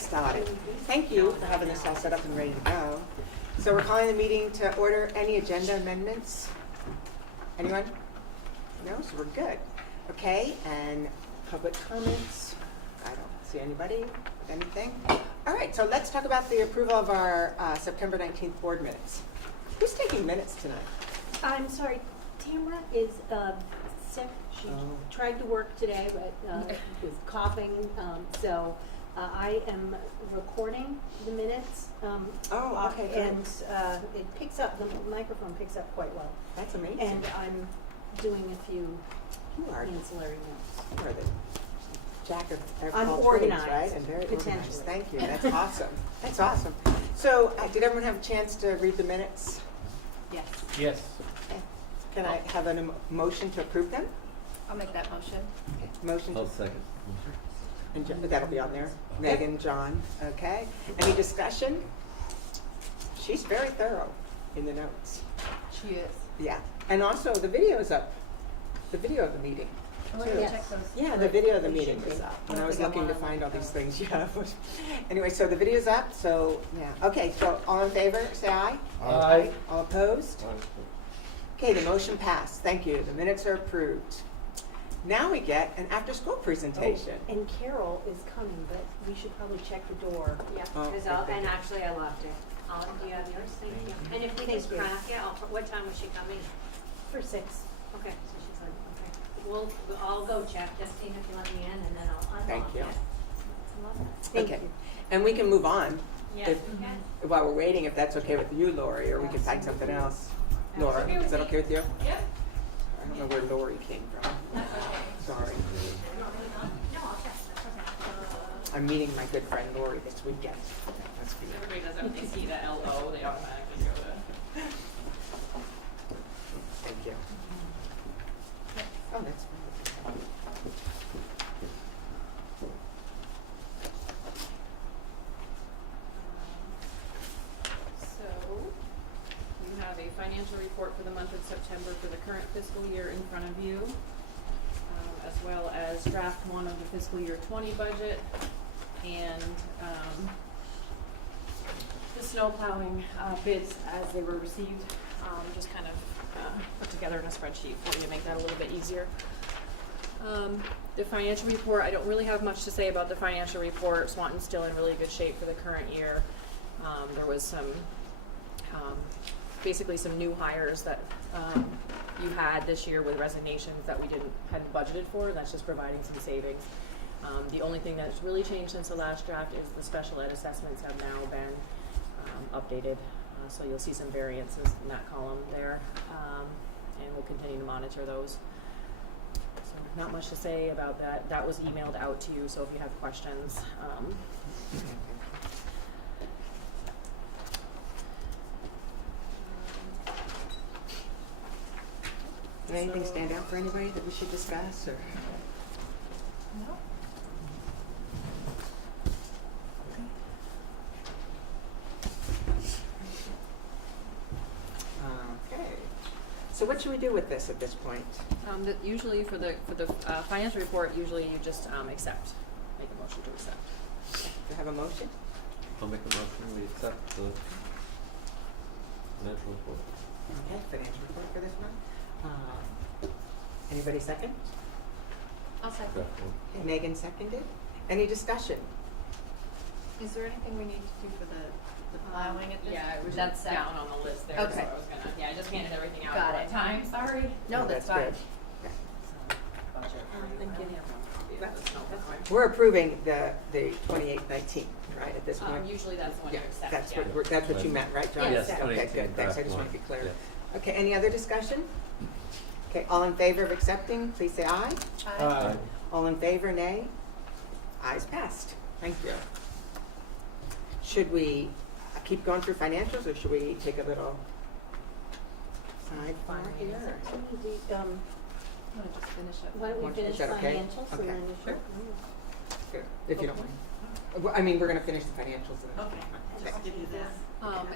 next audit. Thank you for having this all set up and ready to go. So we're calling the meeting to order. Any agenda amendments? Anyone? No, so we're good. Okay, and public comments? I don't see anybody with anything. All right, so let's talk about the approval of our September 19th board minutes. Who's taking minutes tonight? I'm sorry, Tamara is sick. She tried to work today, but was coughing. So I am recording the minutes. Okay, good. And it picks up, the microphone picks up quite well. That's amazing. And I'm doing a few You are ancillary notes. You are the jack of I'm all organized, trades, right? And very potentially. organized. Thank you. That's awesome. That's awesome. So, did everyone have a chance to read the minutes? Yes. Yes. Okay. Can I have a motion to approve them? I'll make that motion. Okay. Motion. I'll second. And that'll be on there. Megan, John. Okay. Any discussion? She's very thorough in the notes. She is. Yeah. And also, the video is up. The video of the meeting. Oh, too. yeah. Check those. Yeah, the video of the They meeting should is be. up. I And I don't was think I'm looking to on find it, all these so. things. Yeah. Anyway, so the video's up. So yeah. Okay. So all in favor, say aye. Aye. All opposed? Okay, the motion passed. Thank you. The minutes are approved. Now we get an after-school presentation. And Carol is coming, but we should probably check the door. Yeah, Oh, because okay, and good. actually I left it. Do you have yours? Thank you. And if we Thank just you. crack it, what time was she coming? For 6. Okay, so she's like, okay. I'll go check, Justine, if you let me in, and then I'll unlock Thank you. it. I love that. Thank Okay. you. And we can move on Yes, if, we can. while we're waiting, if that's okay with you, Lori, or we can find something else. Laura, okay with is that me. okay with you? Yep. I don't know where Lori came from. That's okay. Sorry. No, I'll check. That's okay. I'm meeting my good friend Lori this weekend. That's good. Everybody does that when they see the LO, they automatically go to. Thank you. Oh, that's fine. So, you have a financial report for the month of September for the current fiscal year in front of you, as well as draft one of the fiscal year 20 budget, and the snow plowing bids as they were received, just kind of put together in a spreadsheet for you to make that a little bit easier. The financial report, I don't really have much to say about the financial report. Swanton's still in really good shape for the current year. There was some, basically some new hires that you had this year with resignations that we hadn't budgeted for, and that's just providing some savings. The only thing that's really changed since the last draft is the special ed assessments have now been updated. So you'll see some variances in that column there, and we'll continue to monitor those. So not much to say about that. That was emailed out to you, so if you have questions. Did anything stand out for anybody that we should discuss, or? No. Okay. So what should we do with this at this point? Usually for the financial report, usually you just accept, make a motion to accept. Do you have a motion? I'll make a motion, we accept the financial report. Okay, financial report for this one. Anybody second? I'll second. Definitely. Okay, Megan seconded. Any discussion? Is there anything we need to do for the plowing at this? Yeah, it was That's just down on the list there, so I Okay. was gonna, I just handed everything out Got at it. one time, sorry. No, that's fine. good. Okay. Budget. Thank you. We're approving the 28-19, right, at this point? Usually that's the one you Yeah, accept, that's yeah. that's what you meant, right, John? Yes. Yes, Okay, 2018 good, thanks, I draft just want to one. be clear. Yeah. Okay, any other discussion? Okay, all in favor of accepting, please say aye. Aye. All in favor, nay? Ayes passed. Thank you. Should we keep going through financials, or should we take a little sidebar here? I'm gonna just finish it. Why don't we Is finish that okay? financials and Okay. then Sure. Good, if you don't mind. Well, I mean, we're gonna finish the financials. And Okay. Just give you this.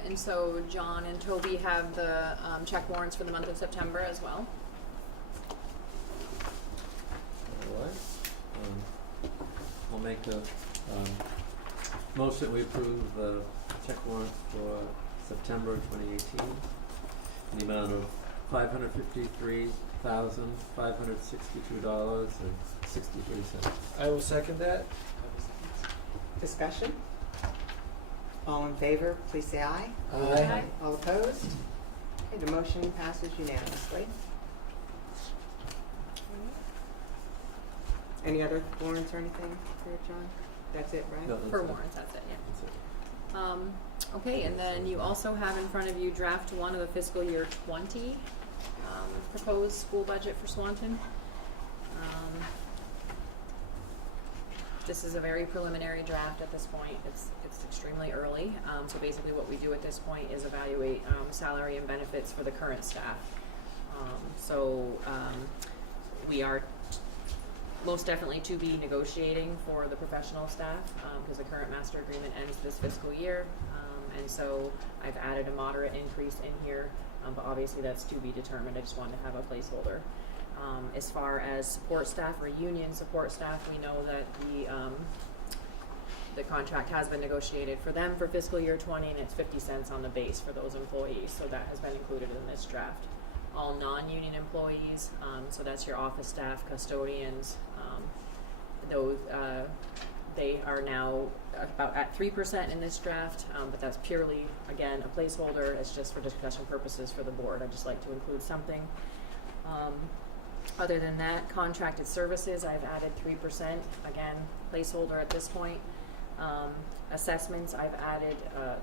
And so John and Toby have the check warrants for the month of September as well. All right. We'll make a Motion we approve the check warrant for September 2018 in the amount of $553,562.63. I will second that. Discussion? All in favor, please say aye. Aye. All opposed? Okay, the motion passes unanimously. Any other warrants or anything here, John? That's it, right? No, that's For it. warrants, that's it, yeah. That's it. Okay, and then you also have in front of you draft 1 of the fiscal year 20 proposed school budget for Swanton. This is a very preliminary draft at this point. It's extremely early. So basically what we do at this point is evaluate salary and benefits for the current staff. We are most definitely to be negotiating for the professional staff because the current master agreement ends this fiscal year. And so I've added a moderate increase in here, but obviously that's to be determined. I just wanted to have a placeholder. As far as support staff or union support staff, we know that the contract has been negotiated for them for fiscal year 20, and it's 50 cents on the base for those employees. So that has been included in this draft. All non-union employees, so that's your office staff, custodians, they are now about at 3% in this draft, but that's purely, again, a placeholder. It's just for discussion purposes for the board. I'd just like to include something. Other than that, contracted services, I've added 3%, again, placeholder at this point. Assessments, I've added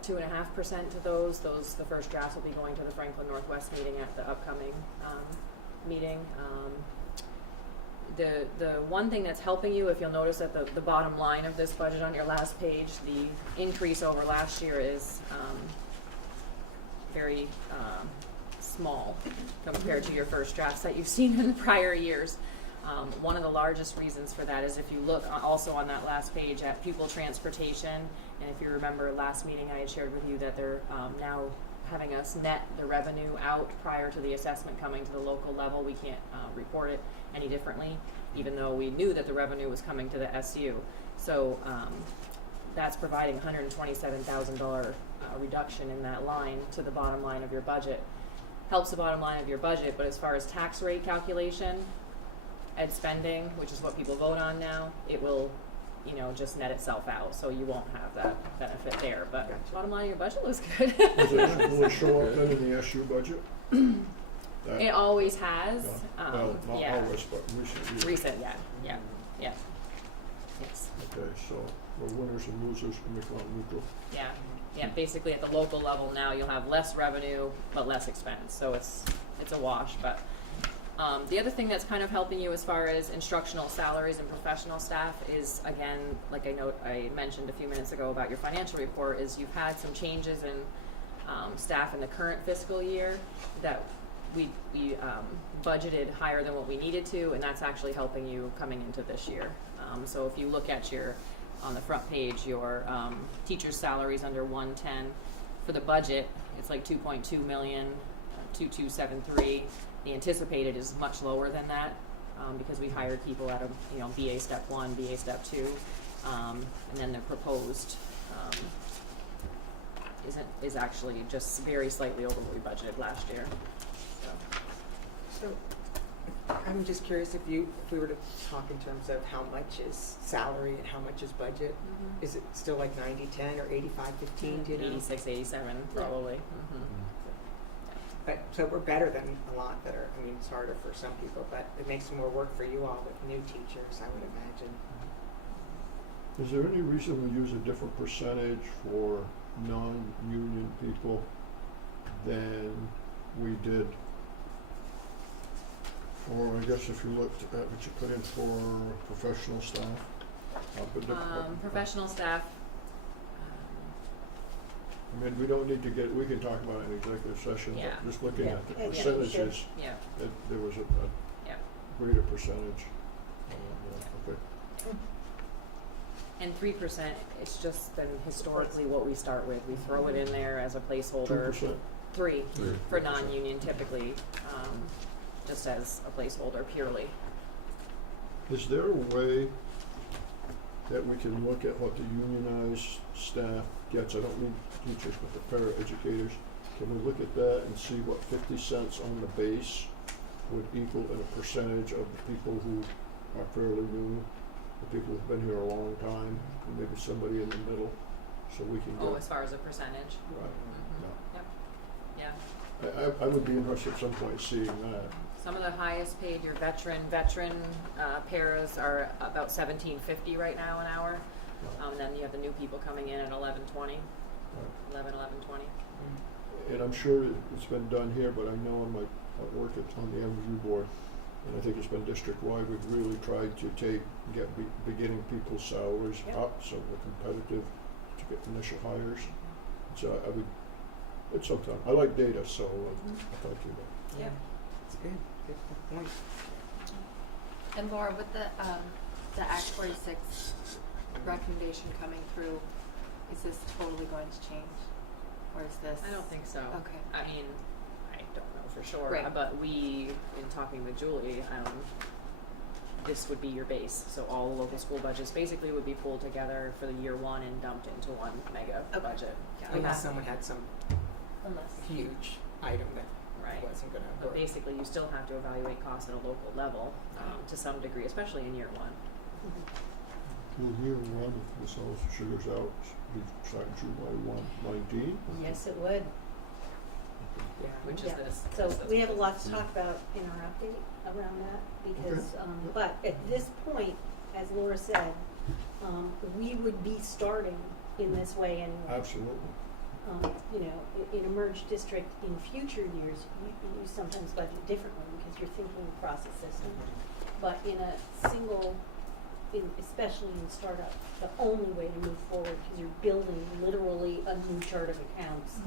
2.5% to those. The first drafts will be going to the Franklin Northwest meeting at the upcoming meeting. The one thing that's helping you, if you'll notice at the bottom line of this budget on your last page, the increase over last year is very small compared to your first drafts that you've seen in the prior years. One of the largest reasons for that is if you look also on that last page at pupil transportation, and if you remember last meeting I had shared with you that they're now having us net the revenue out prior to the assessment coming to the local level. We can't report it any differently, even though we knew that the revenue was coming to the SU. So that's providing $127,000 reduction in that line to the bottom line of your budget. Helps the bottom line of your budget, but as far as tax rate calculation, ed spending, which is what people vote on now, it will, just net itself out. So you won't have that benefit there. But Gotcha. bottom line of your budget looks good. Does it only show up then in the SU budget? It always has. Well, not Yeah. always, but recently. Recent, yeah. Yes. Okay, so we're winners and losers in the account neutral. Yeah. Basically, at the local level now, you'll have less revenue but less expense. So it's a wash. But the other thing that's kind of helping you as far as instructional salaries and professional staff is, again, like I mentioned a few minutes ago about your financial report, is you've had some changes in staff in the current fiscal year that we budgeted higher than what we needed to, and that's actually helping you coming into this year. So if you look at on the front page, your teachers' salaries under 110 for the budget, it's like 2.2 million, 2273. The anticipated is much lower than that because we hired people at a BA step 1, BA step 2, and then the proposed is actually just very slightly over what we budgeted last year. So I'm just curious if we were to talk in terms of how much is salary and how much is budget, is it still like 90-10 or 85-15, do you know? 86, 87 probably. Mm-hmm. But, so we're better than a lot that are, it's harder for some people, but it makes more work for you all with new teachers, I would imagine. Is there any reason we use a different percentage for non-union people than we did for, I guess if you looked at what you put in for professional staff? Professional staff. We don't need to we can talk about it in executive session, Yeah. but just looking Yeah. at the Yeah, percentages, Yeah. there was a Yeah. greater percentage. Okay. And 3%, it's just been historically what we start with. We throw it in there as a placeholder. 2%? 3 Three. for non-union typically, just as a placeholder purely. Is there a way that we can look at what the unionized staff gets. I don't mean teachers, but the para-educators. Can we look at that and see what 50 cents on the base would equal in a percentage of the people who are fairly new, the people who've been here a long time, and maybe somebody in the middle, so we can Oh, get. as far as a percentage? Right. Yep. Yeah. I would be interested at some point seeing that. Some of the highest paid, your veteran paras are about $17.50 right now an hour. And then you have the new people coming in at $11.20. Right. $11.20. And I'm sure it's been done here, but I know on my work on the MVU board, and I think it's been district-wide, we've really tried to get beginning people's salaries Yep. up so we're competitive to get initial hires. So I would, it's sometime, I like data, so I thought you would. Yeah, it's good, good point. And Laura, with the Act 46 recommendation coming through, is this totally going to change? Or is this? I don't think so. Okay. I mean, I don't know for sure, Right. but we, in talking with Julie, this would be your base. So all the local school budgets basically would be pulled together for the year one and dumped into one mega Okay. budget. Unless someone had some Unless. huge item that Right. wasn't gonna But work. basically, you still have to evaluate costs at a local level to some degree, especially in year one. Will year one, if this all figures out, be starting July 1/19? Yes, it would. Yeah. Which Yeah. is this. So this we have a lot to Yeah. talk about in our update around that because, Okay. but at this point, as Laura said, we would be starting in this way anyway. Absolutely. You know, in a merged district in future years, you sometimes budget differently because you're thinking across a system. But in a single, especially in startup, the only way to move forward, because you're building literally a new chart of accounts,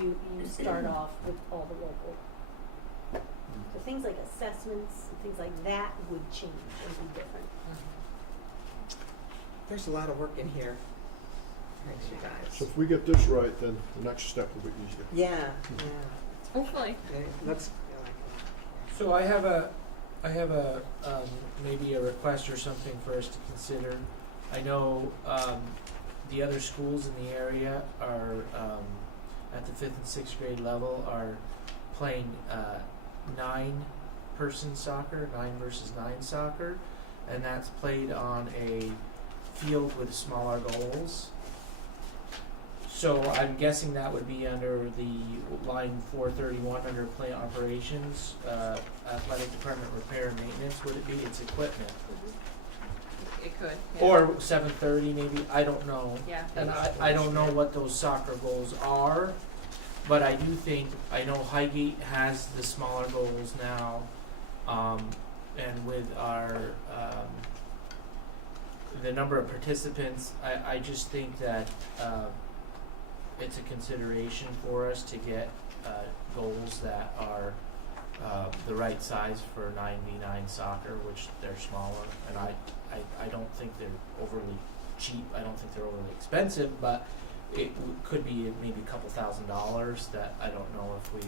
you start off with all the local. So things like assessments, and things like that would change and be different. There's a lot of work in here. Thanks, you guys. So if we get this right, then the next step will be easier. Yeah, Hopefully. yeah. It looks like that. So I have a maybe a request or something for us to consider. I know the other schools in the area are at the 5th and 6th grade level are playing 9-person soccer, 9 versus 9 soccer, and that's played on a field with smaller goals. So I'm guessing that would be under the line 431 under plant operations, athletic department repair and maintenance. Would it be? It's equipment. It could. Yeah. Or 730 maybe. I don't know. Yeah. And I don't know what those soccer goals are, but I do think, I know Highgate has the smaller goals now, and with our, the number of participants, I just think that it's a consideration for us to get goals that are the right size for 9v9 soccer, which they're smaller, and I don't think they're overly cheap. I don't think they're overly expensive, but it could be maybe a couple $1,000s that I don't know if we've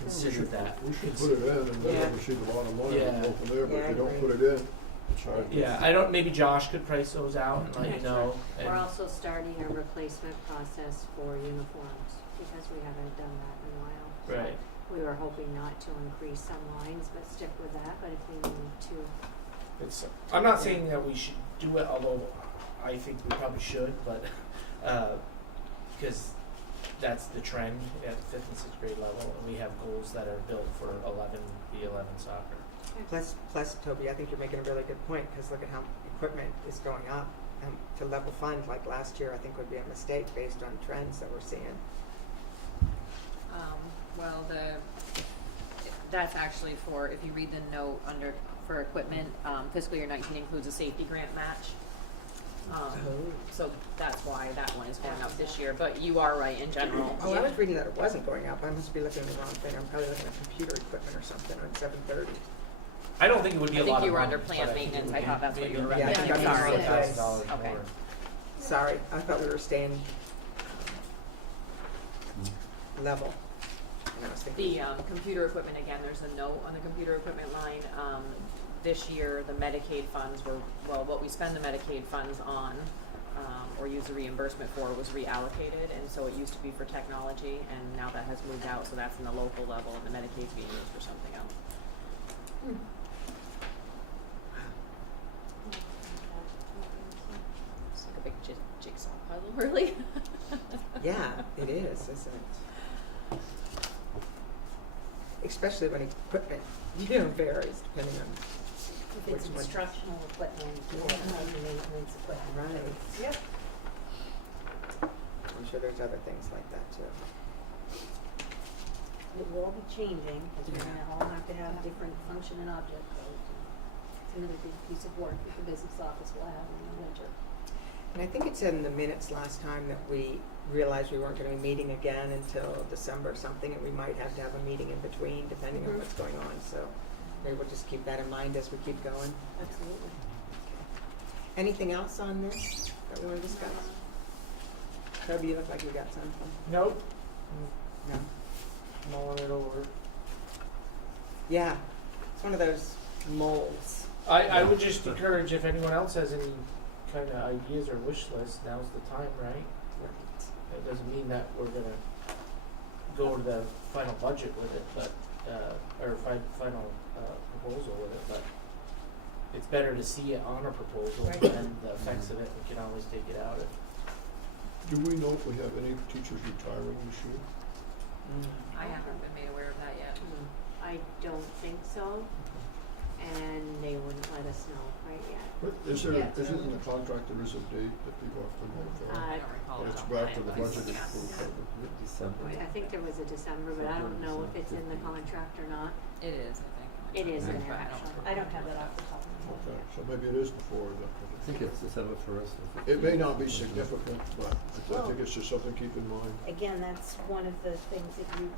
considered that. We should put it in and then Yeah. receive a lot of money Yeah. and go from there, but Yeah, if I you don't agree. put it in, it's hard. Yeah, I don't, maybe Josh could price those out and let you know. We're and- also starting a replacement process for uniforms, because we haven't done that in a while. So Right. we were hoping not to increase some lines, but stick with that, but if we need to. It's, I'm not saying that we should do it, although I think we probably should, but, because that's the trend at 5th and 6th grade level, and we have goals that are built for 11v11 soccer. Plus, Toby, I think you're making a really good point, because look at how equipment is going up. To level fund like last year, I think would be a mistake based on trends that we're seeing. Well, that's actually for, if you read the note under, for equipment, fiscal year 19 includes a safety grant match. So that's why that one is going up this year, but you are right in general. Oh, I was reading that it wasn't going up. I must be looking at the wrong thing. I'm probably looking at computer equipment or something on 730. I don't think it would be I a think lot you of were money, under plant but I think it maintenance. would I be thought that's what you were maybe Yeah, I think I'm recommending. in the Sorry. right place. $1,000 Okay. more. Sorry, I thought we were staying level. And I was thinking, The computer equipment, again, there's a note on the computer equipment line. this year, the Medicaid funds were, well, what we spend the Medicaid funds on, or use the reimbursement for was reallocated, and so it used to be for technology, and now that has moved out, so that's in the local level, and the Medicaid's being used for something else. It's like a big jigsaw puzzle, really. Yeah, it is, isn't it? Especially when equipment, varies depending on If it's which one. instructional equipment, or maintenance equipment. Right. Yep. I'm sure there's other things like that too. It will be changing, because we're gonna all have to have different function and object codes. It's another big piece of work that the business office will have in the winter. And I think it said in the minutes last time that we realized we weren't gonna be meeting again until December or something, and we might have to have a meeting in between depending on Mhm. what's going on, so maybe we'll just keep that in mind as we keep going. Absolutely. Anything else on this that we wanna discuss? Toby, you look like you got something. Nope, No? mulling it over. Yeah, it's one of those molds. I would just encourage if anyone else has any kind of ideas or wish lists, now's the time, right? Right. That doesn't mean that we're gonna go to the final budget with it, but, or final, proposal with it, but it's better to see it on a proposal Right. and the effects of it, we can always take it out if. Do we know if we have any teachers retiring this year? I haven't been made aware of that yet. I don't think so, and they wouldn't let us know right yet. But is there, Yeah. is it in the contract, there is a date that people have to notify? I don't recall Or it it's off my back head, to the but budget yeah. is approved? December. I think there was a December, but I don't know if it's in the contract or not. It is, I think. It is in But there, I actually. I don't have that off the top of my Okay, head. so maybe it is before the. I think it's December first. It may not be significant, but I think it's just something to keep in mind. Again, that's one of the things that you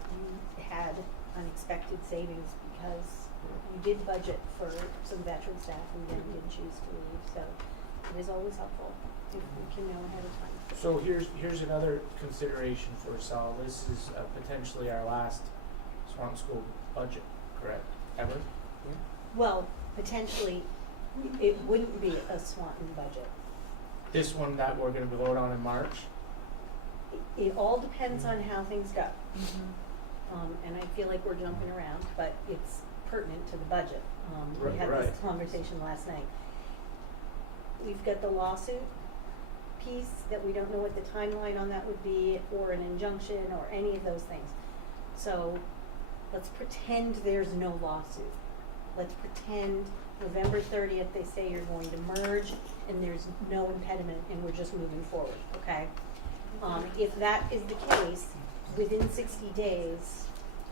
had unexpected savings because you did budget for some veteran staff and then did choose to leave, so it is always helpful if we can know ahead of time. So here's another consideration for us all. This is potentially our last Swanton School budget, correct? Ever? Well, potentially, it wouldn't be a Swanton budget. This one that we're gonna vote on in March? It all depends on how things go. And I feel like we're jumping around, but it's pertinent to the budget. We had this Right. conversation last night. We've got the lawsuit piece that we don't know what the timeline on that would be, or an injunction, or any of those things. So let's pretend there's no lawsuit. Let's pretend November 30th, they say you're going to merge and there's no impediment and we're just moving forward, okay? If that is the case, within 60 days,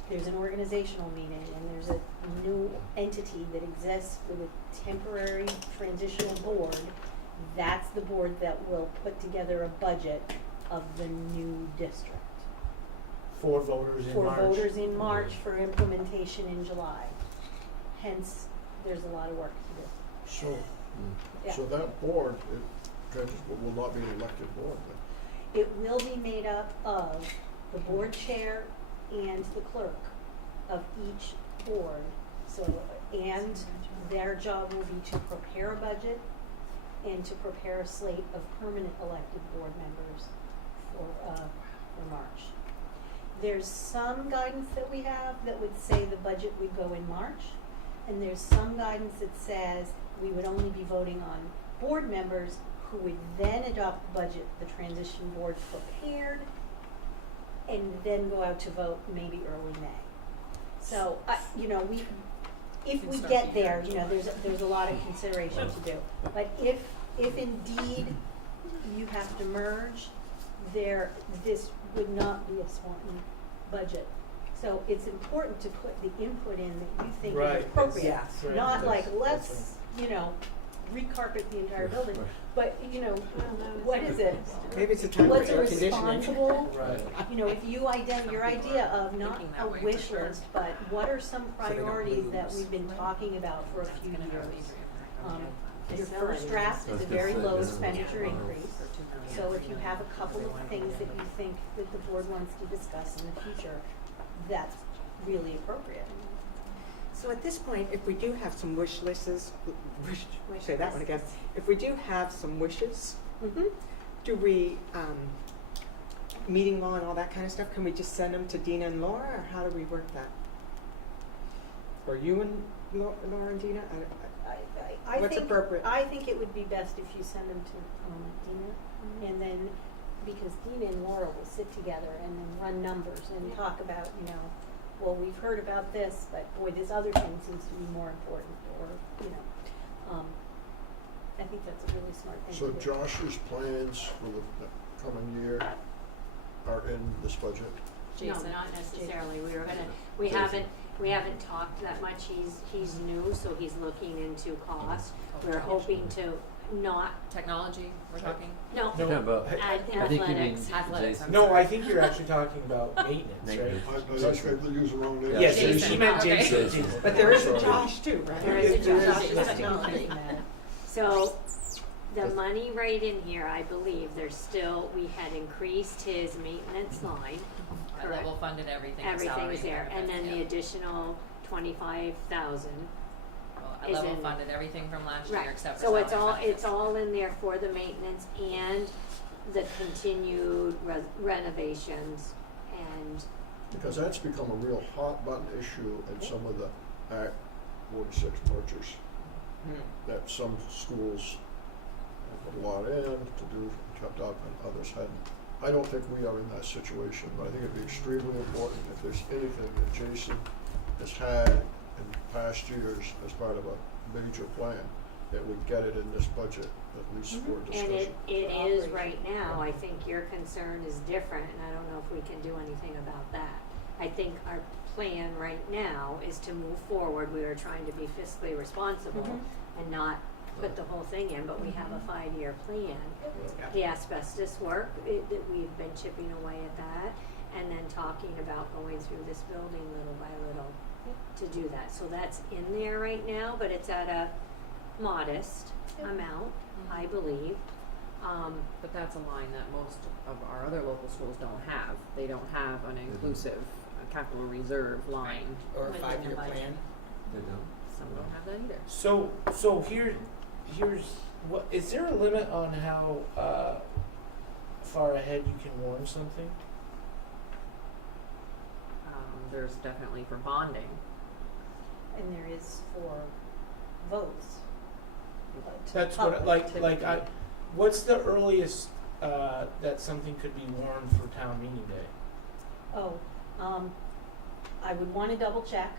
there's an organizational meeting and there's a new entity that exists with a temporary transitional board. That's the board that will put together a budget of the new district. For voters in For March? voters in March, for implementation in July. Hence, there's a lot of work to do. So, Yeah. so that board, will not be an elected board then? It will be made up of the board chair and the clerk of each board. So, and their job will be to prepare a budget and to prepare a slate of permanent elected board members for March. There's some guidance that we have that would say the budget would go in March, and there's some guidance that says we would only be voting on board members who would then adopt the budget the transition board prepared, and then go out to vote maybe early May. So, if we get there, there's a lot of consideration to do. But if indeed you have to merge, this would not be a Swanton budget. So it's important to put the input in that you think Right. is appropriate. Yeah. Right. Not like, That's let's, recarpet the entire building. But, what is it? Maybe it's a time for What's air conditioning. responsible? Right. If you your idea of not Thinking a that way for wish sure. list, but what are some they don't priorities that lose. we've been talking about for a few years? They Your sell first it. draft I is was a gonna very say, low yeah. expenditure increase. So if you have a couple of things that you think that the board wants to discuss in the future, that's really appropriate. So at this point, if we do have some wish lists, say that one again. lists. If we do have some wishes, Mm-hmm. do we, meeting law and all that kind of stuff, can we just send them to Dina and Laura, or how do we work that? Or you and Laura and Dina? I What's think, appropriate? I think it would be best if you send them to Dina, and then, because Dina and Laura will sit together and then run numbers and talk about, well, we've heard about this, but boy, this other thing seems to be more important, or, I think that's a really smart thing So to do. Josh's plans for the coming year are in this budget? No, Jason? not necessarily, we Jason. haven't talked that much, he's new, so he's looking into cost. We're hoping to not, Technology, we're talking? no, You're talking about, add I think you mean athletics. Athletics, Jason. I'm No, sorry. I think you're actually talking about maintenance, right? Maintenance. I used the wrong name. Yes, Jason. she meant Okay. Jason. Jason. But there is a Sorry. Josh too, right? There is a There is Josh, a but Josh. technology. So, the money right in here, I believe, we had increased his maintenance line, At correct? level funded everything, salary Everything's there, and benefits, then the yeah. additional 25,000. Well, at is level in- funded everything from last year Right, except for so salary it's all, benefits. it's all in there for the maintenance and the continued renovations and, Because that's become a real hot button issue in some of the Act 46 mergers, that some schools have put a lot in to do, kept up, and others hadn't. I don't think we are in that situation, but I think it'd be extremely important if there's anything that Jason has had in past years as part of a major plan, that we get it in this budget, at least for and discussion. it is right now, I think your concern is different, and I don't know if we can do anything about that. I think our plan right now is to move forward, we are trying to be fiscally responsible and not put the whole thing in, but we have a 5-year plan. The asbestos work, that we've been chipping away at that, and then talking about going through this building little by little to do that. So that's in there right now, but it's at a modest amount, I believe. But that's a line that most of our other local schools don't have. They don't have an inclusive capital reserve line. Or a within the 5-year budget. plan. They don't. Some don't have that either. So here's what, is there a limit on how far ahead you can warn something? There's definitely for bonding. And there is for votes. to That's what, public, what's the earliest that something could be warned for town meeting day? Oh, I would wanna double check,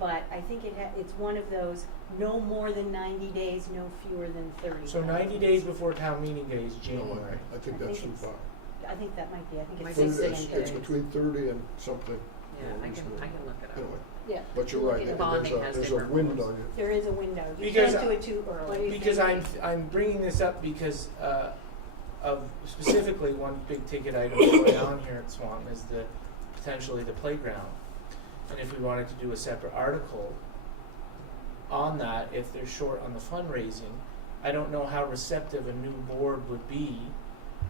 but I think it's one of those, no more than 90 days, no fewer than 30. So 90 days before town meeting day is No, January. I think I that's think too it's- far. I think that might be, I think Might it's be It's, 60 60 it's days. between 30 and something. Yeah, I can look it up. Anyway, Yeah, but you're Look right, at and it. Bonding has there's a different window. rules. there is a window. You Because can't do it too what do early. you Because think? I'm bringing this up because of specifically one big ticket item going on here at Swanton is potentially the playground. And if we wanted to do a separate article on that, if they're short on the fundraising, I don't know how receptive a new board would be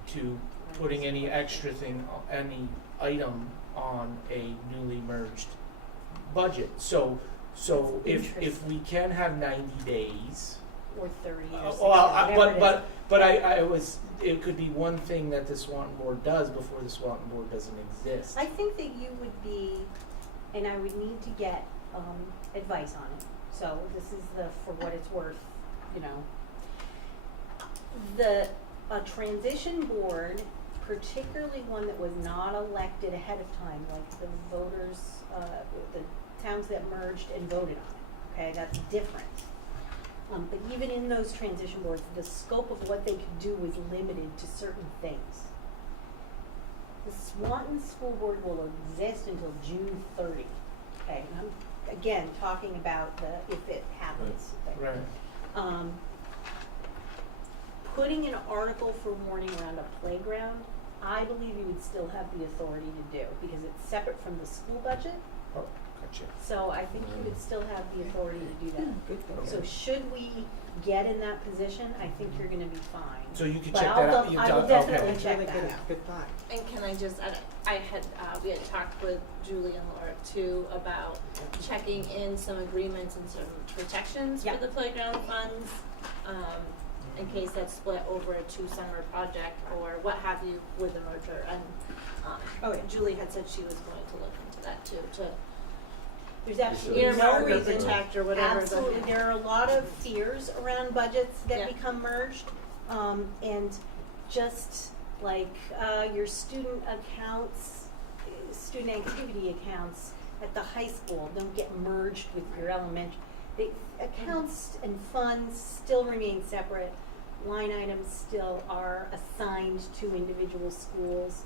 to putting any extra thing, any item on a newly merged budget. So if we can have 90 days, Or 30 or 60, well, whatever it is. but it could be one thing that the Swanton board does before the Swanton board doesn't exist. I think that you would be, and I would need to get advice on it. So this is for what it's worth, a transition board, particularly one that was not elected ahead of time, like the voters, the towns that merged and voted on it, okay, that's different. But even in those transition boards, the scope of what they could do was limited to certain things. The Swanton School Board will exist until June 30, okay, and I'm, again, talking about if it happens thing. Right. Putting an article for warning around a playground, I believe you would still have the authority to do, because it's separate from the school budget. Oh, Gotcha. So I think you would still have the authority to do that. Good for So you. should we get in that position, I think you're gonna be fine. So you can But check I'll that out. def- You've I done will definitely okay. check Really that good, out. good thought. And can I just, we had talked with Julie and Laura too about checking in some agreements and some protections Yeah. for the playground funds, in case that's split over a 2 summer project or what have you with the merger. And, Oh, yeah. Julie had said she was going to look into that too, to There's absolutely no earmark or reason. protect or whatever. Absolutely, there are a lot of fears around budgets that Yeah. become merged. And just like, your student accounts, student activity accounts at the high school don't get merged with your elementary. The accounts and funds still remain separate. Line items still are assigned to individual schools.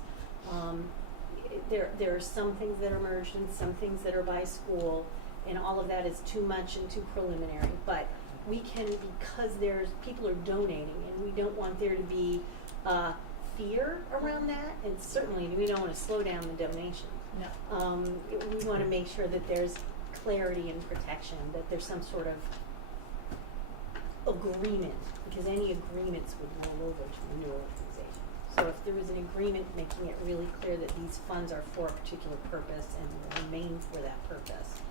There are some things that are merged and some things that are by school, and all of that is too much and too preliminary. But we can, because people are donating, and we don't want there to be fear around that, and certainly we don't want to slow down the donation. No. We want to make sure that there's clarity and protection, that there's some sort of agreement, because any agreements would roll over to the new organization. So if there was an agreement making it really clear that these funds are for a particular purpose and will remain for that purpose,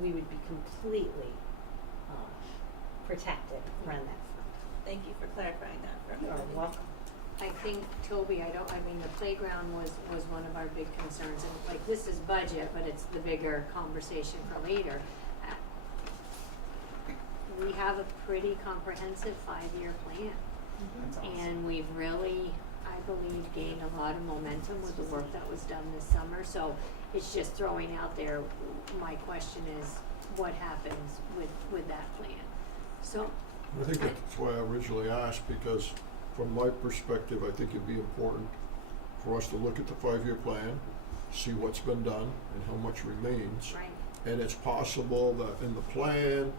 we would be completely protected around that fund. Thank you for clarifying that for You are everybody. welcome. I think, Toby, the playground was one of our big concerns, and like, this is budget, but it's the bigger conversation for later. We have a pretty comprehensive 5-year plan, That's awesome. and we've really, I believe, gained a lot of momentum with the work that was done this summer, so it's just throwing out there, my question is, what happens with that plan? So, I think that's why I originally asked, because from my perspective, I think it'd be important for us to look at the 5-year plan, see what's been done and how much remains. right, And it's possible that in the plan,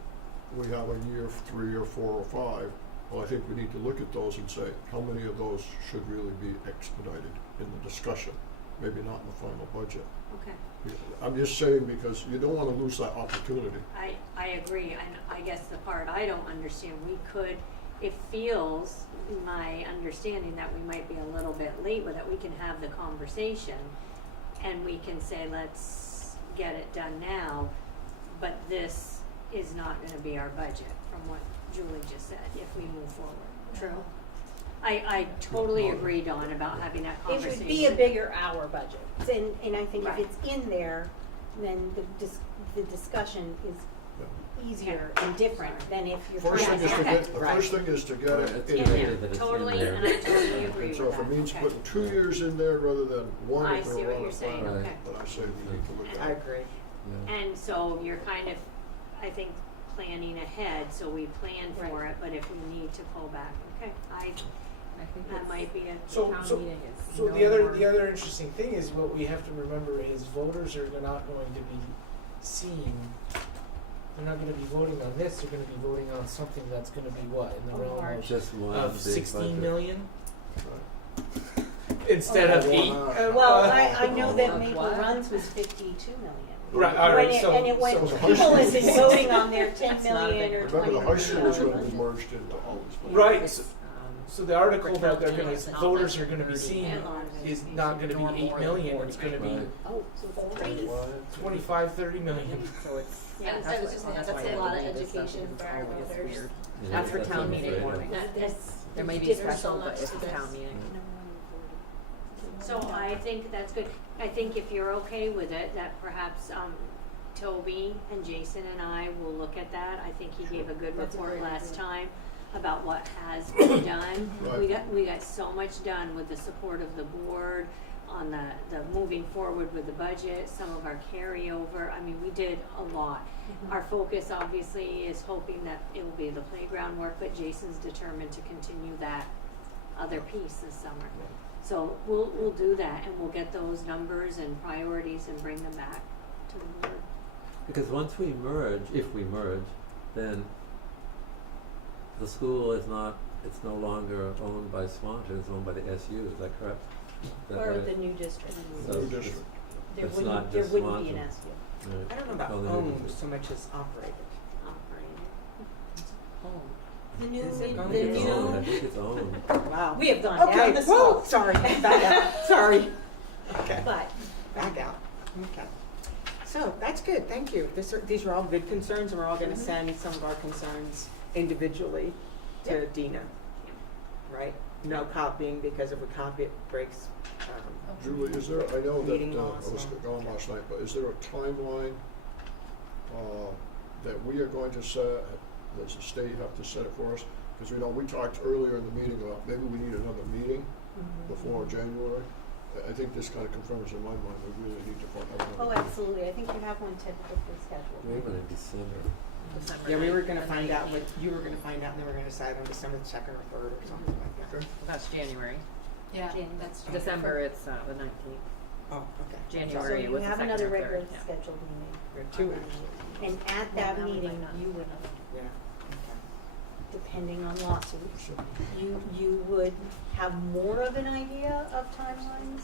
we have a year 3 or 4 or 5. Well, I think we need to look at those and say, how many of those should really be expedited in the discussion? Maybe not in the final budget. okay. I'm just saying, because you don't wanna lose that opportunity. I agree, and I guess the part I don't understand, it feels, my understanding that we might be a little bit late with it, we can have the conversation and we can say, let's get it done now, but this is not gonna be our budget, from what Julie just said, if we move forward. True. I totally agree, Dawn, about having that It conversation. would be a bigger hour budget, and I think if Right. it's in there, then the discussion is Yeah. easier and different than if you're First trying thing to is to have. get, the Right. first thing is to get Right, it it's in In great there. there, that it's in totally, there. and I totally agree And so with if it that. means Okay. putting 2 years in there rather than 1, I if see we're what on you're a saying, plan, okay. but I say we need to look I at it. agree. Yeah. And so you're kind of, I think, planning ahead, so we plan for Right. it, but if we need to pull back, okay, I think that might be a, So, town so, meeting is so no the more- other interesting thing is what we have to remember is voters are not going to be seeing. They're not going to be voting on this. They're going to be voting on something that's going to be what in the realm large. Just one of big 16 budget. million Right. instead of 8. Well, I know that Of Maple what? Runs was 52 million. Right, all right, so, And it went, so the high people have school- been voting on their 10 That's not a million big or number. 20 Remember, the high school is million. gonna be merged into all these. budgets. right. It's, So, so the article for that they're county, going it's to not voters like are going to be 30 seeing million. is not going to be Nor 8 more million. than It's going to 40. be Right. Oh, so it's crazy. 25, 30 million. so it's, yeah, I was just saying, that's that's why a I lot of believe this stuff education is for our always voters. weird. Yeah, That's for that's town what I'm meeting afraid of. warning. That's, There may be a There's so special, much but it's to a this. town meeting. so I think that's good. I think if you're okay with it, that perhaps, Toby and Jason and I will look at that. I think he gave a good That's a report great last idea. time about what has been done. Right. We got so much done with the support of the board on the moving forward with the budget, some of our carryover. I mean, we did a lot. Our focus obviously is hoping that it will be the playground work, but Jason's determined to continue that other piece this summer. So we'll do that, and we'll get those numbers and priorities and bring them back to the board. Because once we merge, if we merge, then the school is not, it's no longer owned by Swanton, it's owned by the SU, is that correct? Is that Or right? the new district. So New it's- district. There it's wouldn't, not there just wouldn't be an Swanton. SU. I don't know about Well, owned so much as operated. Operating. The new, Is it going the to It's be owned, I new, think it's owned. Wow. we have gone down Okay, the whoa, slope. sorry, back out, sorry. Okay, But, back out, okay. So, that's good, thank you. These are all good concerns, and we're all gonna send some of our concerns individually to Dina. Right? No copying, because if we copy it, breaks, Julie, is there, I know that, Meeting I laws, was so- gone last night, but is there a timeline, that we are going to set, does the state have to set it for us? Cause we talked earlier in the meeting about maybe we need another meeting before January. I think this kind of confirms in my mind, we really need to have oh, another meeting. absolutely, I think you have one tentatively scheduled. Maybe in December. December yeah, we were 9th, gonna the find out 19th. what, you were gonna find out, and then we're gonna decide on December 2nd or 3rd or something like that. Okay. That's January. Yeah, January. that's true. December, it's the 19th. Oh, okay. January So was you the have second another or third, regularly yeah. scheduled meeting. We have 2 weeks. And at Well, that now we meeting, might not. you would, Yeah, okay. depending on lawsuits, you would have more of an idea of timelines.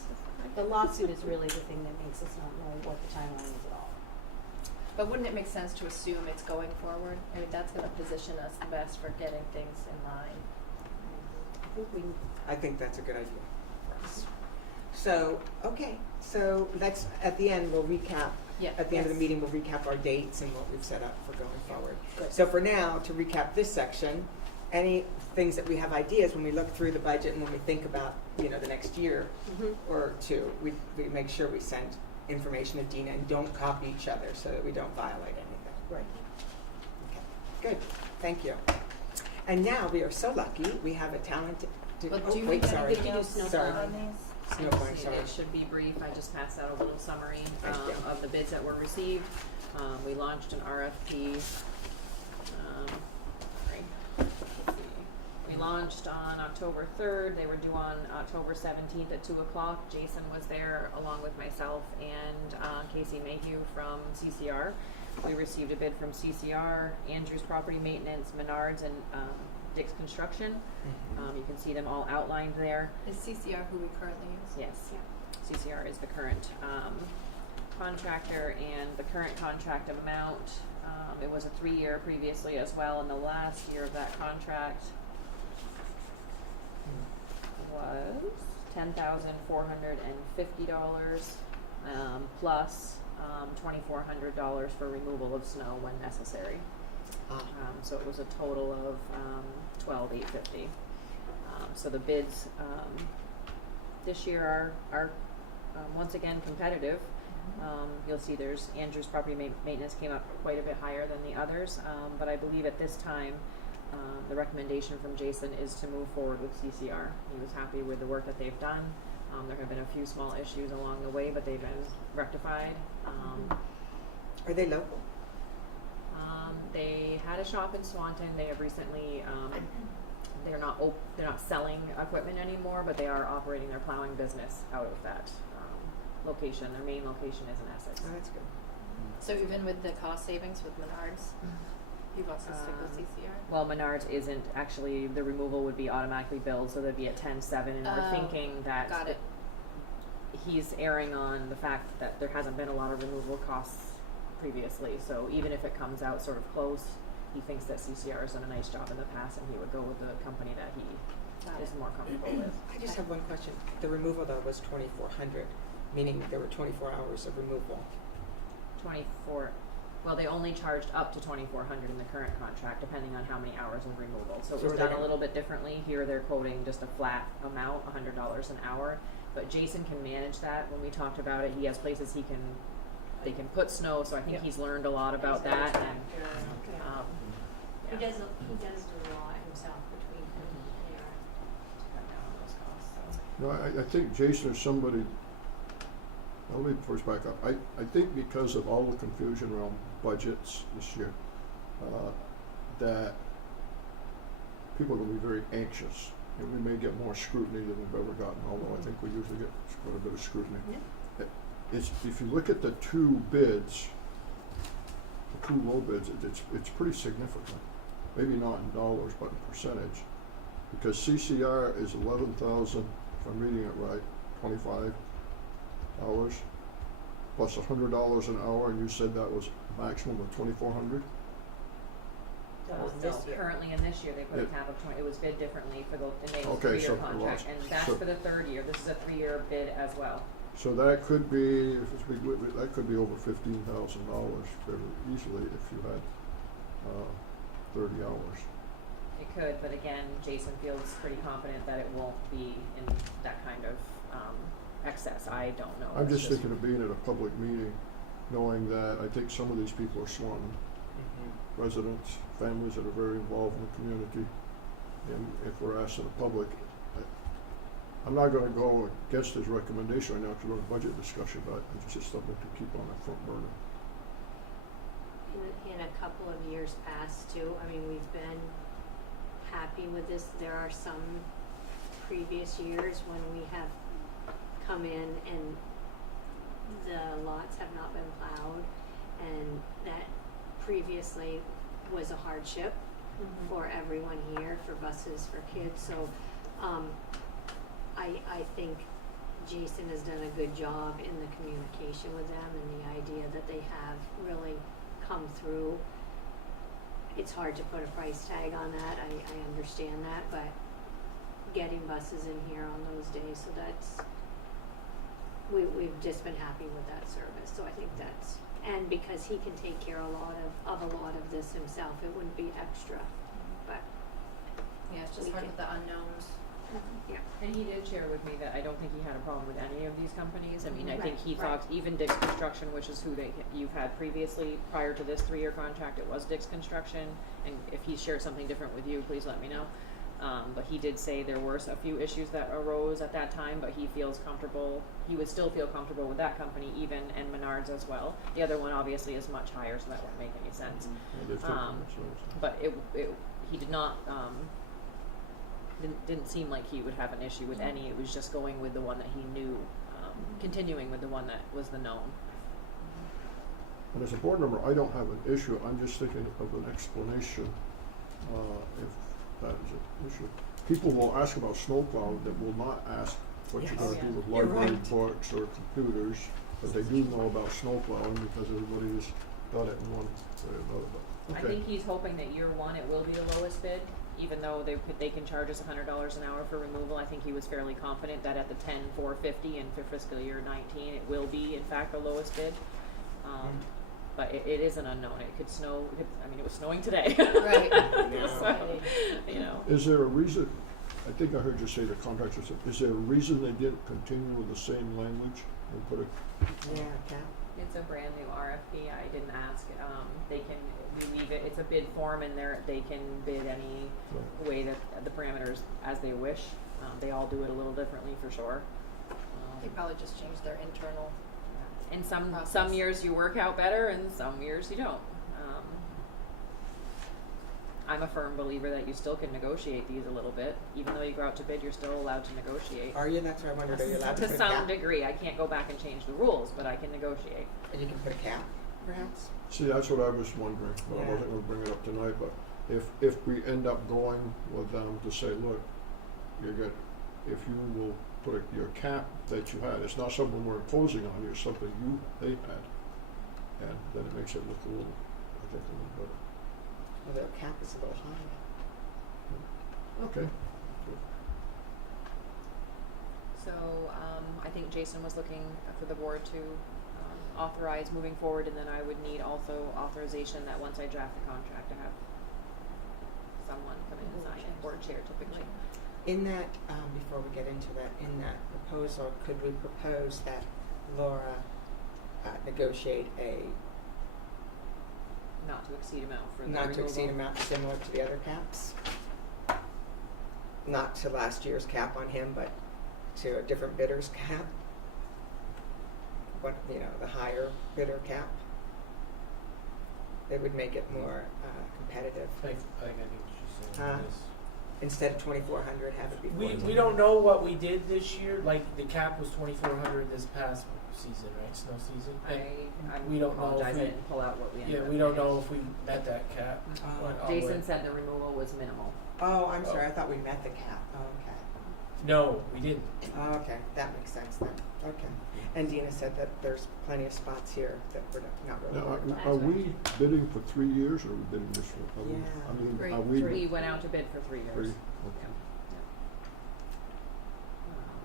The lawsuit is really the thing that makes us not know what the timeline is at all. But wouldn't it make sense to assume it's going forward? I mean, that's gonna position us best for getting things in line. I think we, I think that's a good idea for us. So, okay, so let's, at the end, we'll recap. Yeah. At the end of the Yes. meeting, we'll recap our dates and what we've set up for going forward. Good. So for now, to recap this section, any things that we have ideas when we look through the budget and when we think about, the next year or two, we make sure we send information to Dina and don't copy each other so that we don't violate anything. right. Okay, good, thank you. And now, we are so lucky, we have a talented, Well, oh, do you wait, need sorry. anything else Sorry. on these? Snow cone, sorry. It should be brief, I just passed out a little summary Thank you. of the bids that were received. We launched an RFP, sorry, let's see. We launched on October 3rd, they were due on October 17th at 2 o'clock. Jason was there along with myself and Casey Mayhew from CCR. We received a bid from CCR, Andrews Property Maintenance, Menards, and Dick's Construction. You can see them all outlined there. Is CCR who we currently use? Yes. CCR is the current contractor, and the current contract amount, it was a 3-year previously as well, and the last year of that contract was $10,450, plus $2,400 for removal of snow when necessary. So it was a total of $12,850. So the bids this year are once again competitive. You'll see there's Andrews Property Maintenance came up quite a bit higher than the others, but I believe at this time the recommendation from Jason is to move forward with CCR. He was happy with the work that they've done. There have been a few small issues along the way, but they've been rectified. Are they local? They had a shop in Swanton. They have recently, they're not selling equipment anymore, but they are operating their plowing business out of that location. Their main location is in Essex. Oh, that's good. So even with the cost savings with Menards, you've also stick with CCR? Well, Menards isn't actually, the removal would be automatically billed, so they'd be at 10/7, and we're Oh, thinking that got it. he's erring on the fact that there hasn't been a lot of removal costs previously, so even if it comes out sort of close, he thinks that CCR has done a nice job in the past, and he would go with the company that he Got is it. more comfortable with. I just have one question. The removal though was 2,400, meaning there were 24 hours of removal. 24, well, they only charged up to 2,400 in the current contract, depending on how many hours of removal. So it So was are they done a gonna- little bit differently. Here they're quoting just a flat amount, $100 an hour. But Jason can manage that. When we talked about it, he has places they can put snow, so I think Yeah. he's learned a lot about that. And, He yeah. does do a lot himself between him and AR. To cut down on those costs, so. No, I think Jason is somebody, now let me first back up. I think because of all the confusion around budgets this year, that people are gonna be very anxious. And we may get more scrutiny than we've ever gotten, although I think we usually get quite a bit of scrutiny. It's, if you look at the two bids, the two low bids, it's pretty significant. Maybe not in dollars, but in percentage. Because CCR is 11,000, if I'm reading it right, $25. plus $100 an hour, and you said that was a maximum of 2,400? That was So this year. currently in this year, they put a Yeah. cap of 20, it was bid differently for the Okay, three-year so it contract, was. and that's So- for the third year, this is a 3-year bid as well. So that could be, if it's that could be over $15,000 very easily if you had 30 hours. It could, but again, Jason feels pretty confident that it won't be in that kind of, excess, I don't know. I'm It's just thinking of being at a public meeting, knowing that I think some of these people are Swanton residents, families that are very involved in the community. And if we're asked in the public, I'm not gonna go against his recommendation right now because we're in a budget discussion, but it's just something to keep on the front burner. In a couple of years past too, I mean, we've been happy with this. There are some previous years when we have come in and the lots have not been plowed, and that previously was a hardship for everyone here, for buses, for kids, so, I think Jason has done a good job in the communication with them and the idea that they have really come through. It's hard to put a price tag on that, I understand that, but getting buses in here on those days, so that's, we've just been happy with that service, so I think that's, and because he can take care of a lot of this himself, it wouldn't be extra, but, Yeah, it's just We hard can- with the unknowns. yeah. And he did share with me that I don't think he had a problem with any of these companies. I mean, I think Right, he right. thought even Dick's Construction, which is who you've had previously, prior to this 3-year contract, it was Dick's Construction. And if he shared something different with you, please let me know. But he did say there were a few issues that arose at that time, but he feels comfortable, he would still feel comfortable with that company even, and Menards as well. The other one obviously is much higher, so that wouldn't make any sense. Yeah, they've taken themselves. But he did not, didn't seem like he would have an issue with any, it was just going with the one that he knew, continuing with the one that was the known. And as a board member, I don't have an issue, I'm just thinking of an explanation, if that is an issue. People will ask about snowplow that will not ask what you're Yes. gonna Oh, do yeah. with You're library right. books or computers, but they do know about snowplowing because everybody has done it in one way or another, but, I okay. think he's hoping that year one, it will be the lowest bid, even though they can charge us $100 an hour for removal. I think he was fairly confident that at the 10,450 and for fiscal year 19, it will be in fact the lowest bid. But it is an unknown, it could snow, it was snowing today. Right. So, you know. Is there a reason, I think I heard you say the contractor said, is there a reason they didn't continue with the same language and put a, Yeah, cap. It's a brand new RFP, I didn't ask, we leave it, it's a bid form and they can bid any way that, the parameters as they wish. They all do it a little differently for sure. They probably just changed their internal. And some process. years you work out better and some years you don't. I'm a firm believer that you still can negotiate these a little bit. Even though you go out to bid, you're still allowed to negotiate. Are you? That's what I wondered. Are you allowed to To put a some cap? degree. I can't go back and change the rules, but I can negotiate. And you can put a cap, perhaps? see, that's what I was wondering, but I Yeah. wasn't gonna bring it up tonight, but if we end up going with them to say, look, you're good, if you will put your cap that you had, it's not something we're imposing on you, it's something they had. And then it makes it look a little, I think, a little better. Well, their cap is a little high. Okay. So I think Jason was looking for the board to authorize moving forward, and then I would need also authorization that once I draft the contract, to have someone come in and sign it, board chair typically. In that, before we get into that, in that proposal, could we propose that Laura negotiate a Not to exceed amount for the not to exceed removal. amount similar to the other caps? Not to last year's cap on him, but to a different bidder's cap? What, the higher bidder cap? It would make it more competitive. I get what you're saying. Huh? Yes. Instead of 2,400, have it be We 1,400. don't know what we did this year. Like the cap was 2,400 this past season, right? Snow season. I We don't know if apologize, I we- didn't pull out what we ended Yeah, up we don't paying. know if we met that cap. Oh. But I'll Jason let- said the removal was minimal. Oh, I'm sorry, I thought we met the cap. Oh, okay. No, we didn't. Oh, okay, that makes sense then, okay. And Dina said that there's plenty of spots here that we're not really Now, worried about. are we bidding for 3 years, or are we bidding just for, Yeah. I mean, Three. are we? We went out to bid for 3 years. Three, Yeah. okay.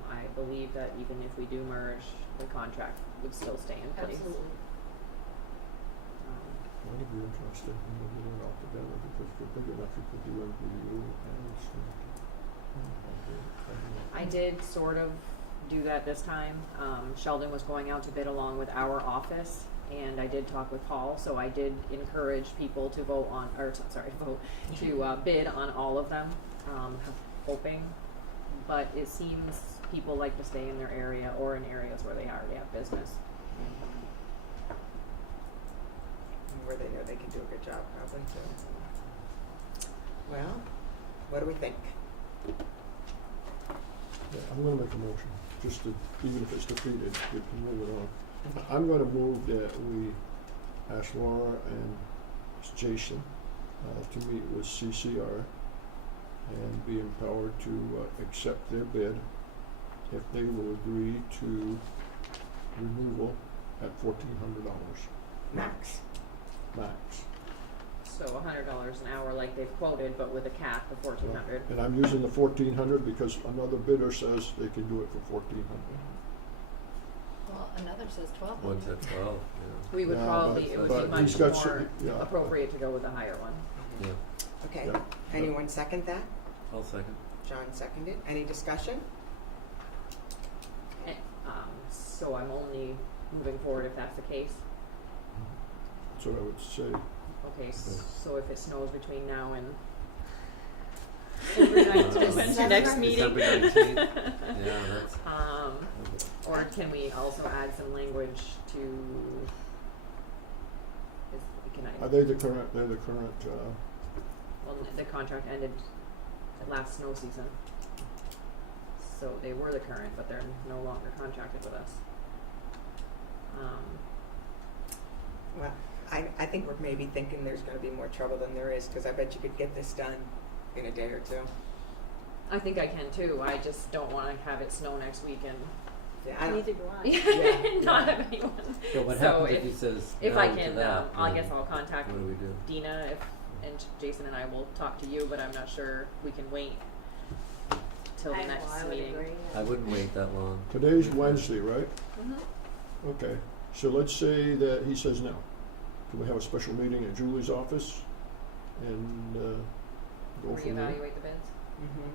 I believe that even if we do merge, the contract would still stay in place. Absolutely. I'd be interested in moving it all together, because if you're big enough, you could do MVU and Swanton. I did sort of do that this time. Sheldon was going out to bid along with our office, and I did talk with Paul, so I did encourage people to vote on, to bid on all of them, hoping. But it seems people like to stay in their area or in areas where they already have business. Where they know they can do a good job, probably, too. Well, what do we think? Yeah, I'm gonna make a motion, just to, even if it's defeated, we can move it on. I'm gonna move that we ask Laura and Jason, to meet with CCR and be empowered to, accept their bid if they will agree to removal at $1,400 Max. max. So $100 an hour like they've quoted, but with a cap of 1,400. And I'm using the 1,400 because another bidder says they can do it for 1,400. Well, another says 12. One to 12, yeah. We would Yeah, probably, but- it would but be much he's got more some- yeah. appropriate to go with the higher one. Yeah, Okay, Yeah. anyone second that? I'll second. John seconded. Any discussion? Eh, So I'm only moving forward if that's the case. That's what I would say. Okay, so if it snows between now and your next meeting. December 19th, yeah, that's, Or can we also add some language to, can I, Are they the current, they're the current, well, the contract ended at last snow season. So they were the current, but they're no longer contracted with us. Well, I think we're maybe thinking there's gonna be more trouble than there is, because I bet you could get this done in a day or two. I think I can too, I just don't wanna have it snow next week and Yeah, I don't, Neither do I. Yeah. not have anyone. but what So happens if if- he says If no I to can, that? I then guess I'll contact what do we do? Dina and Jason and I will talk to you, but I'm not sure we can wait till the I next would meeting. agree. I wouldn't wait that long. today's Wednesday, right? Mm-hmm. Okay, so let's say that he says no. Can we have a special meeting at Julie's office and, go from there? Reevaluate the bids. mhm.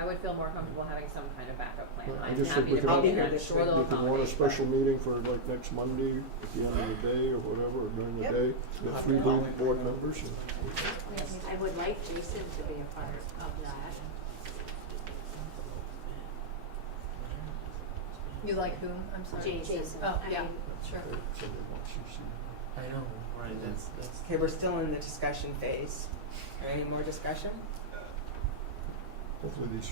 I would feel more comfortable having some kind of backup plan. Well, I I'm just happy think to we be can- there, I'll I'm be here sure this they'll If you want a accommodate, special but- meeting for like next Monday at the end of the day or whatever, or during the Yep. day, we have 3 board members and. I would like Jason to be a part of that. You like whom? I'm sorry. Jason. Oh, I yeah, mean, sure. Somebody wants CC. I know, right, that's, Okay, we're still in the discussion phase. Any more discussion? Hopefully these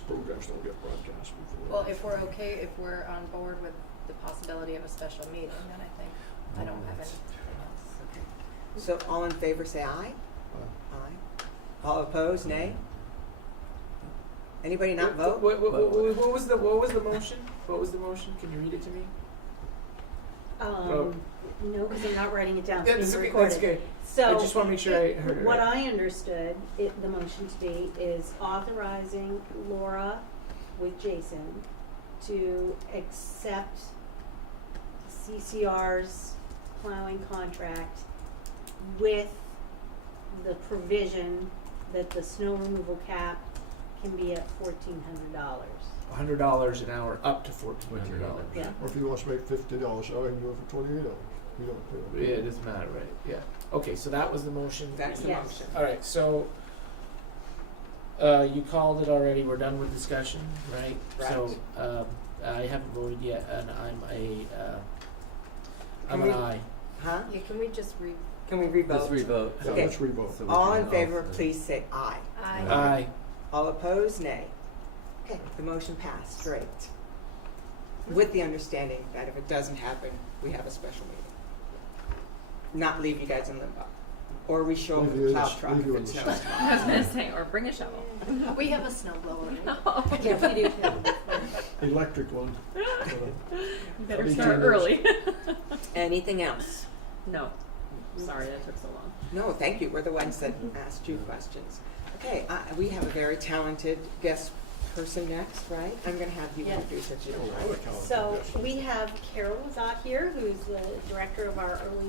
programs don't get broadcast before. Well, if we're okay, if we're on board with the possibility of a special meeting, then I think I don't have anything else. Okay. So all in favor say aye? Aye. All opposed, nay? Anybody not vote? What was the motion? What was the motion? Can you read it to me? No, because I'm not writing it down, it's That's being okay, recorded. that's good. So. I just wanna make sure I heard it What right. I understood, the motion to date is authorizing Laura with Jason to accept CCR's plowing contract with the provision that the snow removal cap can be at $1,400. $100 an hour up to $1,400. Yeah. Or if he wants to make $50, I can do it for $28. You don't pay. Yeah, it doesn't matter, right? Yeah. Okay, so that was the motion. That's the Yes. motion. All right, so you called it already. We're done with discussion, right? So I haven't voted yet, and I'm Can an we- aye. Huh? Yeah, can we just Can we revote? Let's revote. Yeah, Okay. let's revote. So we All can in favor, also- please say aye. Aye. All opposed, nay. Okay, the motion passed, great. With the understanding that if it doesn't happen, we have a special meeting. Not leave you guys in limbo. Or we show them Leave you the in plow the- truck leave you if in it the snows. snow. I was gonna say, or bring a shovel. We have a snow blower. Yeah, we do. Electric one. Better Me start too. early. Anything else? No, sorry that took so long. No, thank you. We're the ones that asked you questions. Okay, we have a very talented guest person next, right? I'm going to have you Yes. introduce if you Oh, don't I mind. like how it So does. we have Carol Lazat here, who's the director of our Carol,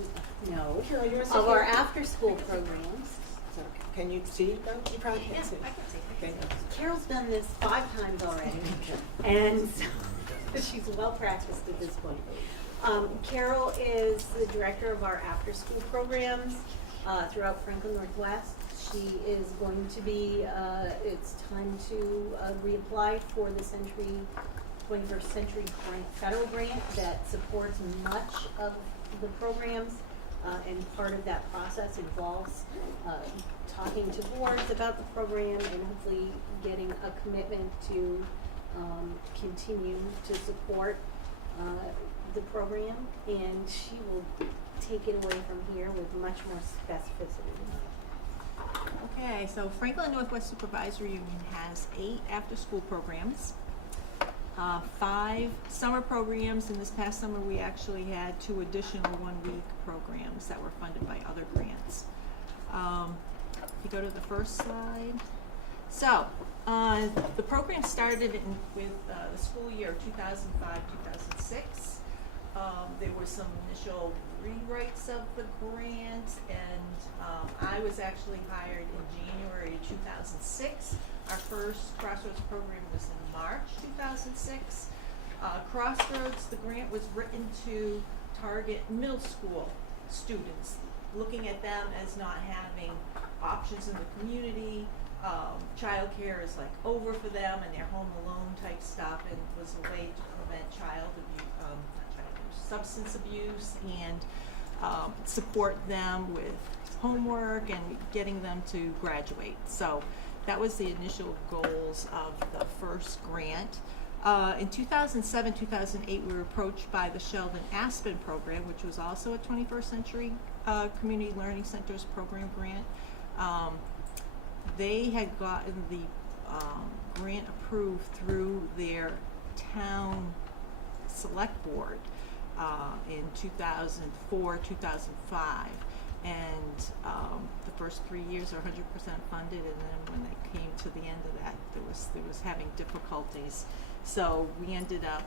you want to sit of our here? after-school programs. So, can you see though? You probably can't see. Okay. Carol's done this 5 times already, and so she's well practiced at this point. Carol is the director of our after-school programs throughout Franklin Northwest. She is going to be, it's time to reapply for the 21st Century Grant, federal grant that supports much of the programs. And part of that process involves talking to boards about the program and hopefully getting a commitment to continue to support the program. And she will take it away from here with much more specificity. Okay, so Franklin Northwest Supervisory Union has 8 after-school programs, 5 summer programs, and this past summer we actually had 2 additional 1-week programs that were funded by other grants. If you go to the first slide. So, the program started with the school year 2005-2006. There were some initial rewrites of the grant, and I was actually hired in January 2006. Our first Crossroads program was in March 2006. Crossroads, the grant was written to target middle school students, looking at them as not having options in the community. Childcare is like over for them, and they're home alone type stuff, and was a way to prevent substance abuse and support them with homework and getting them to graduate. So that was the initial goals of the first grant. In 2007, 2008, we were approached by the Sheldon Aspen program, which was also a 21st Century Community Learning Centers program grant. They had gotten the grant approved through their town select board in 2004, 2005. And the first 3 years are 100% funded, and then when they came to the end of that, there was having difficulties. So we ended up,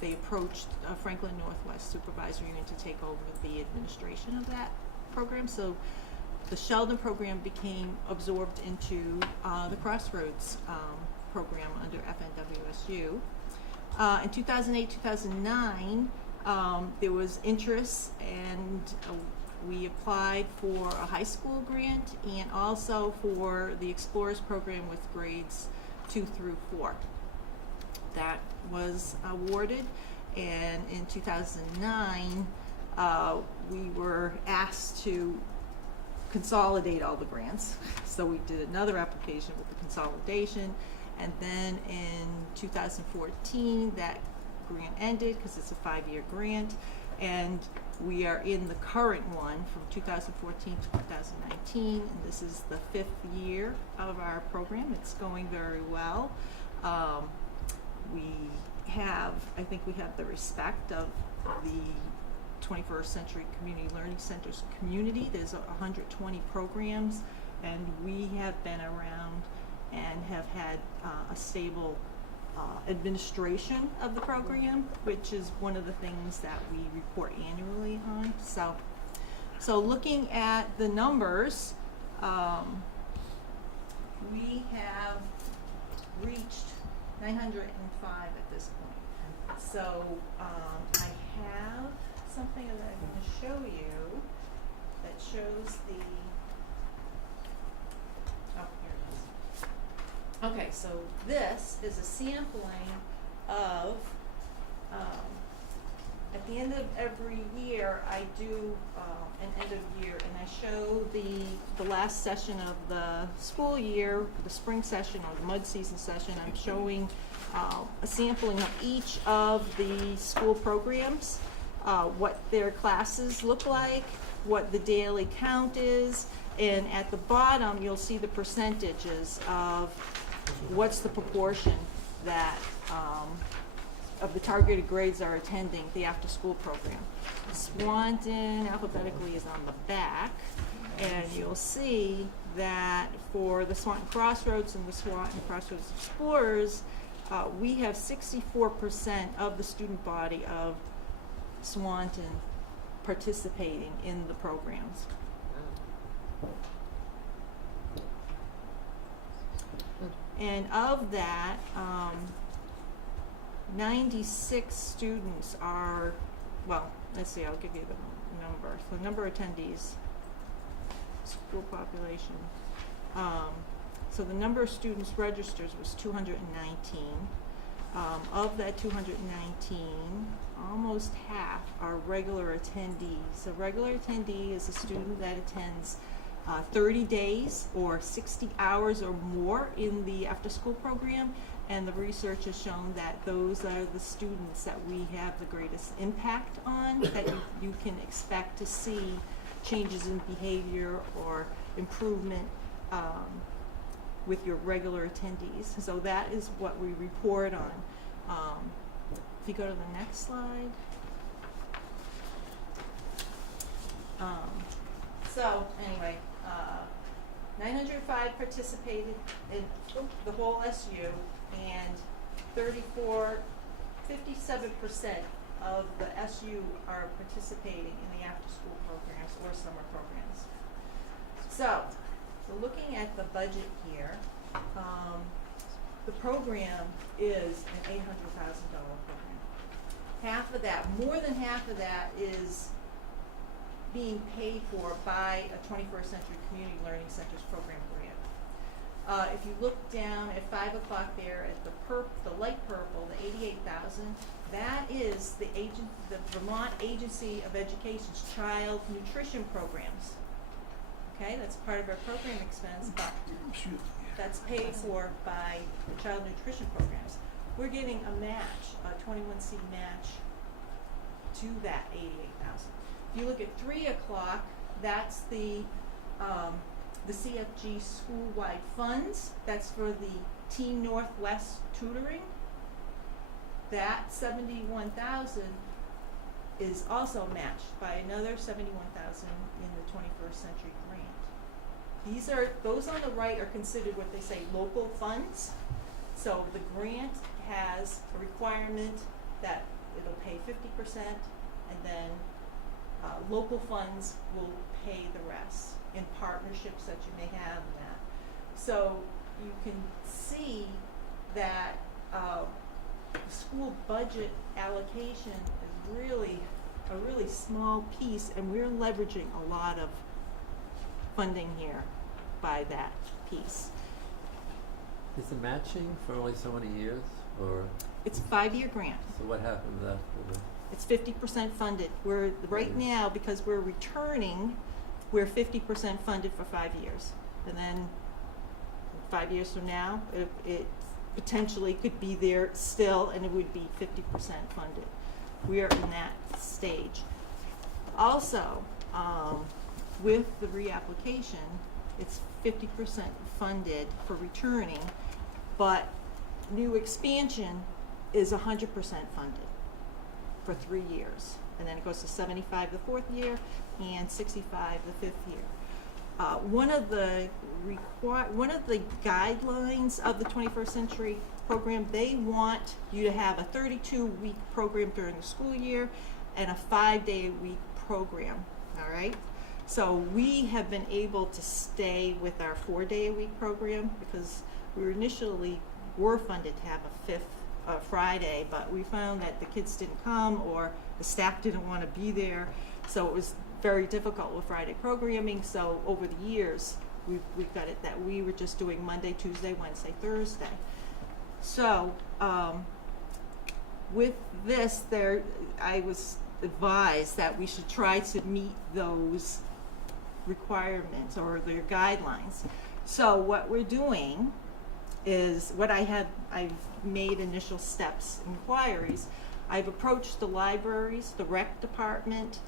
they approached Franklin Northwest Supervisory Union to take over the administration of that program. So the Sheldon program became absorbed into the Crossroads program under FNWSU. In 2008, 2009, there was interest, and we applied for a high school grant and also for the Explorers program with grades 2 through 4. That was awarded, and in 2009, we were asked to consolidate all the grants. So we did another application with the consolidation, and then in 2014, that grant ended because it's a 5-year grant, and we are in the current one from 2014 to 2019, and this is the 5th year of our program. It's going very well. I think we have the respect of the 21st Century Community Learning Centers community. There's 120 programs, and we have been around and have had a stable administration of the program, which is one of the things that we report annually on. So looking at the numbers, we have reached 905 at this point. So I have something that I'm going to show you that shows the, here it is. Okay, so this is a sampling of, at the end of every year, I do an end of year, and I show the last session of the school year, the spring session or the mud season session. I'm showing a sampling of each of the school programs, what their classes look like, what the daily count is, and at the bottom, you'll see the percentages of what's the proportion that, of the targeted grades are attending the after-school program. Swanton alphabetically is on the back, and you'll see that for the Swanton Crossroads and the Swanton Crossroads Explorers, we have 64% of the student body of Swanton participating in the programs. And of that, 96 students are, well, let's see, I'll give you the number. So the number of attendees, school population. So the number of students registered was 219. Of that 219, almost half are regular attendees. So regular attendee is a student that attends 30 days or 60 hours or more in the after-school program, and the research has shown that those are the students that we have the greatest impact on, that you can expect to see changes in behavior or improvement with your regular attendees. So that is what we report on. If you go to the next slide. So anyway, 905 participated in the whole SU, and 57% of the SU are participating in the after-school programs or summer programs. So looking at the budget here, the program is an $800,000 program. Half of that, more than half of that, is being paid for by a 21st Century Community Learning Centers program grant. If you look down at 5 o'clock there at the light purple, the 88,000, that is the Vermont Agency of Education's child nutrition programs. Okay, that's part of our program expense, but that's paid for by the child nutrition programs. We're getting a match, a 21C match to that 88,000. If you look at 3 o'clock, that's the CFG school-wide funds. That's for the Team Northwest tutoring. That 71,000 is also matched by another 71,000 in the 21st Century Grant. Those on the right are considered what they say local funds. So the grant has a requirement that it'll pay 50%, and then local funds will pay the rest in partnerships that you may have in that. So you can see that the school budget allocation is really a really small piece, and we're leveraging a lot of funding here by that piece. Is the matching for only so many years, or It's a 5-year grant. so what happens after the? It's 50% funded. We're right now, because we're returning, we're 50% funded for 5 years. And then 5 years from now, it potentially could be there still, and it would be 50% funded. We are in that stage. Also, with the reapplication, it's 50% funded for returning, but new expansion is 100% funded for 3 years. And then it goes to 75 the 4th year and 65 the 5th year. One of the guidelines of the 21st Century program, they want you to have a 32-week program during the school year and a 5-day-a-week program, all right? So we have been able to stay with our 4-day-a-week program because we initially were funded to have a 5th Friday, but we found that the kids didn't come or the staff didn't want to be there, so it was very difficult with Friday programming. So over the years, we've got it that we were just doing Monday, Tuesday, Wednesday, Thursday. So with this, I was advised that we should try to meet those requirements or their guidelines. So what we're doing is I've made initial steps, inquiries. I've approached the libraries, the rec department,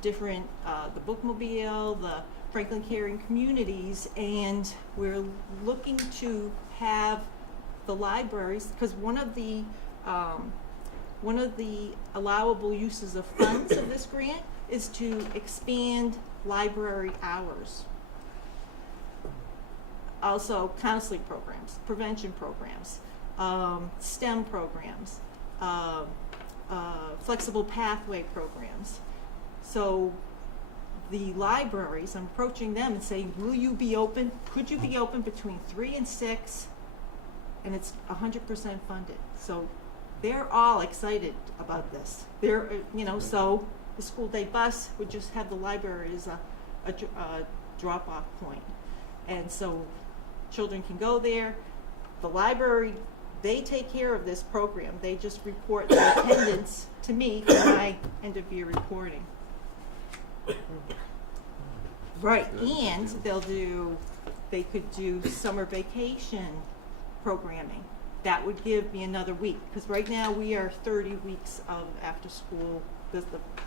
different, the bookmobile, the Franklin Caring Communities, and we're looking to have the libraries, because one of the allowable uses of funds of this grant is to expand library hours. Also, counseling programs, prevention programs, STEM programs, flexible pathway programs. So the libraries, I'm approaching them and saying, will you be open, could you be open between 3 and 6? And it's 100% funded. So they're all excited about this. They're, so the school day bus would just have the library as a drop-off point. And so children can go there. The library, they take care of this program. They just report the attendance to me for my end-of-year reporting. Right, and they could do summer vacation programming. That would give me another week, because right now we are 30 weeks of after school, the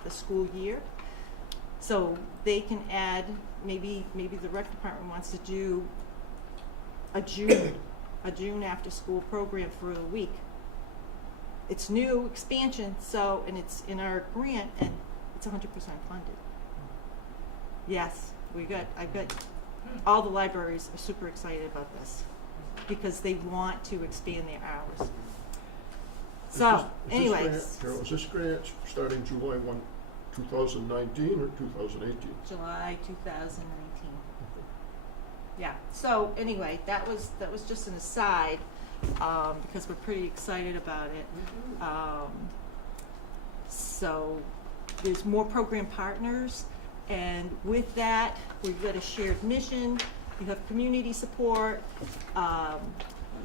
school year. So they can add, maybe the rec department wants to do a June after school program for a week. It's new expansion, so, and it's in our grant, and it's 100% funded. Yes, I've got, all the libraries are super excited about this because they want to expand their hours. So, anyways. Carol, is this grant starting July 1, 2019 or 2018? July 2019. Yeah, so anyway, that was just an aside, because we're pretty excited about it. So there's more program partners. And with that, we've got a shared mission. You have community support.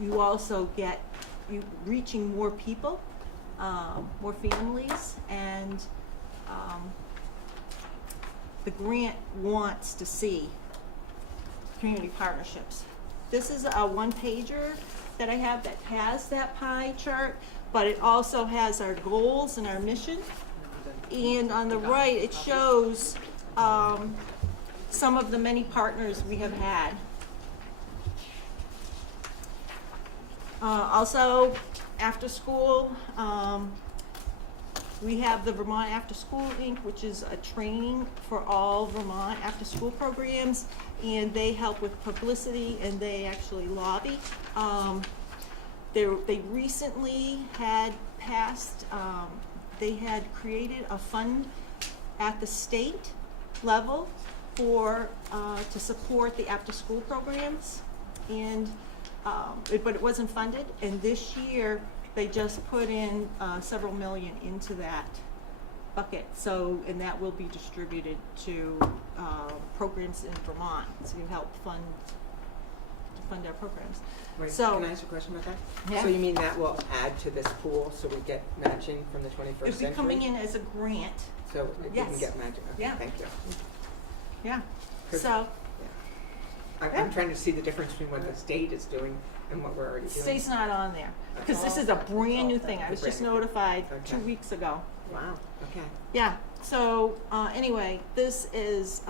You also get reaching more people, more families, and the grant wants to see community partnerships. This is a one-pager that I have that has that pie chart, but it also has our goals and our mission. And on the right, it shows some of the many partners we have had. Also, after school, we have the Vermont After School Inc., which is a training for all Vermont after school programs, and they help with publicity and they actually lobby. They recently had passed, they had created a fund at the state level for to support the after school programs, and but it wasn't funded, and this year they just put in several million into that bucket, so, and that will be distributed to programs in Vermont to help fund our programs. Wait, So- can I ask a question about that? Yeah. So you mean that will add to this pool, so we get matching from the 21st It'll century? be coming in as a grant, So you can Yes. get matching, okay, Yeah. thank you. yeah. Good. So, I'm trying to see the difference between what the state is doing and what we're already doing. state's not on there, because this is a brand new thing. I was just Brand new. notified Okay. 2 weeks ago. Wow, okay. Yeah, so, anyway, this is,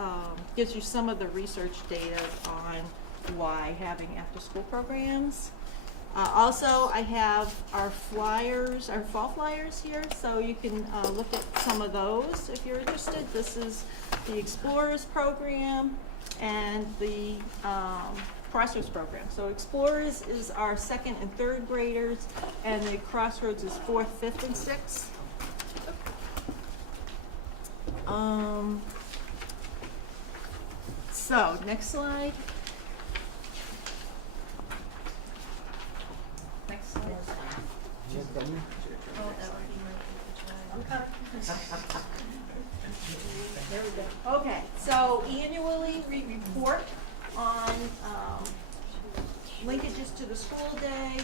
gives you some of the research data on why having after-school programs. Also, I have our flyers, our fall flyers here, so you can, look at some of those if you're interested. This is the Explorers program and the, Crossroads program. So Explorers is our 2nd and 3rd graders, and the Crossroads is 4th, 5th, and 6th. So, next slide. Next slide. There we go. Okay, so annually we report on linkages to the school day,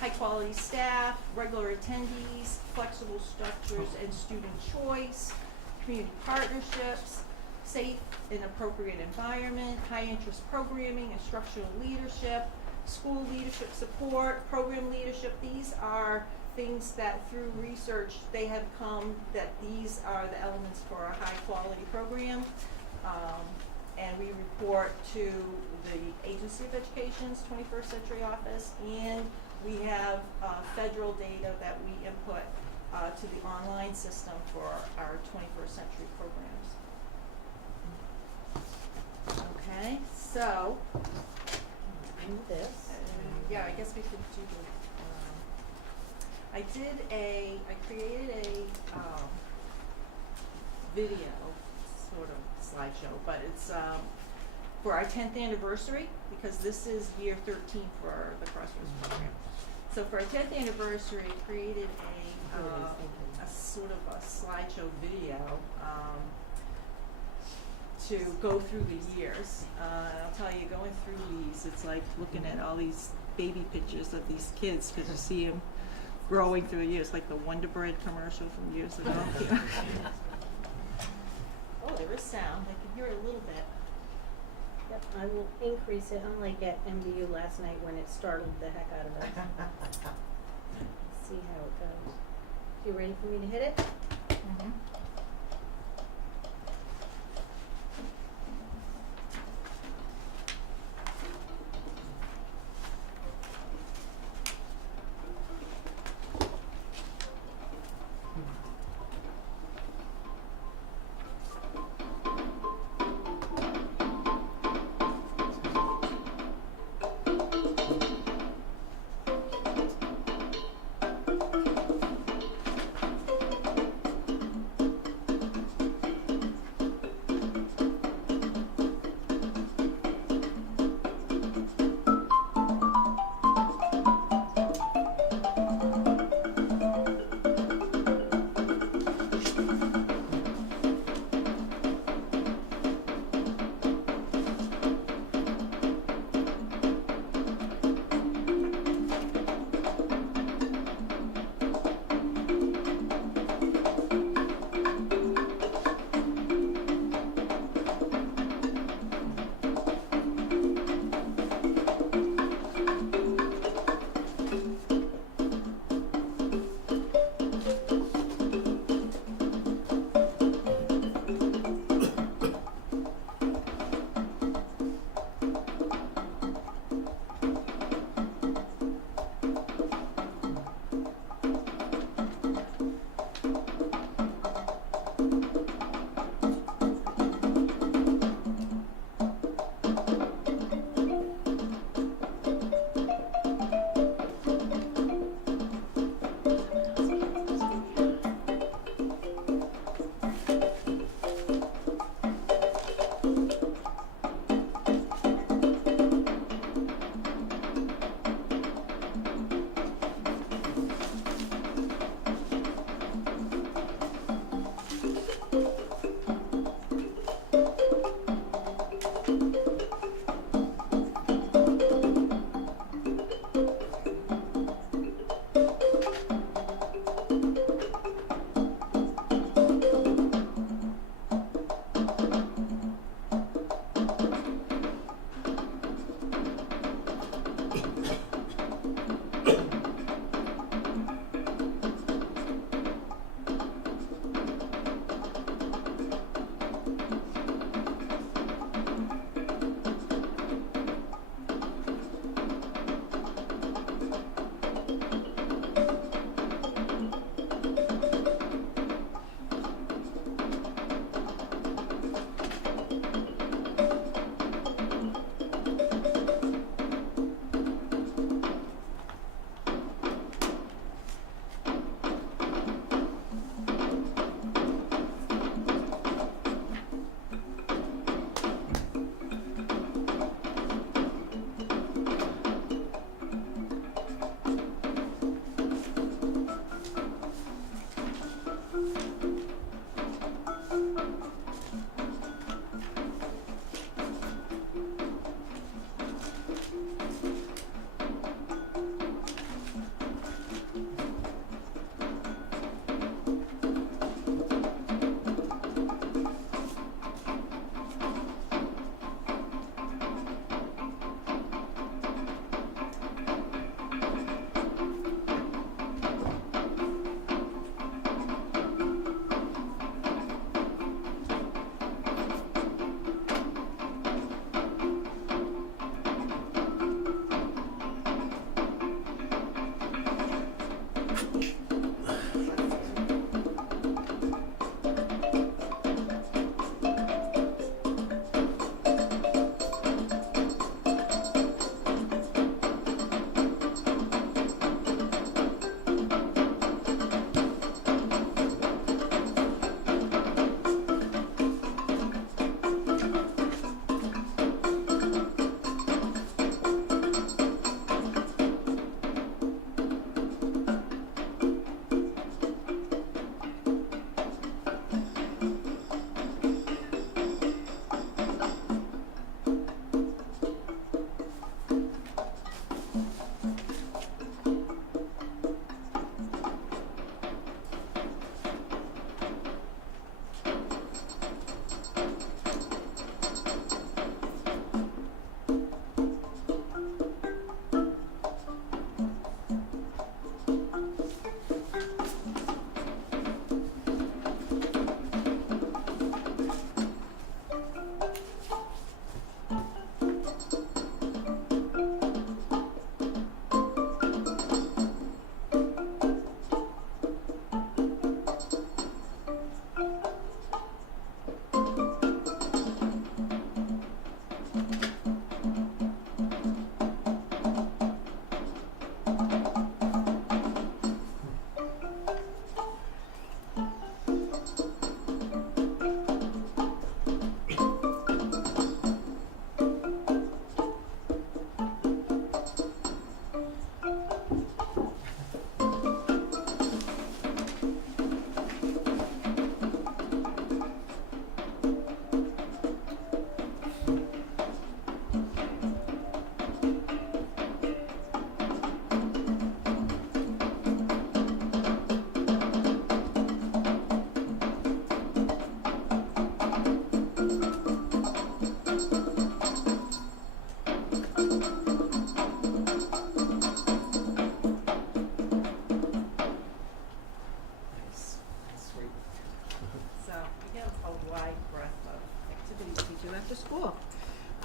high-quality staff, regular attendees, flexible structures and student choice, community partnerships, safe and appropriate environment, high-interest programming, instructional leadership, school leadership support, program leadership. These are things that through research, they have come that these are the elements for a high-quality program. And we report to the Agency of Education's 21st Century Office, and we have federal data that we input to the online system for our 21st century programs. Okay, so, Do this. yeah, I guess we could do the, I created a video, sort of slideshow, but it's for our 10th anniversary, because this is year 13 for the Crossroads program. So for our 10th anniversary, I created a sort of a slideshow video to go through the years. I'll tell you, going through these, it's like looking at all these baby pictures of these kids, because you see them growing through the years, like the Wonder Bread commercial from years ago. Oh, there is sound. I can hear it a little bit. Yep, I will increase it, unlike at MDU last night when it startled the heck out of us. See how it goes. You ready for me to hit it? Mm-hmm.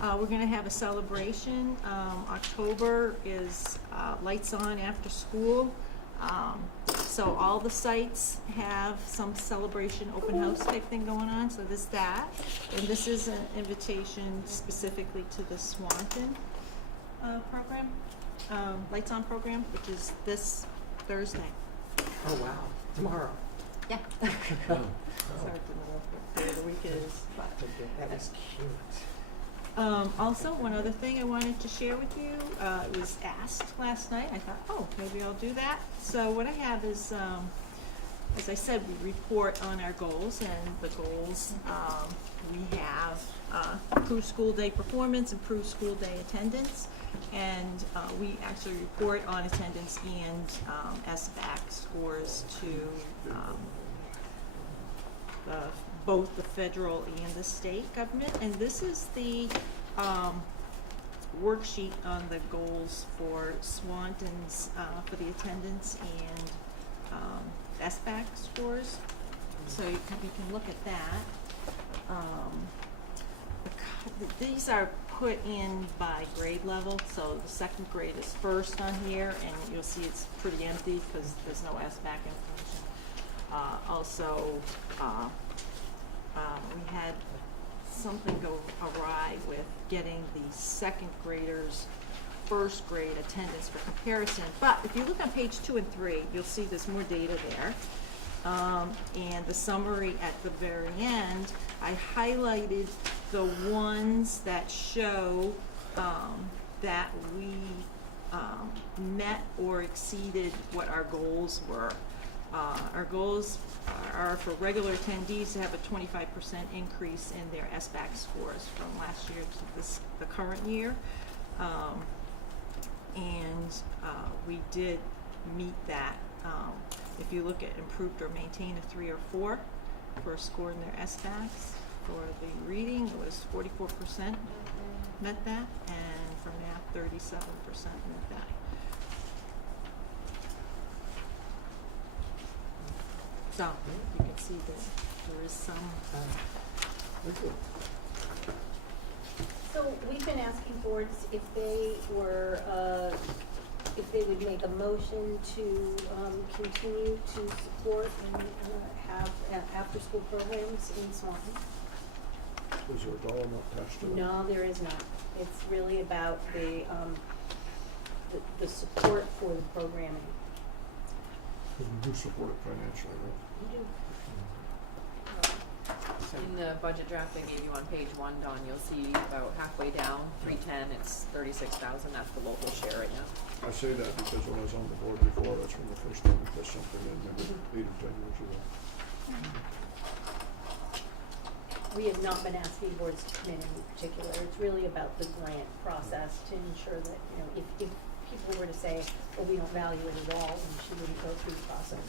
We're gonna have a celebration. October is Lights On After School. So all the sites have some celebration open house type thing going on, so there's that. And this is an invitation specifically to the Swanton program, Lights On program, which is this Thursday. Oh, wow, tomorrow. Yeah. Oh. Sorry to know what day of the week it is, but. That was cute. Also, one other thing I wanted to share with you, it was asked last night, I thought, oh, maybe I'll do that. So what I have is, as I said, we report on our goals, and the goals, we have, improved school day performance, improved school day attendance, and, we actually report on attendance and, SBAC scores to, both the federal and the state government, and this is the worksheet on the goals for Swanton's for the attendance and SBAC scores. So you can look at that. These are put in by grade level, so the second grade is first on here, and you'll see it's pretty empty because there's no SBAC information. Also, we had something go awry with getting the second graders' first grade attendance for comparison. But if you look on page 2 and 3, you'll see there's more data there. And the summary at the very end, I highlighted the ones that show that we met or exceeded what our goals were. Our goals are for regular attendees to have a 25% increase in their SBAC scores from last year to the current year. We did meet that. If you look at improved or maintained a 3 or 4 for a score in their SBACs, for the reading it was 44% met that, and for math 37% met that. So you can see that there is some. So we've been asking boards if they were, if they would make a motion to continue to support and have after-school programs in Swanton. Is there a dollar amount attached to that? No, there is not. It's really about the support for the programming. We do support it financially, right? We do. In the budget draft I gave you on page 1, Dawn, you'll see about halfway down, 310, it's 36,000, that's the local share right now. I say that because when I was on the board before, that's when the first time we put something in, maybe 8 or 10 years ago. We have not been asking boards to commit in particular. It's really about the grant process to ensure that, you know, if people were to say, well, we don't value it at all, then she wouldn't go through the process.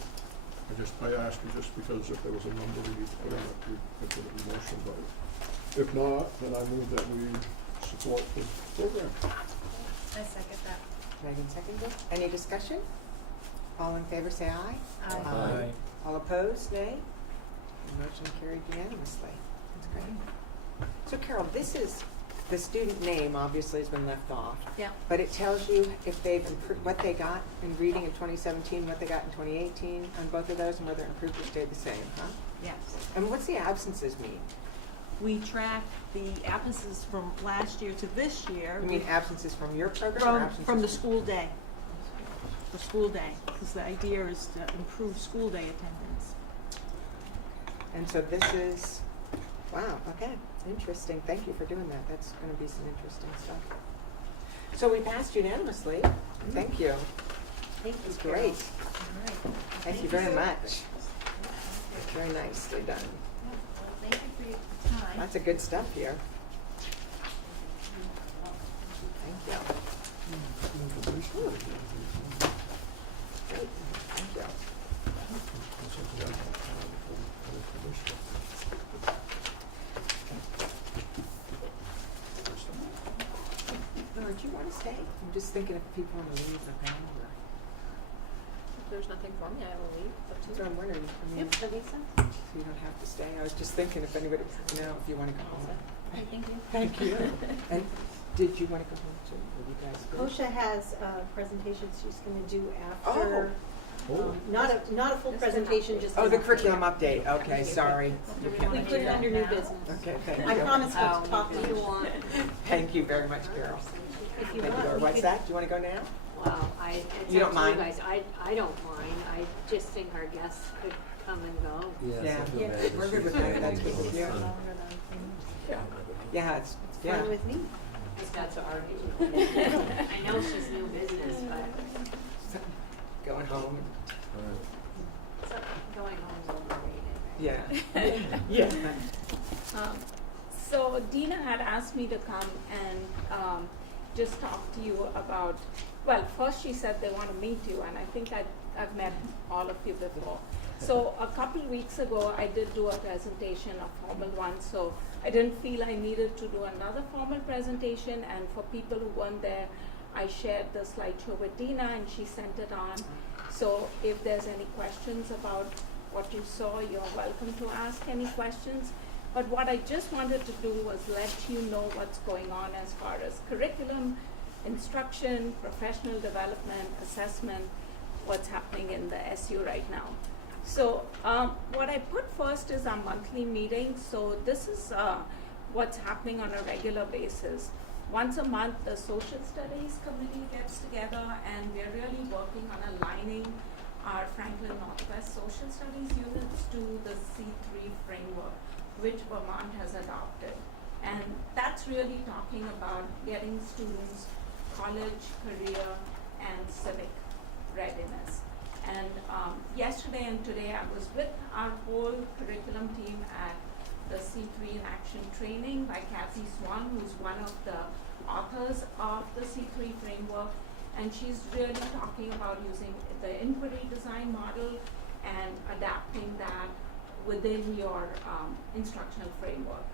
I asked you just because if there was a number we need to put in it, we could put it in motion, but if not, then I move that we support the program. I second that. Megan seconded. Any discussion? All in favor say aye. Aye. Aye. All opposed, nay. Motion carried unanimously. That's great. So Carol, this is, the student name obviously has been left off. Yeah. But it tells you if they've improved, what they got in reading in 2017, what they got in 2018 on both of those, and whether it improved or stayed the same, huh? Yes. And what's the absences mean? We track the absences from last year to this year. You mean absences from your program or absences From the school day. The school day, because the idea is to improve school day attendance. And so this is, wow, okay, interesting. Thank you for doing that. That's going to be some interesting stuff. So we passed unanimously. Thank you. Thank you, It's Carol. great. All right. Thank you very much. Very nicely done. Well, thank you for your time. Lots of good stuff here. Thank you. Great, thank you. Laura, do you want to stay? I'm just thinking if people want to leave the panel or. If there's nothing for me, I will leave. It's up to So you. I'm wondering, I mean, Yep, that makes sense. so you don't have to stay. I was just thinking if anybody, if you want to go home. Thank you. Thank you. And did you want to go home too? Were you guys good? Kosha has a presentation she's gonna do after, Oh. not a full Just an presentation, update. just Oh, an the update. curriculum update, okay, sorry. You can't We make put it that. under new business. Okay, thank you. I promised Oh, not to talk do to you you. want, Thank you very much, Carol. If you Thank want, Laura. we What's could- that? Do you want to go now? well, it's You up don't to you mind? guys, I don't mind, I just think our guests could come and go. Yes, Yeah. I feel Yeah. bad that We're good she's with that. waiting That's good for with the you. sun. Yeah, it's, yeah. Fine with me. If that's what our I know she's new business, but Going home. All right. so going home's overrated, right? Yeah. Yeah. So Dina had asked me to come and just talk to you about, well, first she said they want to meet you, and I think I've met all of you before. So a couple weeks ago, I did do a presentation, a formal one, so I didn't feel I needed to do another formal presentation, and for people who weren't there, I shared the slideshow with Dina and she sent it on. So if there's any questions about what you saw, you're welcome to ask any questions. But what I just wanted to do was let you know what's going on as far as curriculum, instruction, professional development, assessment, what's happening in the SU right now. So what I put first is our monthly meeting. So this is what's happening on a regular basis. Once a month, the social studies committee gets together and we're really working on aligning our Franklin Northwest social studies units to the C3 framework, which Vermont has adopted. And that's really talking about getting students college, career, and civic readiness. And yesterday and today I was with our whole curriculum team at the C3 in Action training by Kathy Swan, who's one of the authors of the C3 framework. And she's really talking about using the inquiry design model and adapting that within your instructional framework.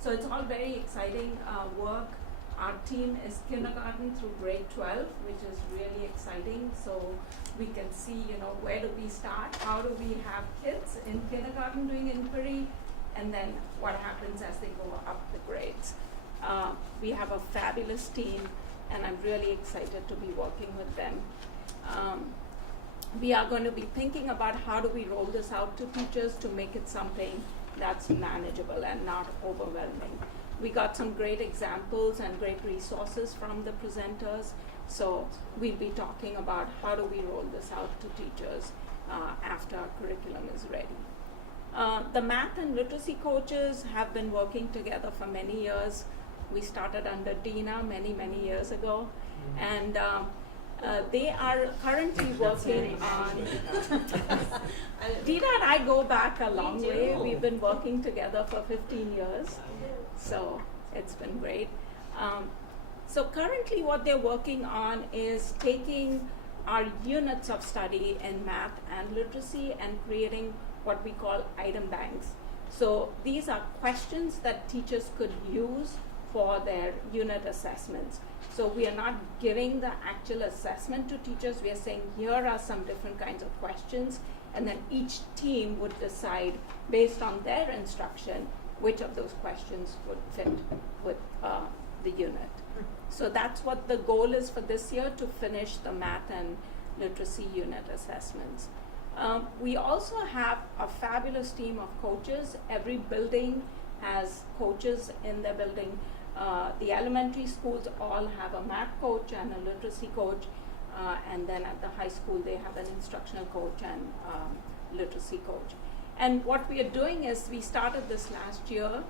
So it's all very exciting work. Our team is kindergarten through grade 12, which is really exciting. So we can see, where do we start? How do we have kids in kindergarten doing inquiry? And then what happens as they go up the grades? We have a fabulous team, and I'm really excited to be working with them. We are going to be thinking about how do we roll this out to teachers to make it something that's manageable and not overwhelming. We got some great examples and great resources from the presenters, so we'll be talking about how do we roll this out to teachers after our curriculum is ready. The math and literacy coaches have been working together for many years. We started under Dina many, many years ago, and they are currently working on. Dina and I go back a long way. We've been working together for 15 years, so it's been great. So currently what they're working on is taking our units of study in math and literacy and creating what we call item banks. So these are questions that teachers could use for their unit assessments. So we are not giving the actual assessment to teachers. We are saying here are some different kinds of questions, and then each team would decide based on their instruction which of those questions would fit with the unit. So that's what the goal is for this year, to finish the math and literacy unit assessments. We also have a fabulous team of coaches. Every building has coaches in their building. The elementary schools all have a math coach and a literacy coach, and then at the high school they have an instructional coach and literacy coach. And what we are doing is, we started this last year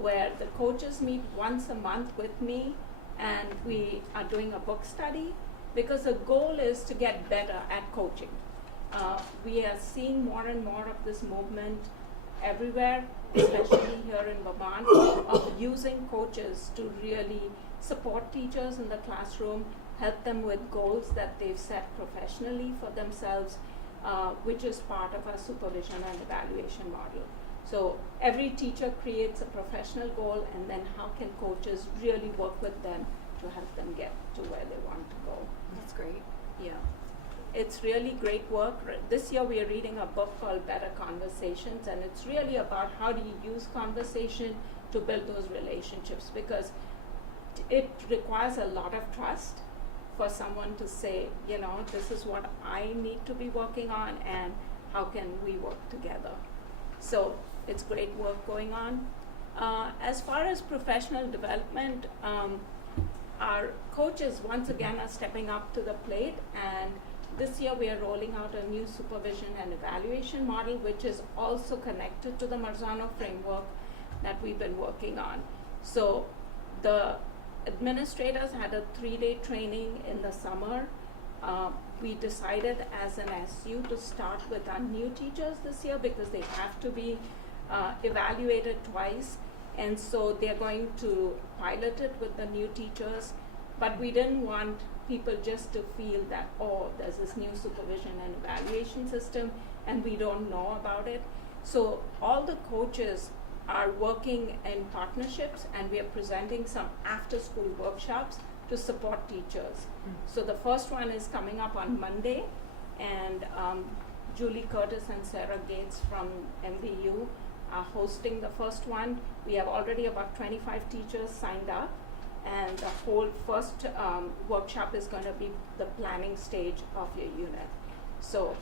where the coaches meet once a month with me, and we are doing a book study, because the goal is to get better at coaching. We are seeing more and more of this movement everywhere, especially here in Vermont, of using coaches to really support teachers in the classroom, help them with goals that they've set professionally for themselves, which is part of our supervision and evaluation model. So every teacher creates a professional goal, and then how can coaches really work with them to help them get to where they want to go. That's great. Yeah. It's really great work. This year we are reading a book called Better Conversations, and it's really about how do you use conversation to build those relationships, because it requires a lot of trust for someone to say, you know, this is what I need to be working on and how can we work together. So it's great work going on. As far as professional development, our coaches once again are stepping up to the plate, and this year we are rolling out a new supervision and evaluation model, which is also connected to the Marzano framework that we've been working on. So the administrators had a 3-day training in the summer. We decided as an SU to start with our new teachers this year because they have to be evaluated twice, and so they're going to pilot it with the new teachers. But we didn't want people just to feel that, oh, there's this new supervision and evaluation system and we don't know about it. So all the coaches are working in partnerships, and we are presenting some after-school workshops to support teachers. So the first one is coming up on Monday, and Julie Curtis and Sarah Gates from MVU are hosting the first one. We have already about 25 teachers signed up, and the whole first workshop is going to be the planning stage of your unit. So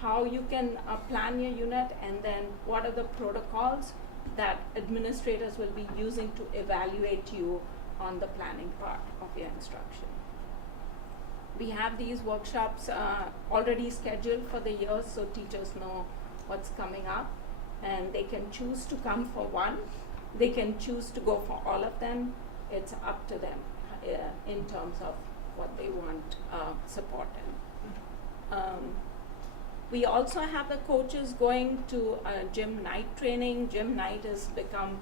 how you can plan your unit, and then what are the protocols that administrators will be using to evaluate you on the planning part of your instruction. We have these workshops already scheduled for the year, so teachers know what's coming up, and they can choose to come for one. They can choose to go for all of them. It's up to them in terms of what they want support in. We also have the coaches going to gym night training. Gym night has become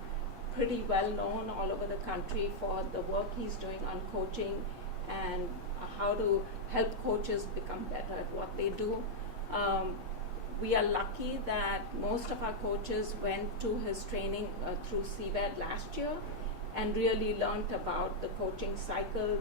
pretty well known all over the country for the work he's doing on coaching and how to help coaches become better at what they do. We are lucky that most of our coaches went to his training through CVED last year and really learned about the coaching cycle.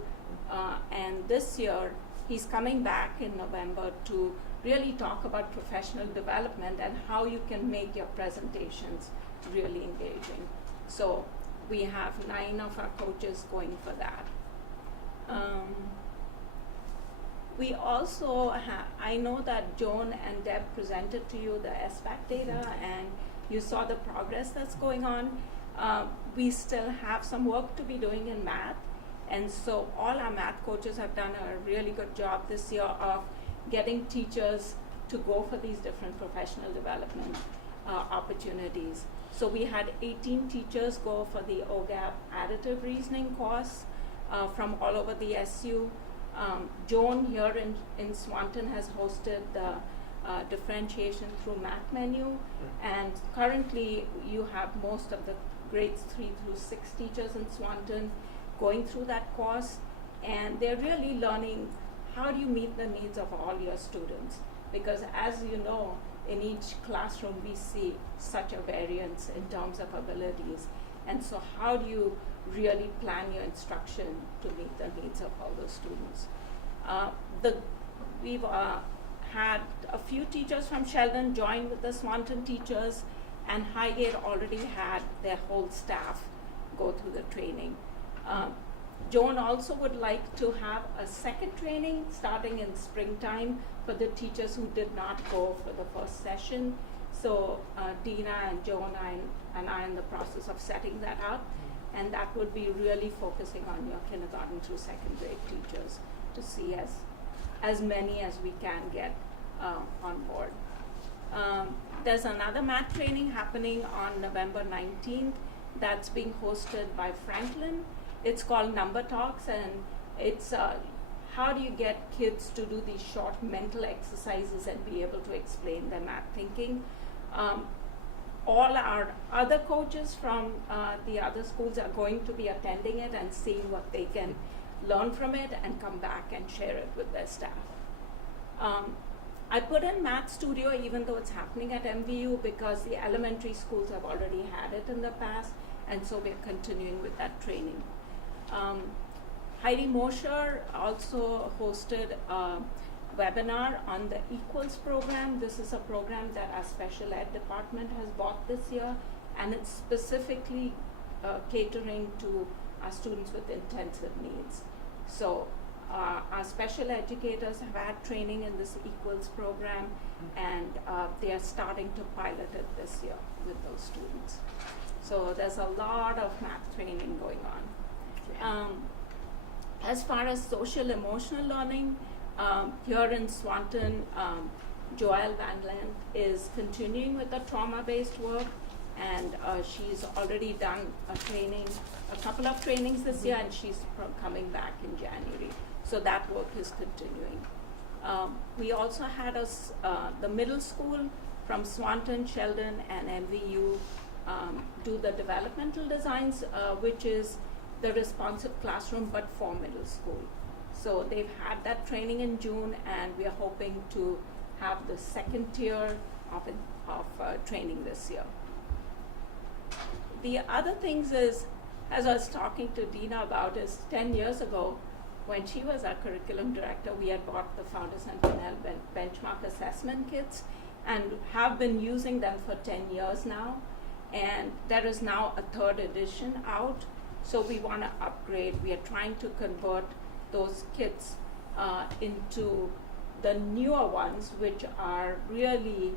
And this year, he's coming back in November to really talk about professional development and how you can make your presentations really engaging. So we have 9 of our coaches going for that. We also have, I know that Joan and Deb presented to you the SBAC data, and you saw the progress that's going on. We still have some work to be doing in math, and so all our math coaches have done a really good job this year of getting teachers to go for these different professional development opportunities. So we had 18 teachers go for the OGAP additive reasoning course from all over the SU. Joan here in Swanton has hosted the differentiation through math menu, and currently you have most of the grades 3 through 6 teachers in Swanton going through that course, and they're really learning how do you meet the needs of all your students, because as you know, in each classroom we see such a variance in terms of abilities, and so how do you really plan your instruction to meet the needs of all those students. We've had a few teachers from Sheldon join with the Swanton teachers, and Highgate already had their whole staff go through the training. Joan also would like to have a second training starting in springtime for the teachers who did not go for the first session. So Dina and Joan and I are in the process of setting that up, and that would be really focusing on your kindergarten through second grade teachers to see as many as we can get on board. There's another math training happening on November 19th that's being hosted by Franklin. It's called Number Talks, and it's how do you get kids to do these short mental exercises and be able to explain their math thinking. All our other coaches from the other schools are going to be attending it and seeing what they can learn from it and come back and share it with their staff. I put in Math Studio even though it's happening at MVU because the elementary schools have already had it in the past, and so we're continuing with that training. Heidi Mosher also hosted a webinar on the Equals program. This is a program that our special ed department has bought this year, and it's specifically catering to our students with intensive needs. So our special educators have had training in this Equals program, and they are starting to pilot it this year with those students. So there's a lot of math training going on. As far as social emotional learning, here in Swanton, Joelle Van Lent is continuing with the trauma-based work, and she's already done a couple of trainings this year, and she's coming back in January. So that work is continuing. We also had the middle school from Swanton, Sheldon, and MVU do the developmental designs, which is the responsive classroom, but for middle school. So they've had that training in June, and we are hoping to have the second tier of training this year. The other things is, as I was talking to Dina about, is 10 years ago, when she was our curriculum director, we had bought the Founders and Pinnell benchmark assessment kits and have been using them for 10 years now. And there is now a third edition out, so we want to upgrade. We are trying to convert those kits into the newer ones, which are really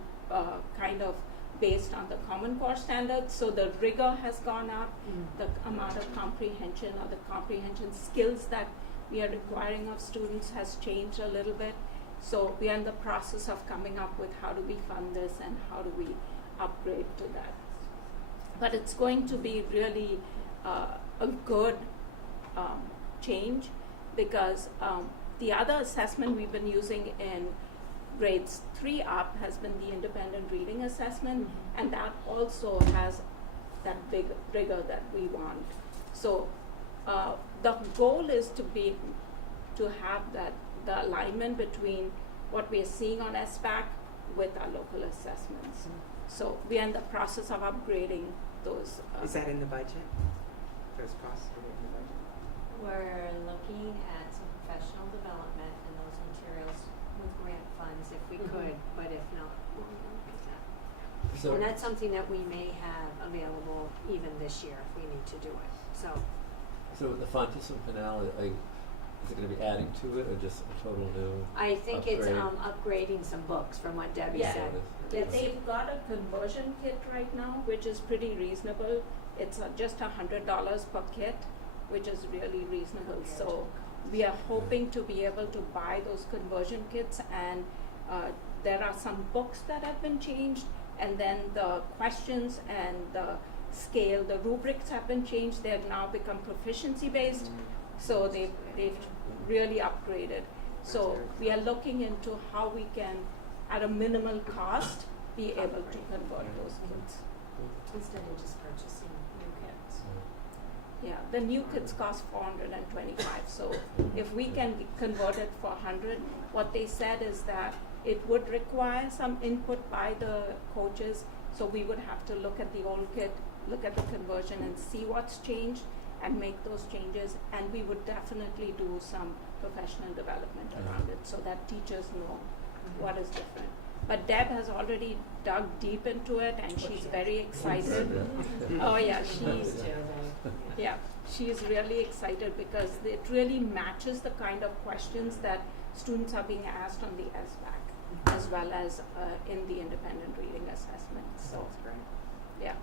kind of based on the Common Core standards. So the rigor has gone up, the amount of comprehension or the comprehension skills that we are requiring of students has changed a little bit. So we are in the process of coming up with how do we fund this and how do we upgrade to that. But it's going to be really a good change, because the other assessment we've been using in grades 3 up has been the independent reading assessment, and that also has that big rigor that we want. So the goal is to have the alignment between what we are seeing on SBAC with our local assessments. So we are in the process of upgrading those. Is that in the budget? Those costs are in the budget? We're looking at some professional development and those materials with grant funds if we could, but if not, we won't look at that. So, And that's something that we may have available even this year if we need to do it. So so the Fountas and Pinnell, is it going to be adding to it or just a total new? I think it's Upgrade. upgrading some books from what Debbie Yeah. said. Yeah, they've got a conversion kit right now, which is pretty reasonable. It's just $100 per kit, which is really reasonable. So we are hoping to be able to buy those conversion kits, and there are some books that have been changed, and then the questions and the scale, the rubrics have been changed. They have now become proficiency based, so they've really upgraded. So we are looking into how we can, at a minimal cost, be able to convert those kits. Instead of just purchasing new kits. Yeah, the new kits cost $425. So if we can convert it for 100, what they said is that it would require some input by the coaches. So we would have to look at the old kit, look at the conversion, and see what's changed and make those changes. And we would definitely do some professional development around it so that teachers know what is different. But Deb has already dug deep into it, and she's very excited. Oh yeah, she's really excited because it really matches the kind of questions that students are being asked on the SBAC, as well as in the independent reading assessment. So That's great. yeah.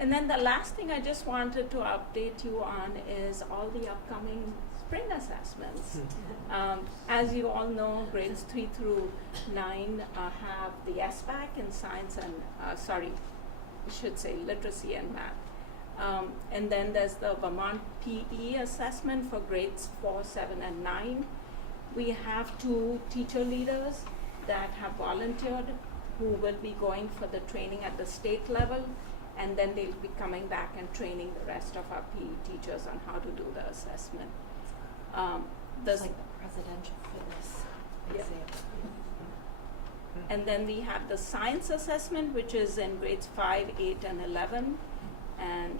And then the last thing I just wanted to update you on is all the upcoming spring assessments. As you all know, grades 3 through 9 have the SBAC in science and, literacy and math. And then there's the Vermont PE assessment for grades 4, 7, and 9. We have 2 teacher leaders that have volunteered who will be going for the training at the state level, and then they'll be coming back and training the rest of our PE teachers on how to do the assessment. It's like the presidential fitness exam. And then we have the science assessment, which is in grades 5, 8, and 11, and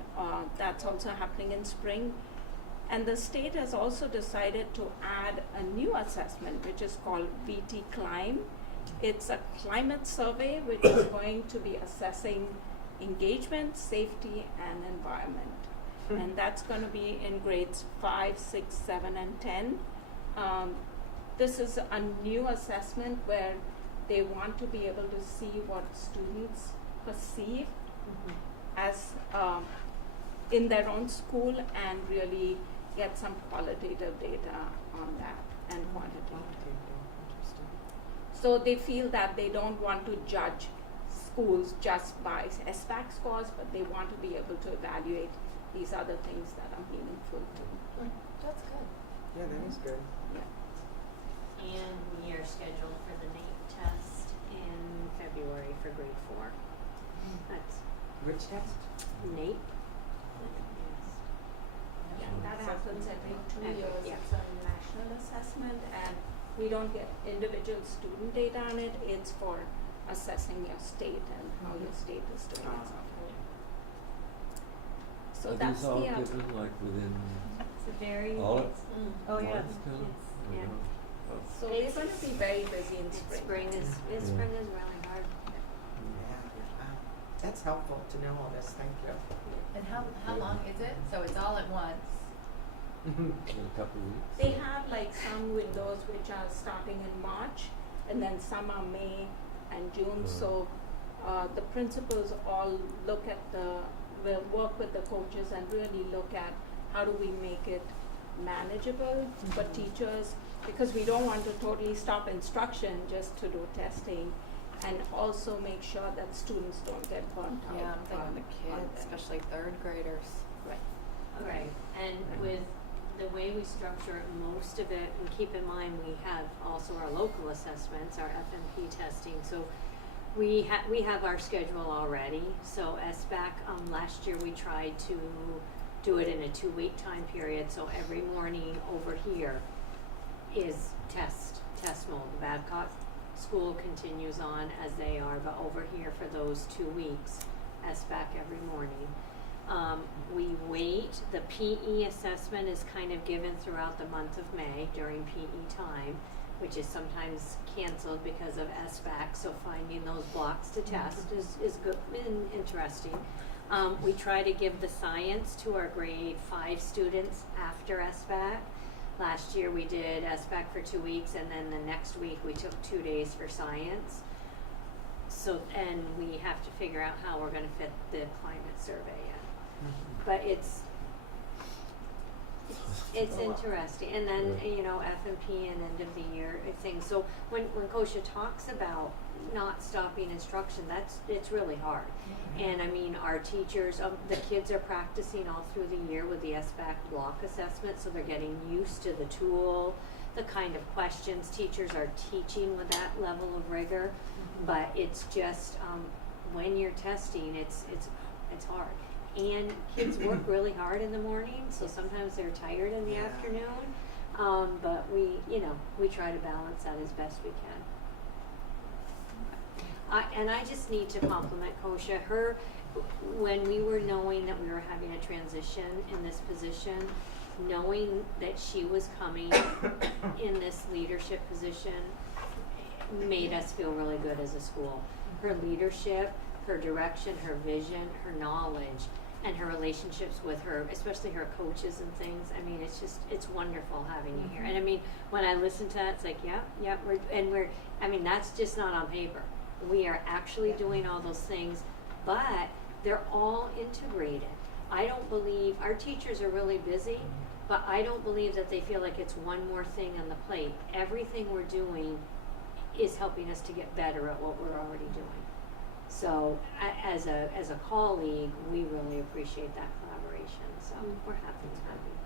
that's also happening in spring. And the state has also decided to add a new assessment, which is called VT Climb. It's a climate survey, which is going to be assessing engagement, safety, and environment. And that's going to be in grades 5, 6, 7, and 10. This is a new assessment where they want to be able to see what students perceive as in their own school and really get some qualitative data on that and quantitative. So they feel that they don't want to judge schools just by SBAC scores, but they want to be able to evaluate these other things that are meaningful too. That's good. Yeah, that is good. And we are scheduled for the NAEP test in February for grade 4. That's Which test? NAEP. Yeah, that happens every 2 Every- years. yeah. It's a national assessment, and we don't get individual student data on it. It's for assessing your state and how your state is doing itself. So Are that's these all the given like within It's a very, all it's, Oh, yeah. months kind of? It's- We yeah. don't- oh. so they're going to be very busy in spring. spring is Yeah. spring is really hard. Yeah, wow. That's helpful to know all this, thank you. And how long is it? So it's all at once? In a couple of weeks? They have like some windows which are starting in March, and then some are May and June. Right. So the principals all look at will work with the coaches and really look at how do we make it manageable for teachers, because we don't want to totally stop instruction just to do testing, and also make sure that students don't get burnt out. Yeah, I'm thinking on the them. kids, especially third graders. Right, and with the way we structure most of it, and keep in mind, we have also our local assessments, our FMP testing, so we have our schedule already. So SBAC, last year we tried to do it in a 2-week time period, so every morning over here is test mode. The Babcock school continues on as they are, but over here for those 2 weeks, SBAC every morning. We wait, the PE assessment is kind of given throughout the month of May during PE time, which is sometimes canceled because of SBAC, so finding those blocks to test is good and interesting. We try to give the science to our grade 5 students after SBAC. Last year we did SBAC for 2 weeks, and then the next week we took 2 days for science. So, and we have to figure out how we're gonna fit the climate survey in. But it's interesting, and then, you know, FMP and end of the year things. So when Kosha talks about not stopping instruction, it's really hard. And I mean, our teachers, the kids are practicing all through the year with the SBAC block assessment, so they're getting used to the tool, the kind of questions teachers are teaching with that level of rigor. But it's just when you're testing, it's hard. And kids work really hard in the morning, so sometimes they're tired in the Yeah. afternoon. But we try to balance that as best we can. I just need to compliment Kosha. When we were knowing that we were having a transition in this position, knowing that she was coming in this leadership position made us feel really good as a school. Her leadership, her direction, her vision, her knowledge, and her relationships with her, especially her coaches and things. I mean, it's wonderful having you here. And I mean, when I listen to that, it's like, that's just not on paper. We are actually doing all those things, but they're all integrated. I don't believe, our teachers are really busy, but I don't believe that they feel like it's one more thing on the plate. Everything we're doing is helping us to get better at what we're already doing. So as a colleague, we really appreciate that collaboration. So we're happy to have you.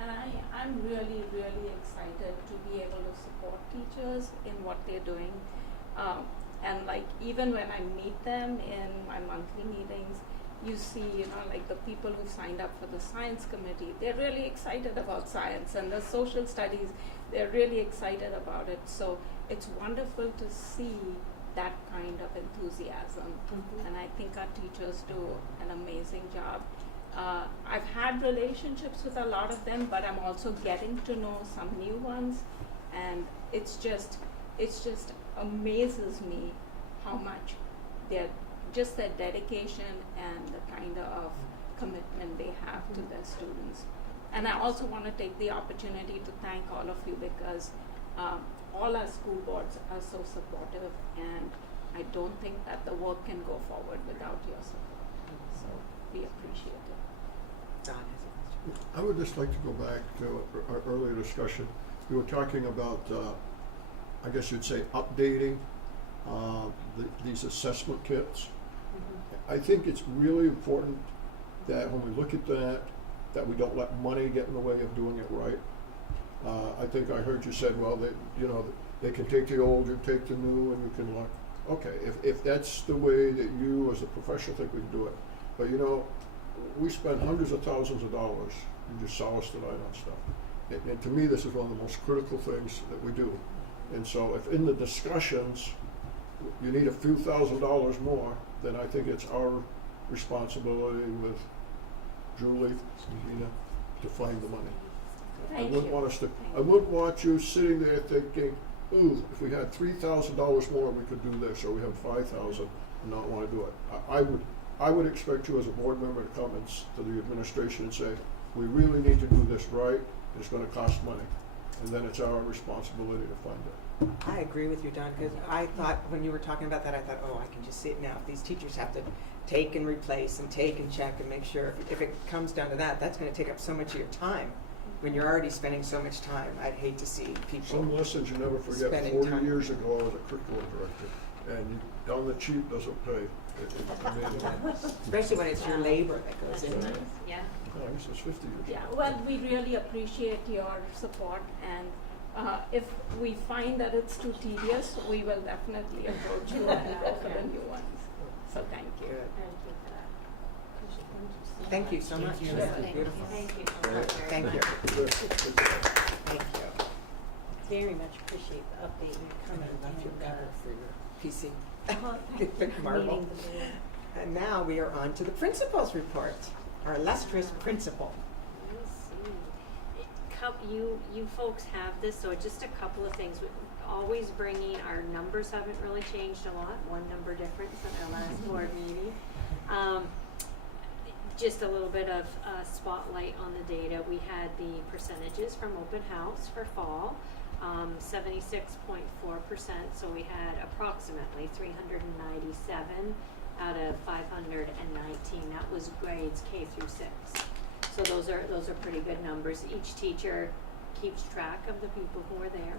And I'm really, really excited to be able to support teachers in what they're doing. And like even when I meet them in my monthly meetings, you see, like the people who signed up for the science committee, they're really excited about science, and the social studies, they're really excited about it. So it's wonderful to see that kind of enthusiasm. And I think our teachers do an amazing job. I've had relationships with a lot of them, but I'm also getting to know some new ones, and it just amazes me how much they're just their dedication and the kind of commitment they have to their students. And I also want to take the opportunity to thank all of you because all our school boards are so supportive, and I don't think that the work can go forward without your support. So we appreciate it. Don has a question. I would just like to go back to our earlier discussion. We were talking about, I guess you'd say, updating these assessment kits. I think it's really important that when we look at that we don't let money get in the way of doing it right. I think I heard you said, well, they can take the old, you take the new, and you can look. Okay, if that's the way that you as a professional think we can do it. But we spend hundreds of thousands of dollars in just solace tonight on stuff. And to me, this is one of the most critical things that we do. And so if in the discussions you need a few $1,000s more, then I think it's our responsibility with Julie, Gina, to find the money. I wouldn't want you sitting there thinking, ooh, if we had $3,000 more, we could do this, or we have $5,000 and not want to do it. I would expect you as a board member to come to the administration and say, we really need to do this right, it's going to cost money. And then it's our responsibility to fund it. I agree with you, Don, because I thought when you were talking about that, I thought, oh, I can just see it now. If these teachers have to take and replace and take and check and make sure, if it comes down to that, that's going to take up so much of your time. When you're already spending so much time, I'd hate to see people Some lessons you never forget. spending 40 time. years ago, I was a curriculum director, and down the cheap doesn't pay. Especially when it's your labor that goes into it. Yeah. I guess it's 50 years. Yeah, well, we really appreciate your support, and if we find that it's too tedious, we will definitely approach you and go for the new ones. So thank you. Good. Thank you for that. Thank you so much. Thank you. This is Thank beautiful. you. Thank you. Good. Thank you. Very much appreciate the update and your And comment I love your and, cover for your PC. meeting Marble. the board. And now we are on to the principal's report, our illustrious principal. Let's see. You folks have this, so just a couple of things. Always bringing, our numbers haven't really changed a lot, one number difference than our last board meeting. Just a little bit of spotlight on the data. We had the percentages from open house for fall, 76.4%, so we had approximately 397 out of 519. That was grades K through 6. So those are pretty good numbers. Each teacher keeps track of the people who are there.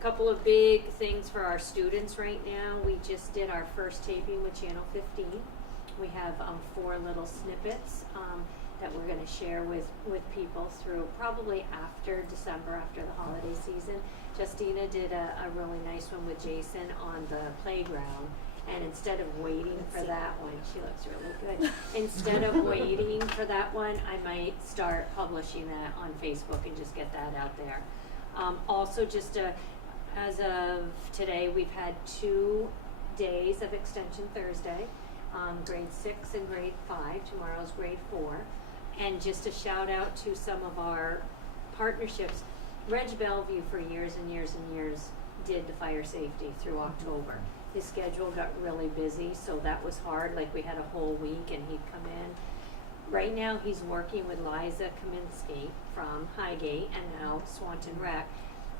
Couple of big things for our students right now. We just did our first taping with Channel 15. We have 4 little snippets that we're going to share with people through probably after December, after the holiday season. Justina did a really nice one with Jason on the playground. And instead of waiting for that one, she looks really good. Instead of waiting for that one, I might start publishing that on Facebook and just get that out there. Also, just as of today, we've had 2 days of Extension Thursday, grade 6 and grade 5. Tomorrow's grade 4. And just a shout out to some of our partnerships. Reg Bellevue for years and years and years did the fire safety through October. His schedule got really busy, so that was hard. Like, we had a whole week and he'd come in. Right now he's working with Liza Kaminsky from Highgate and now Swanton Rec.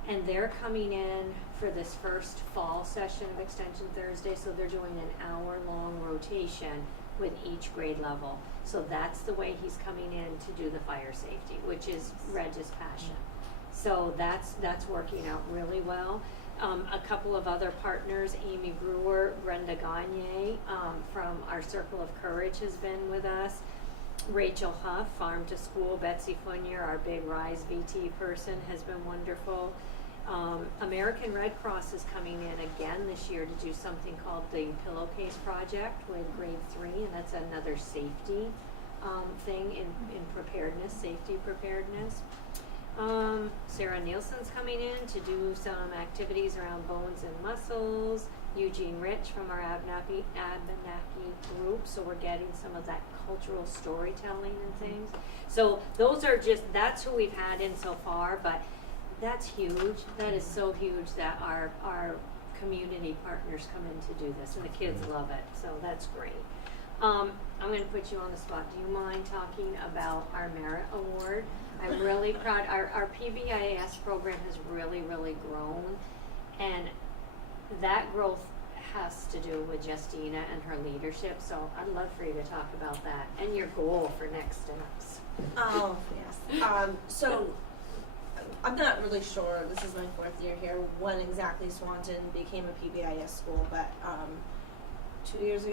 And they're coming in for this first fall session of Extension Thursday, so they're doing an hour-long rotation with each grade level. So that's the way he's coming in to do the fire safety, which is Reg's passion. So that's working out really well. A couple of other partners, Amy Brewer, Brenda Gagne from our Circle of Courage has been with us. Rachel Huff, Farm to School, Betsy Funyer, our big RISE VT person, has been wonderful. American Red Cross is coming in again this year to do something called the Pillowcase Project with grade 3, and that's another safety thing in preparedness, safety preparedness. Sarah Nielsen's coming in to do some activities around bones and muscles. Eugene Rich from our Abenaki group, so we're getting some of that cultural storytelling and things. So that's who we've had in so far, but that's huge. That is so huge that our community partners come in to do this, and the kids love it, so that's great. I'm gonna put you on the spot. Do you mind talking about our merit award? I'm really proud. Our PBIS program has really, really grown, and that growth has to do with Justina and her leadership, so I'd love for you to talk about that and your goal for next steps. Oh, yes. So I'm not really sure, this is my 4th year here, when exactly Swanton became a PBIS school, but 3 years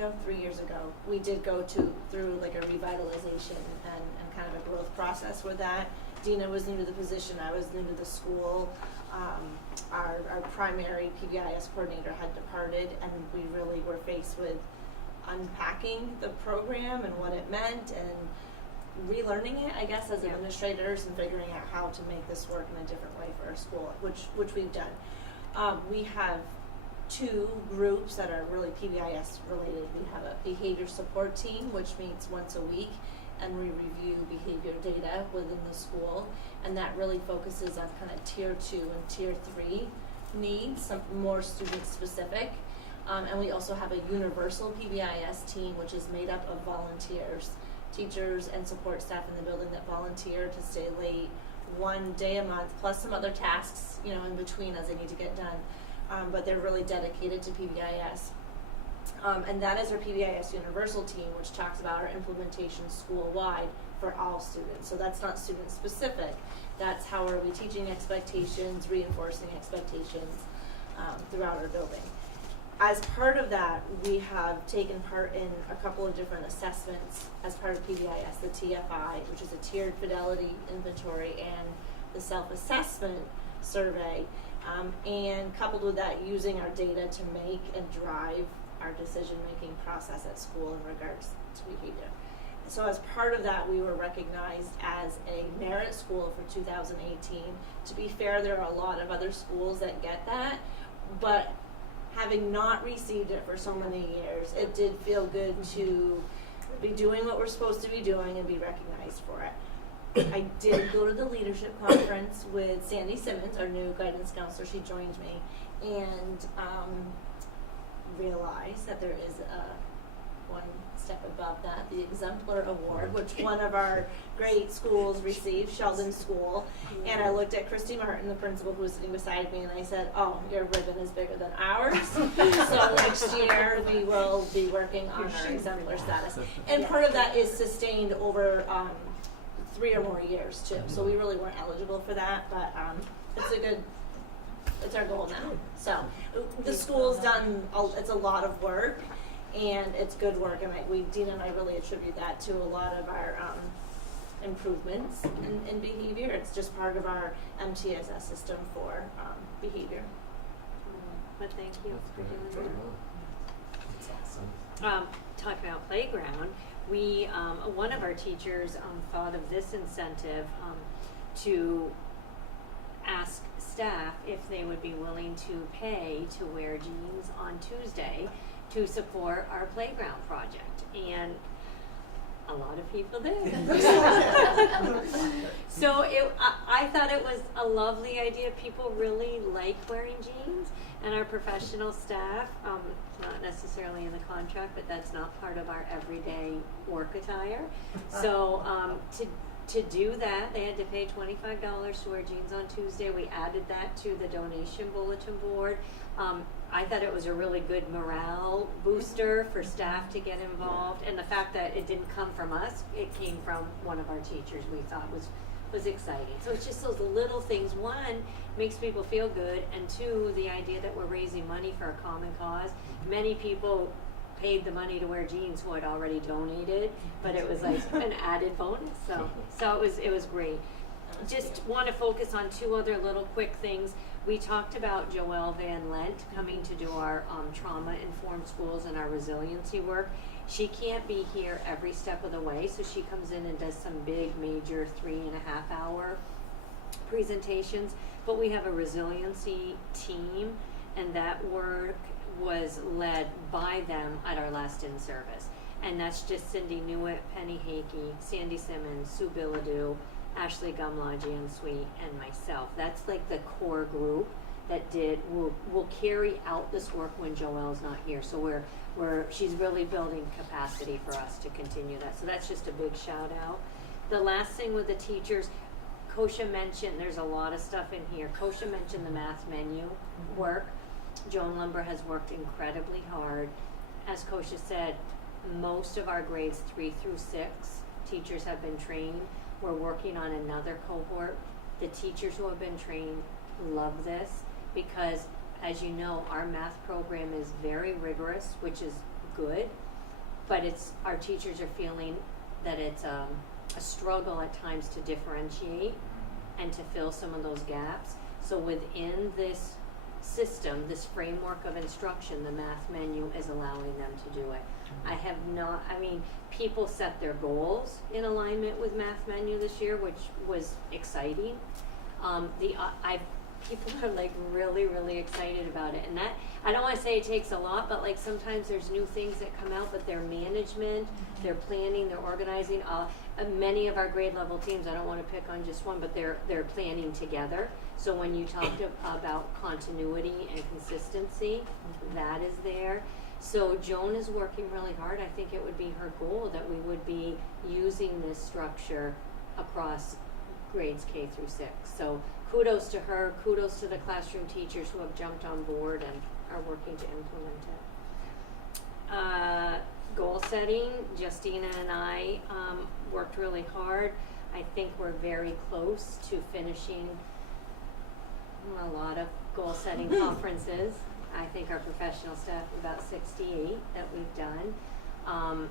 ago, we did go through like a revitalization and kind of a growth process with that. Dina was new to the position, I was new to the school. Our primary PBIS coordinator had departed, and we really were faced with unpacking the program and what it meant, and relearning it, I guess, as administrators, and figuring out how to make this work in a different way for our school, which we've done. We have 2 groups that are really PBIS related. We have a behavior support team, which meets once a week, and we review behavior data within the school, and that really focuses on kind of tier 2 and tier 3 needs, some more student specific. And we also have a universal PBIS team, which is made up of volunteers, teachers and support staff in the building that volunteer to stay late 1 day a month, plus some other tasks, in between as they need to get done. But they're really dedicated to PBIS. And that is our PBIS Universal team, which talks about our implementation school-wide for all students. So that's not student-specific. That's how are we teaching expectations, reinforcing expectations throughout our building. As part of that, we have taken part in a couple of different assessments as part of PBIS, the TFI, which is a tiered fidelity inventory, and the self-assessment survey. And coupled with that, using our data to make and drive our decision-making process at school in regards to behavior. So as part of that, we were recognized as a merit school for 2018. To be fair, there are a lot of other schools that get that, but having not received it for so many years, it did feel good to be doing what we're supposed to be doing and be recognized for it. I did go to the leadership conference with Sandy Simmons, our new guidance counselor. She joined me, and realized that there is one step above that, the Exemplar Award, which one of our great schools received, Sheldon School. And I looked at Christy Martin, the principal who was sitting beside me, and I said, "Oh, your ribbon is bigger than ours." So next year we will be working on our exemplar status. And part of that is sustained over 3 or more years too. So we really weren't eligible for that, but it's our goal now. So the school's done, it's a lot of work, and it's good work, and Dina and I really attribute that to a lot of our improvements in behavior. It's just part of our MTSS system for behavior. But thank you for doing that. That's awesome. Talking about playground, we one of our teachers thought of this incentive to ask staff if they would be willing to pay to wear jeans on Tuesday to support our playground project, and a lot of people did. So I thought it was a lovely idea. People really like wearing jeans, and our professional staff, not necessarily in the contract, but that's not part of our everyday work attire. So to do that, they had to pay $25 to wear jeans on Tuesday. We added that to the donation bulletin board. I thought it was a really good morale booster for staff to get involved, and the fact that it didn't come from us, it came from one of our teachers, we thought was exciting. So it's just those little things. One, makes people feel good, and 2, the idea that we're raising money for a common cause. Many people paid the money to wear jeans who had already donated, but it was like an added bonus. So it was great. Just want to focus on 2 other little quick things. We talked about Joelle Van Lent coming to do our trauma-informed schools and our resiliency work. She can't be here every step of the way, so she comes in and does some big, major 3.5-hour presentations. But we have a resiliency team, and that work was led by them at our last in-service. And that's just Cindy Newitt, Penny Hakey, Sandy Simmons, Sue Billadu, Ashley Gumlaw, Jan Sweet, and myself. That's like the core group will carry out this work when Joelle's not here. So she's really building capacity for us to continue that. So that's just a big shout out. The last thing with the teachers, Kosha mentioned, there's a lot of stuff in here. Kosha mentioned the math menu work. Joan Lumber has worked incredibly hard. As Kosha said, most of our grades 3 through 6 teachers have been trained. We're working on another cohort. The teachers who have been trained love this because, as you know, our math program is very rigorous, which is good, but our teachers are feeling that it's a struggle at times to differentiate and to fill some of those gaps. So within this system, this framework of instruction, the math menu is allowing them to do it. People set their goals in alignment with math menu this year, which was exciting. People are like really, really excited about it. And that, I don't want to say it takes a lot, but like sometimes there's new things that come out, but their management, their planning, their organizing, many of our grade level teams, I don't want to pick on just one, but they're planning together. So when you talked about continuity and consistency, that is there. So Joan is working really hard. I think it would be her goal that we would be using this structure across grades K through 6. So kudos to her, kudos to the classroom teachers who have jumped on board and are working to implement it. Goal setting, Justina and I worked really hard. I think we're very close to finishing a lot of goal setting conferences. I think our professional staff, about 68 that we've done.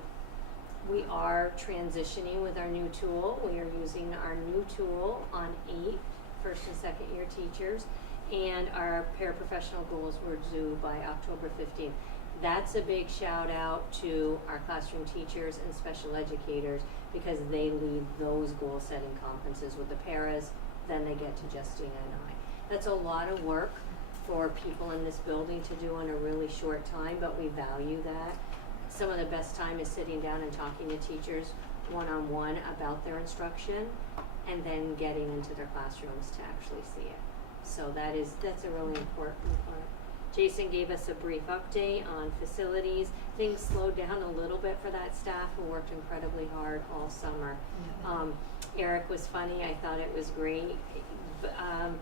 We are transitioning with our new tool. We are using our new tool on 8 first and second year teachers, and our paraprofessional goals were due by October 15th. That's a big shout out to our classroom teachers and special educators because they lead those goal setting conferences with the paras, then they get to Justina and I. That's a lot of work for people in this building to do in a really short time, but we value that. Some of the best time is sitting down and talking to teachers one-on-one about their instruction and then getting into their classrooms to actually see it. So that's a really important part. Jason gave us a brief update on facilities. Things slowed down a little bit for that staff who worked incredibly hard all summer. Eric was funny. I thought it was great.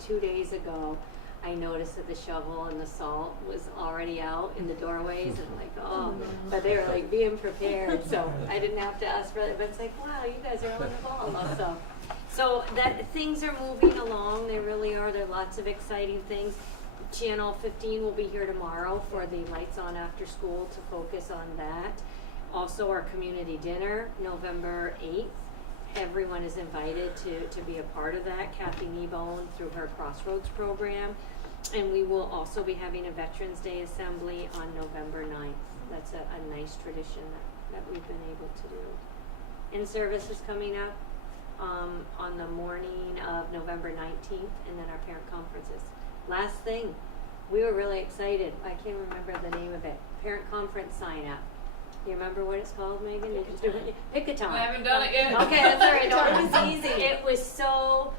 2 days ago, I noticed that the shovel and the salt was already out in the doorways and but they were like being prepared, so I didn't have to ask for it, but it's like, wow, you guys are on the ball also. So that things are moving along, they really are. There are lots of exciting things. Channel 15 will be here tomorrow for the Lights On After School to focus on that. Also our community dinner, November 8th. Everyone is invited to be a part of that. Kathy Kneebone through her Crossroads program. And we will also be having a Veterans Day Assembly on November 9th. That's a nice tradition that we've been able to do. In-service is coming up on the morning of November 19th, and then our parent conferences. Last thing, we were really excited. I can't remember the name of it. Parent conference sign up. You remember what it's called, Megan? You just do it. Pick-a-time. I haven't done it yet. Okay, that's all right. No, it was easy. It was so,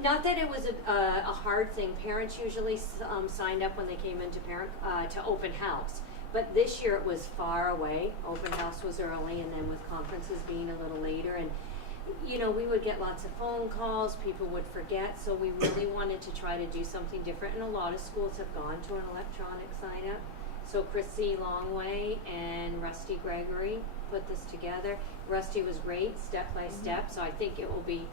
not that it was a hard thing. Parents usually signed up when they came into to open house. But this year it was far away. Open house was early, and then with conferences being a little later. And, we would get lots of phone calls. People would forget. So we really wanted to try to do something different. And a lot of schools have gone to an electronic sign up. So Chrissy Longway and Rusty Gregory put this together. Rusty was great, step by step. So I think it will be,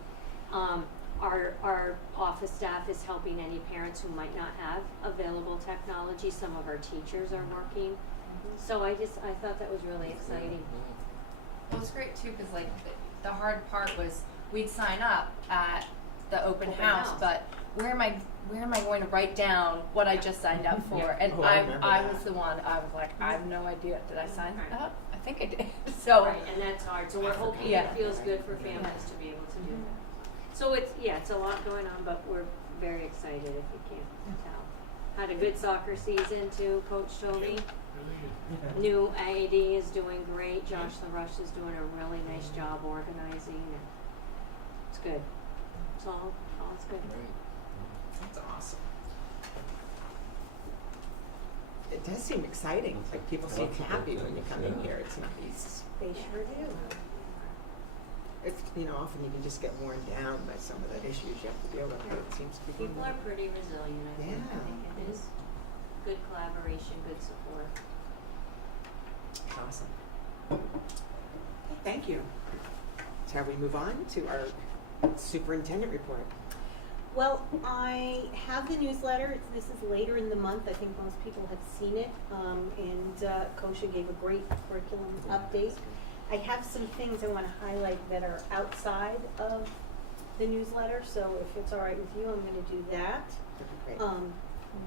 our office staff is helping any parents who might not have available technology. Some of our teachers are working. So I thought that was really exciting. Well, it's great too because like the hard part was we'd sign up at the open house, but where am I going to write down what I just signed up for? And I was the one. I was like, I have no idea. Did I sign up? I think I did. So right, and that's hard. So we're hoping it feels good for families to be able to do that. So it's a lot going on, but we're very excited if you can't tell. Had a good soccer season too, Coach Toby. New AAD is doing great. Josh LaRush is doing a really nice job organizing. It's good. It's all good. That's awesome. It does seem exciting, like people seem happy when you come in here, it's nice. They sure do. It's, you know, often you can just get worn down by some of the issues you have to deal with, but it seems to be going People are pretty resilient, I think. Yeah. I think it is good collaboration, good support. awesome. Okay, thank you. Shall we move on to our superintendent report? Well, I have the newsletter. This is later in the month. I think most people have seen it. And Kosha gave a great curriculum update. I have some things I want to highlight that are outside of the newsletter. So if it's all right with you, I'm going to do that. That'd be great.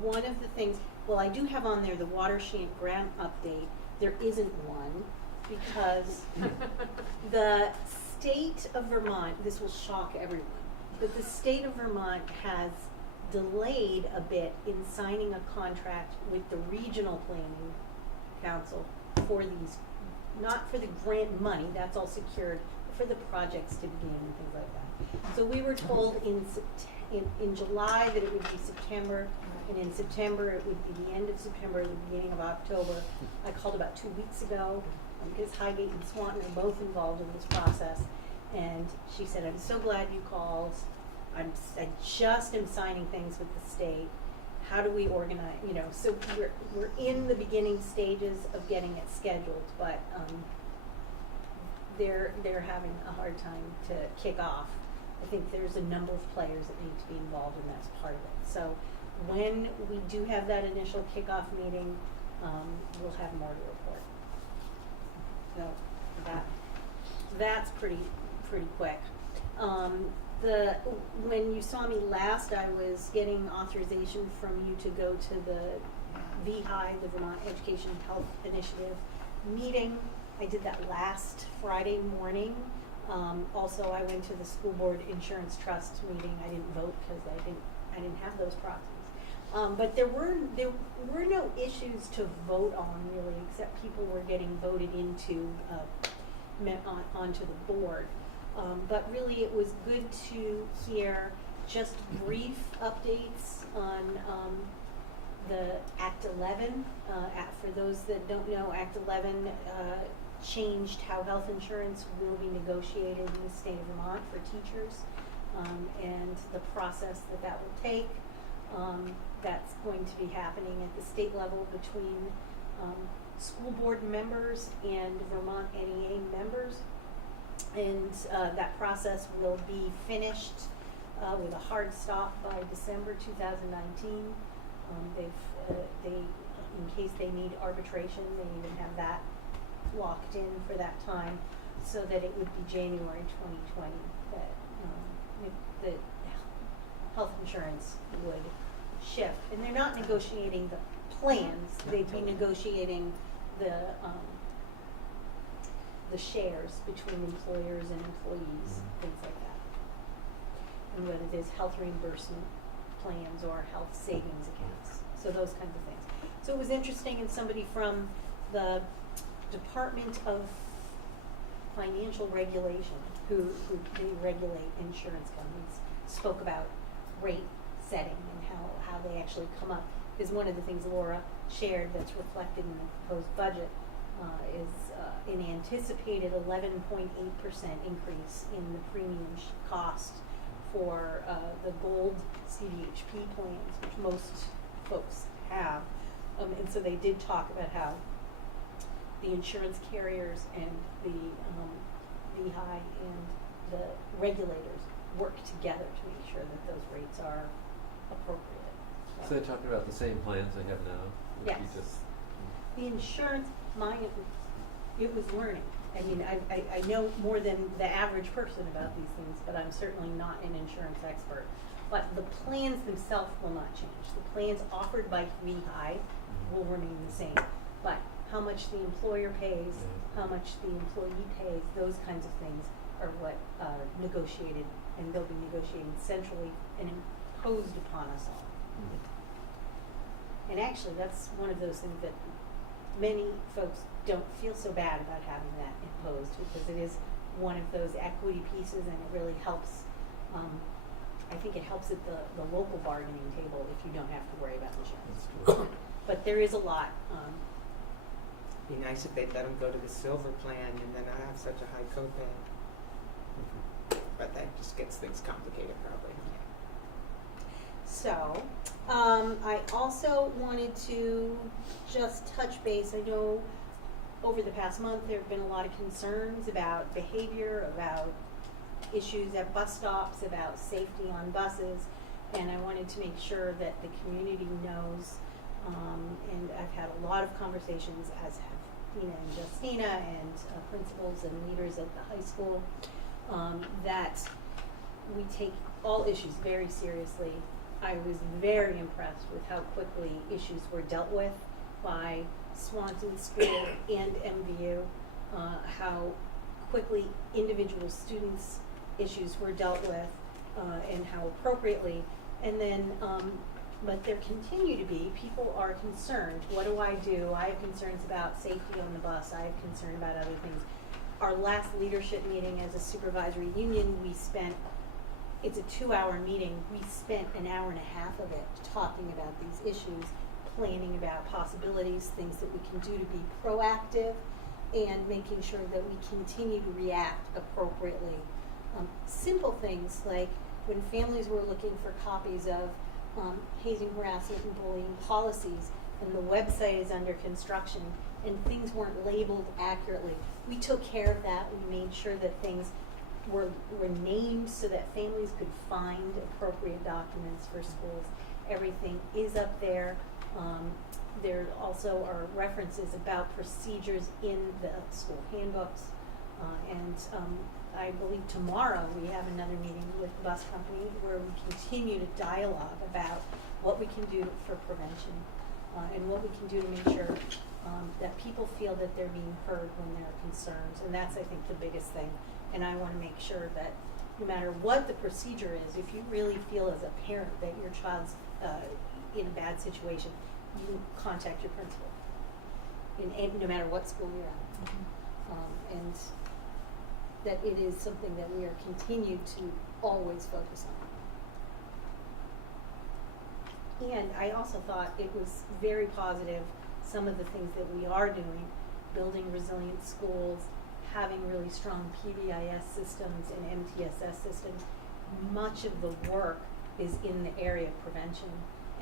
One of the things, well, I do have on there the Watershed grant update. There isn't one because the state of Vermont, this will shock everyone, but the state of Vermont has delayed a bit in signing a contract with the Regional Planning Council for these, not for the grant money, that's all secured, but for the projects to begin and things like that. So we were told in July that it would be September, and in September it would be the end of September, the beginning of October. I called about 2 weeks ago, because Highgate and Swanton are both involved in this process. And she said, I'm so glad you called. I just am signing things with the state. How do we organize, you know, so we're in the beginning stages of getting it scheduled, but they're having a hard time to kick off. I think there's a number of players that need to be involved, and that's part of it. So when we do have that initial kickoff meeting, we'll have more to report. So that's pretty quick. When you saw me last, I was getting authorization from you to go to the VHI, the Vermont Education Health Initiative meeting. I did that last Friday morning. Also, I went to the School Board Insurance Trust meeting. I didn't vote because I didn't have those proxies. But there were no issues to vote on really, except people were getting voted into onto the board. But really, it was good to hear just brief updates on the Act 11. For those that don't know, Act 11 changed how health insurance will be negotiated in the state of Vermont for teachers, and the process that will take. That's going to be happening at the state level between school board members and Vermont NEA members. And that process will be finished with a hard stop by December 2019. They, in case they need arbitration, they even have that locked in for that time, so that it would be January 2020 that the health insurance would shift. And they're not negotiating the plans; they'd be negotiating the shares between employers and employees, things like that. And whether there's health reimbursement plans or health savings accounts. So those kinds of things. So it was interesting, and somebody from the Department of Financial Regulation, who they regulate insurance companies, spoke about rate setting and how they actually come up. Because one of the things Laura shared that's reflected in the proposed budget is an anticipated 11.8% increase in the premium cost for the gold CDHP plans, which most folks have. And so they did talk about how the insurance carriers and the VHI and the regulators work together to make sure that those rates are appropriate. So they're talking about the same plans they have now? Would Yes. be just- The insurance, it was learning. I mean, I know more than the average person about these things, but I'm certainly not an insurance expert. But the plans themselves will not change. The plans offered by VHI will remain the same. But how much the employer pays, how much the employee pays, those kinds of things are what are negotiated, and they'll be negotiated centrally and imposed upon us all. And actually, that's one of those things that many folks don't feel so bad about having that imposed, because it is one of those equity pieces, and it really helps I think it helps at the local bargaining table if you don't have to worry about insurance. That's true. But there is a lot. Be nice if they'd let them go to the silver plan and then not have such a high copay. But that just gets things complicated probably. So, I also wanted to just touch base. I know over the past month there have been a lot of concerns about behavior, about issues at bus stops, about safety on buses, and I wanted to make sure that the community knows, and I've had a lot of conversations, as have Tina and Justina and principals and leaders at the high school, that we take all issues very seriously. I was very impressed with how quickly issues were dealt with by Swanton School and MVU, how quickly individual students' issues were dealt with, and how appropriately. And then, but there continue to be, people are concerned. What do? I have concerns about safety on the bus. I have concern about other things. Our last leadership meeting as a supervisory union, it's a 2-hour meeting. We spent an hour and a half of it talking about these issues, planning about possibilities, things that we can do to be proactive, and making sure that we continue to react appropriately. Simple things like when families were looking for copies of hazing, harassment, and bullying policies, and the website is under construction, and things weren't labeled accurately. We took care of that. We made sure that things were named so that families could find appropriate documents for schools. Everything is up there. There also are references about procedures in the school handbooks. And I believe tomorrow we have another meeting with the bus company where we continue to dialogue about what we can do for prevention, and what we can do to make sure that people feel that they're being heard when there are concerns. And that's, I think, the biggest thing. And I want to make sure that no matter what the procedure is, if you really feel as a parent that your child's in a bad situation, you contact your principal, no matter what school you're at. And that it is something that we are continued to always focus on. And I also thought it was very positive, some of the things that we are doing, building resilient schools, having really strong PBIS systems and MTSS systems. Much of the work is in the area of prevention,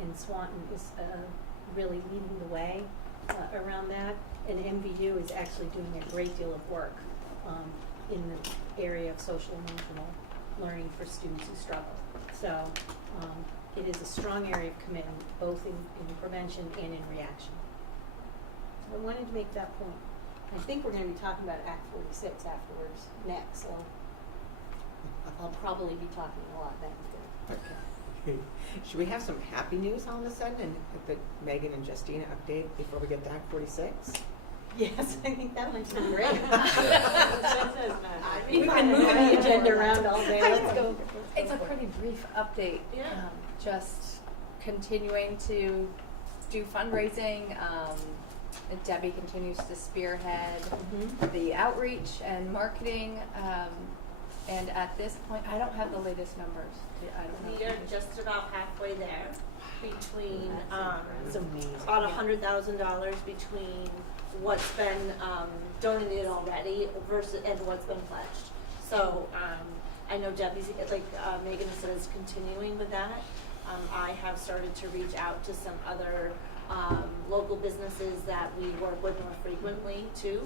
and Swanton is really leading the way around that, and MVU is actually doing a great deal of work in the area of social and emotional learning for students who struggle. So it is a strong area of commitment, both in prevention and in reaction. So I wanted to make that point. I think we're going to be talking about Act 46 afterwards next, so I'll probably be talking a lot then. Okay. Should we have some happy news all of a sudden and put Megan and Justina update before we get to Act 46? Yes, I think that might be great. I We can move the agenda around all day. Let's go. It's a pretty brief update. Yeah. Just continuing to do fundraising. Debbie continues to spearhead the outreach and marketing. And at this point, I don't have the latest numbers. I don't know. We are just about halfway there between, It's amazing. about $100,000 between what's been donated already versus and what's been pledged. So I know Debbie's, like Megan said, is continuing with that. I have started to reach out to some other local businesses that we work with more frequently too,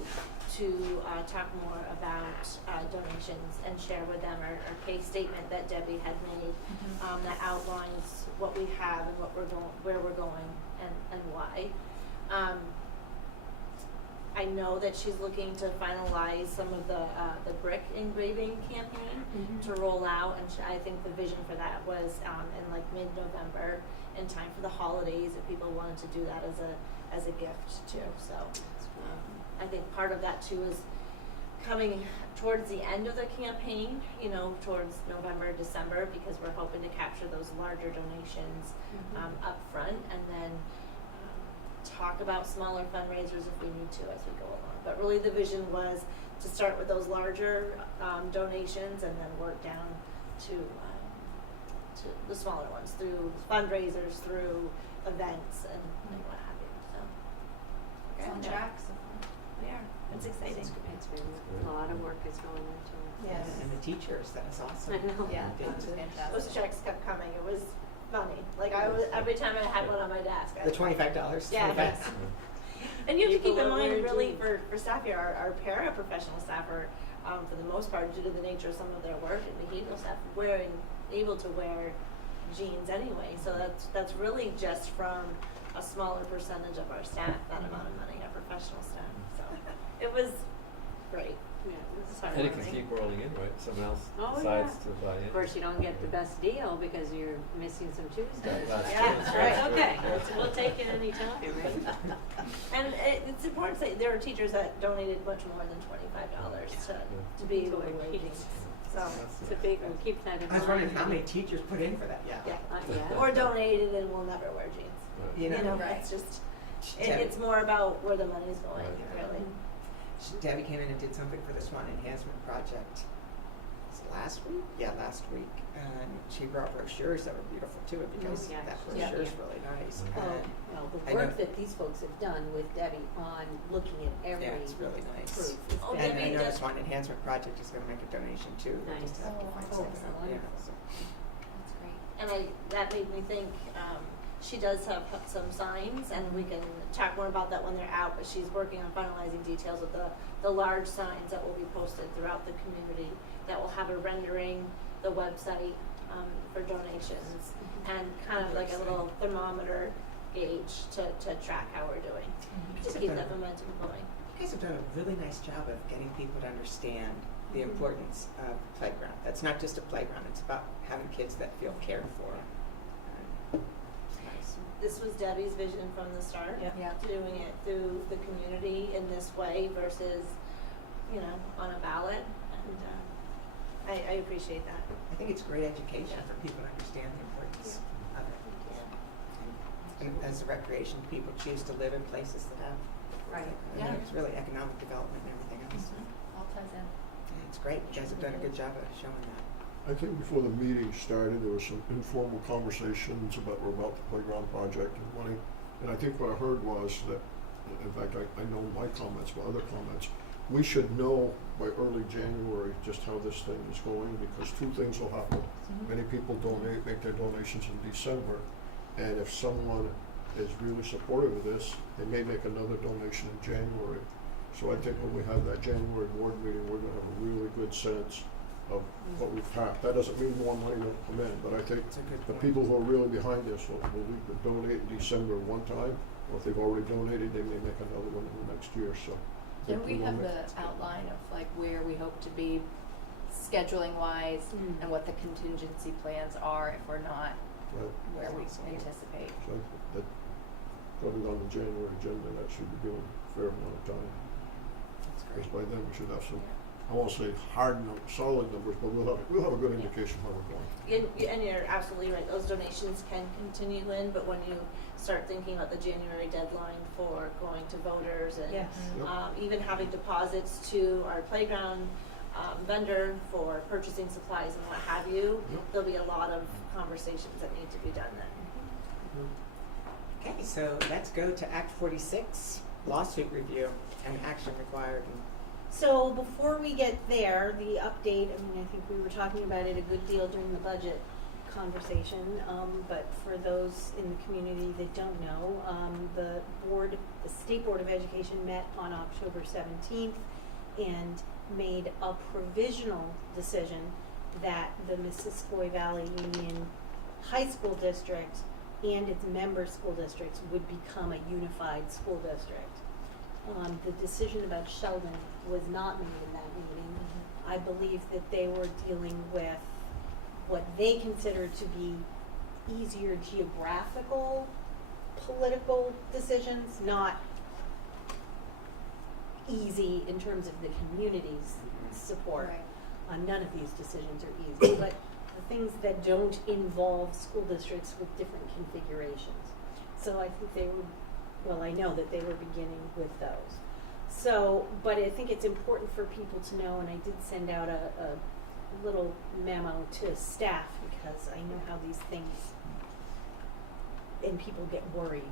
to talk more about donations and share with them our pay statement that Debbie had made that outlines what we have and what we're going, where we're going, and why. I know that she's looking to finalize some of the brick engraving campaign to roll out, and I think the vision for that was in like mid-November, in time for the holidays, if people wanted to do that as a gift too. So I think part of that too is coming towards the end of the campaign, you know, towards November, December, because we're hoping to capture those larger donations up front, and then talk about smaller fundraisers if we need to as we go along. But really the vision was to start with those larger donations and then work down to to the smaller ones through fundraisers, through events, and what have you. So It's on track so far. we are. It's exciting. It's been, a lot of work is going into it. Yes. And the teachers, that was awesome. I know. Yeah, They that was did. fantastic. Those checks kept coming. It was funny. Like I was every time I had one on my desk. The $25. Yeah. Okay. And you have to keep People in are mind, wearing really, jeans. for staff here, our paraprofessional staff are, for the most part, due to the nature of some of their work and behavioral staff, able to wear jeans anyway. So that's really just from a smaller percentage of our staff, that amount of money, our professional staff. So it was great. Yeah, it was And it can heartwarming. keep rolling in, right? Someone else Oh, decides yeah. to buy in. Of course, you don't get the best deal because you're missing some Tuesdays. That's Yeah, true, that's that's right. true. Okay, we'll take it any time, right? And it's important to say there are teachers that donated much more than $25 to be able to wear jeans. So, It's a big, we'll keep that in mind. I was wondering how many teachers put in for that, yeah. yeah. Yeah. Or donated and will never wear jeans. Right. You know, You know, Right. it's just, Debbie- it's more about where the money's going, Right. really. Debbie came in and did something for the Swan Enhancement Project. Was it last week? Yeah, last week. And she brought brochures that were beautiful too, because yeah, that she- brochure's yeah. really nice. Oh, Well, And well, I the know- work that these folks have done with Debbie on looking at every yeah, it's really nice. proof has Oh, been- And I Debbie know the does- Swan Enhancement Project is gonna make a donation too. We'll just Nice. have to find Oh, something out. Yeah, wonderful. so. That's great. And that made me think, she does have some signs, and we can talk more about that when they're out, but she's working on finalizing details of the large signs that will be posted throughout the community that will have a rendering, the website, for donations, and kind of like a little thermometer gauge to track how we're doing, to keep that momentum going. You guys have done a really nice job of getting people to understand the importance of playground. That's not just a playground, it's about having kids that feel cared for. And it's nice. This was Debbie's vision from the start. Yep. Yeah. Doing it through the community in this way versus, on a ballot. And I appreciate that. I think it's great education for people to understand the importance of it. And as a recreation, people choose to live in places that have. Right. I mean, it's really economic development and everything else. All ties in. Yeah, it's great. You guys have done a good job of showing that. I think before the meeting started, there was some informal conversations about the playground project and money. And I think what I heard was that, in fact, I know my comments, but other comments, we should know by early January just how this thing is going, because two things will happen. Many people make their donations in December, and if someone is really supportive of this, they may make another donation in January. So I think when we have that January board meeting, we're gonna have a really good sense of what we've had. That doesn't mean more money will come in, but I think It's a good the point. people who are really behind this will either donate in December one time, or if they've already donated, they may make another one in the next year, so. I And think we will have make- the outline of like where we hope to be scheduling wise and what the contingency plans are if we're not Right. where we Awesome. anticipate. So that, probably on the January agenda, that should be given a fair amount of time, That's because great. by then we should have some, I won't say solid numbers, but we'll have a good indication how we're going. And you're absolutely right, those donations can continue in, but when you start thinking about the January deadline for going to voters and Yes. Yep. even having deposits to our playground vendor for purchasing supplies and what have you, Yep. there'll be a lot of conversations that need to be done then. Okay, so let's go to Act 46, lawsuit review and action required. So before we get there, the update, I think we were talking about it a good deal during the budget conversation, but for those in the community that don't know, the State Board of Education met on October 17th and made a provisional decision that the Missisquoi Valley Union High School District and its member school districts would become a unified school district. The decision about Sheldon was not made in that meeting. I believe that they were dealing with what they considered to be easier geographical, political decisions, not easy in terms of the community's support. Right. None of these decisions are easy, but the things that don't involve school districts with different configurations. So I think I know that they were beginning with those. So, but I think it's important for people to know, and I did send out a little memo to staff because I know how these things and people get worried.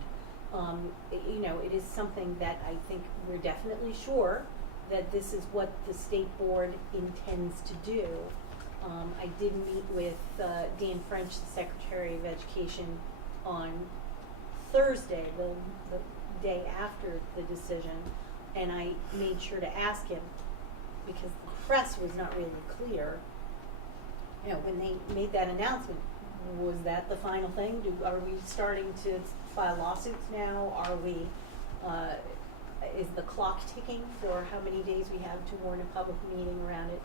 You know, it is something that I think we're definitely sure that this is what the state board intends to do. I did meet with Dan French, the Secretary of Education, on Thursday, the day after the decision, and I made sure to ask him, because the press was not really clear, you know, when they made that announcement, was that the final thing? Are we starting to file lawsuits now? Are we, is the clock ticking for how many days we have to warn a public meeting around it?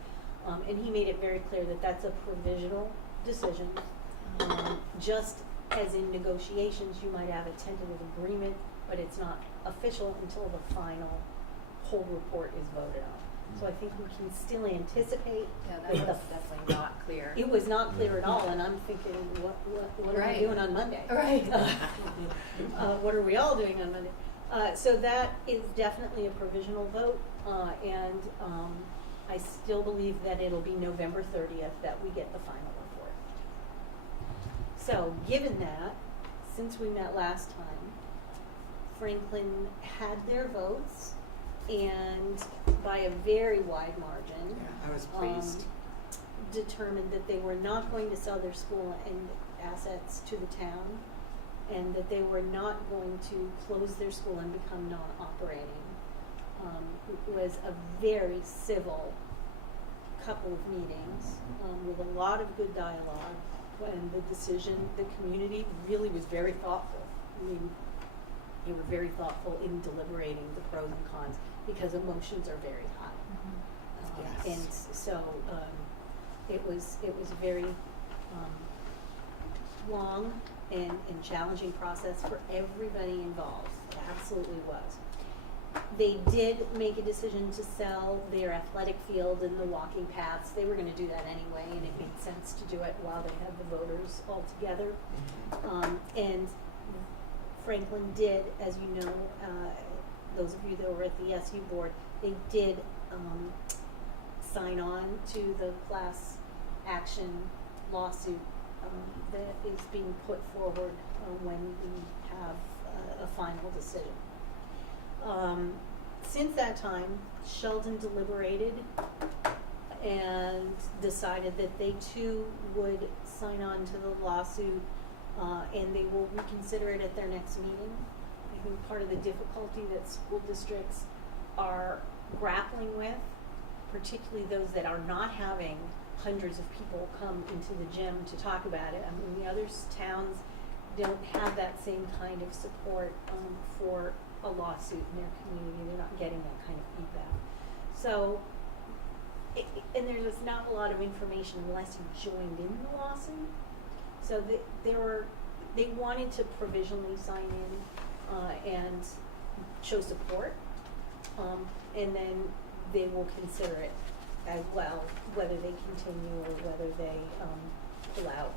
And he made it very clear that that's a provisional decision. Just as in negotiations, you might have a tentative agreement, but it's not official until the final whole report is voted on. So I think we can still anticipate. Yeah, that that was the definitely not clear. It was not clear at all, and I'm thinking, what are Right. we doing on Monday? Right. What are we all doing on Monday? So that is definitely a provisional vote, and I still believe that it'll be November 30th that we get the final report. So given that, since we met last time, Franklin had their votes, and by a very wide margin, Yeah, I was pleased. determined that they were not going to sell their school and assets to the town, and that they were not going to close their school and become non-operating. It was a very civil couple of meetings, with a lot of good dialogue, and the decision, the community really was very thoughtful. I mean, they were very thoughtful in deliberating the pros and cons, because emotions are very high. Yes. And so, it was a very, long and challenging process for everybody involved. It absolutely was. They did make a decision to sell their athletic field and the walking paths. They were gonna do that anyway, and it made sense to do it while they had the voters all together. And Franklin did, as you know, those of you that were at the SU board, they did sign on to the class action lawsuit that is being put forward when we have a final decision. Since that time, Sheldon deliberated and decided that they too would sign on to the lawsuit, and they will reconsider it at their next meeting. I think part of the difficulty that school districts are grappling with, particularly those that are not having hundreds of people come into the gym to talk about it. I mean, the other towns don't have that same kind of support for a lawsuit in their community. They're not getting that kind of feedback. So, and there's not a lot of information unless you joined in the lawsuit. So they wanted to provisionally sign in and show support, and then they will consider it as well, whether they continue or whether they pull out.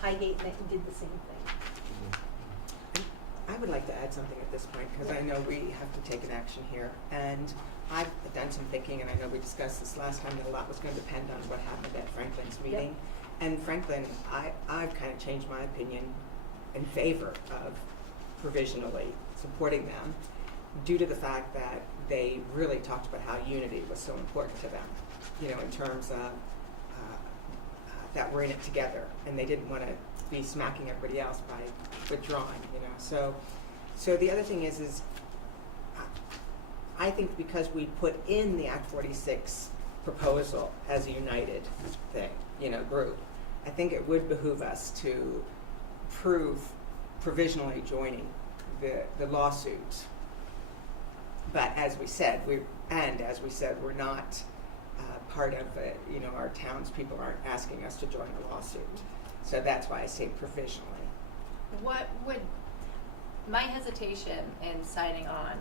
Highgate did the same thing. I would like to add something at this point, because I know we have to take an action here. And I've done some thinking, and I know we discussed this last time, that a lot was going to depend on what happened at Franklin's meeting. And Franklin, I've kind of changed my opinion in favor of provisionally supporting them, due to the fact that they really talked about how unity was so important to them, you know, in terms of that we're in it together, and they didn't want to be smacking everybody else by withdrawing, you know. So the other thing is I think because we put in the Act 46 proposal as a united thing, you know, group, I think it would behoove us to prove provisionally joining the lawsuit. But as we said, we're not part of it. You know, our townspeople aren't asking us to join the lawsuit. So that's why I say provisionally. What would my hesitation in signing on?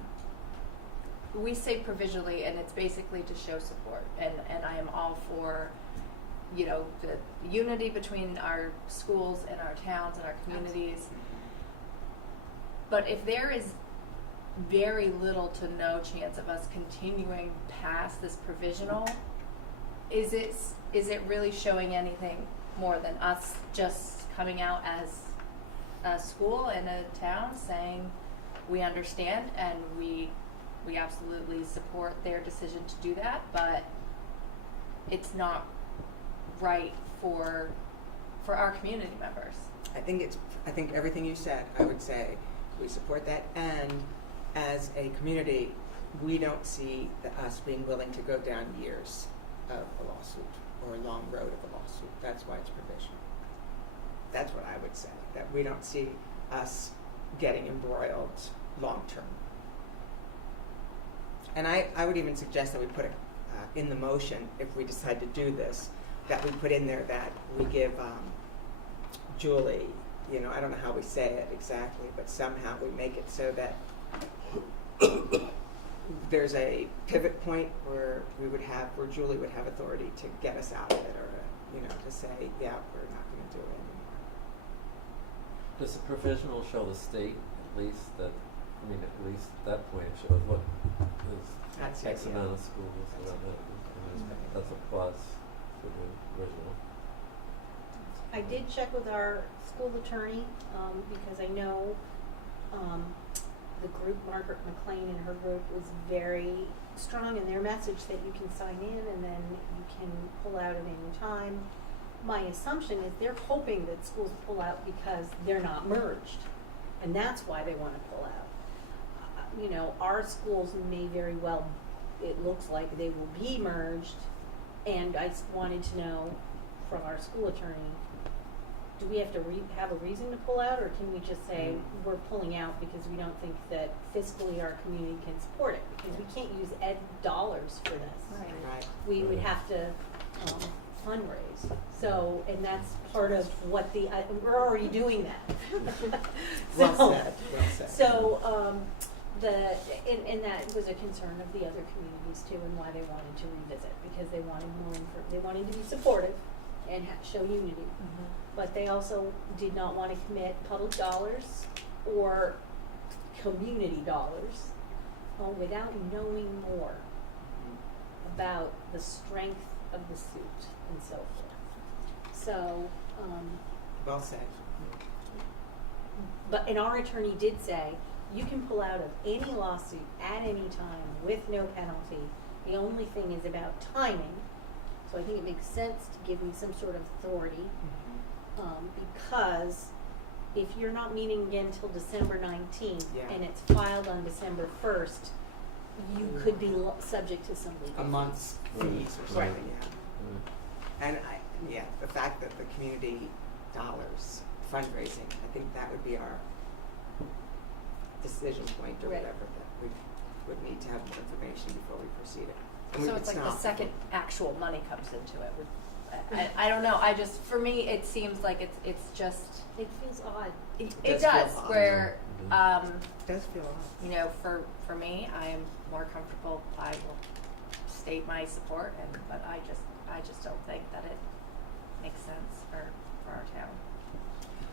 We say provisionally, and it's basically to show support, and I am all for, you know, the unity between our schools and our towns and our communities. But if there is very little to no chance of us continuing past this provisional, is it really showing anything more than us just coming out as a school in a town saying we understand and we absolutely support their decision to do that, but it's not right for our community members. I think everything you said, I would say, we support that, and as a community, we don't see us being willing to go down years of a lawsuit or a long road of a lawsuit. That's why it's provisional. That's what I would say, that we don't see us getting embroiled long-term. And I would even suggest that we put in the motion, if we decide to do this, that we put in there that we give Julie, I don't know how we say it exactly, but somehow we make it so that there's a pivot point where Julie would have authority to get us out of it, or to say, yeah, we're not going to do it anymore. Does the provisional show the state at least that, at least at that point it shows what That's is it, X yeah. amount of schools around that. That's a plus for the original. I did check with our school attorney, because I know, the group, Margaret McLean and her group, was very strong in their message that you can sign in and then you can pull out at any time. My assumption is they're hoping that schools pull out because they're not merged, and that's why they want to pull out. Our schools may very well, it looks like they will be merged, and I wanted to know from our school attorney, do we have to have a reason to pull out, or can we just say we're pulling out because we don't think that fiscally our community can support it? Because we can't use ed dollars for this. Right. We would have to fundraise. So, and that's part of what we're already doing that. Well said. So, and that was a concern of the other communities too, and why they wanted to revisit, because they wanted they wanted to be supportive and show unity. But they also did not want to commit public dollars or community dollars without knowing more about the strength of the suit and so forth. So, Well said. and our attorney did say, you can pull out of any lawsuit at any time with no penalty. The only thing is about timing. So I think it makes sense to give me some sort of authority, because if you're not meeting again until December 19th, Yeah. and it's filed on December 1st, you could be subject to some legal A fees. month's fees or Right. something, yeah. And the fact that the community dollars fundraising, I think that would be our decision point or Right. whatever, that we would need to have more information before we proceed it. And So we it's could like the stop. second actual money comes into it. I don't know. For me, it seems like it's just It feels odd. it does does feel odd. where It does feel odd. for me, I am more comfortable. I will state my support, but I just don't think that it makes sense for our town.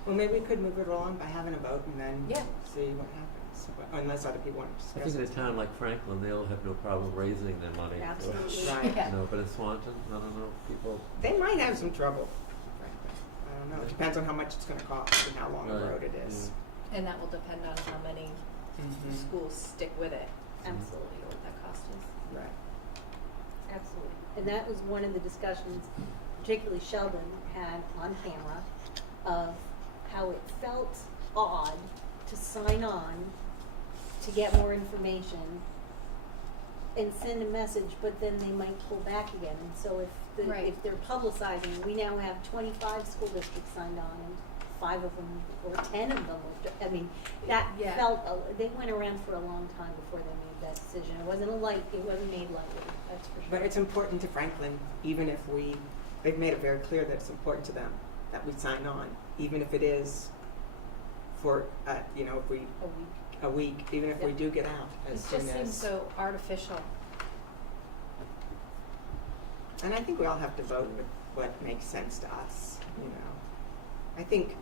Well, maybe we could move it along by having a vote and then Yeah. see what happens, unless other people want to I discuss think in it. a town like Franklin, they'll have no problem raising their money. Absolutely. Right. Yeah. But in Swanton, I don't know, people. They might have some trouble, frankly. I don't know. It depends on how much it's going to cost and how long a Right, road it is. And that will depend on how many Mhm. schools stick with it. Absolutely. What that cost is. Right. Absolutely. And that was one of the discussions, particularly Sheldon had on camera, of how it felt odd to sign on to get more information and send a message, but then they might pull back again. And so Right. if they're publicizing, we now have 25 school districts signed on, and 5 of them or 10 of them. That Yeah. felt they went around for a long time before they made that decision. It wasn't made lightly. That's for sure. But it's important to Franklin, even if they've made it very clear that it's important to them that we sign on, even if it is for, if we, A week. a week, even if we Yeah. do get out It as just soon seems as. so artificial. And I think we all have to vote with what makes sense to us, I think,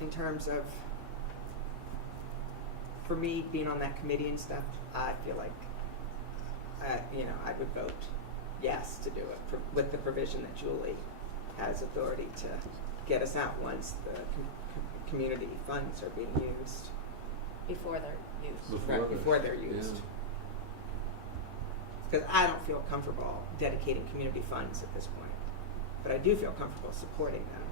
in terms of, for me, being on that committee and stuff, I feel like, I would vote yes to do it, with the provision that Julie has authority to get us out once the community funds are being used. Before they're used. Right, before they're used. Because I don't feel comfortable dedicating community funds at this point, but I do feel comfortable supporting them.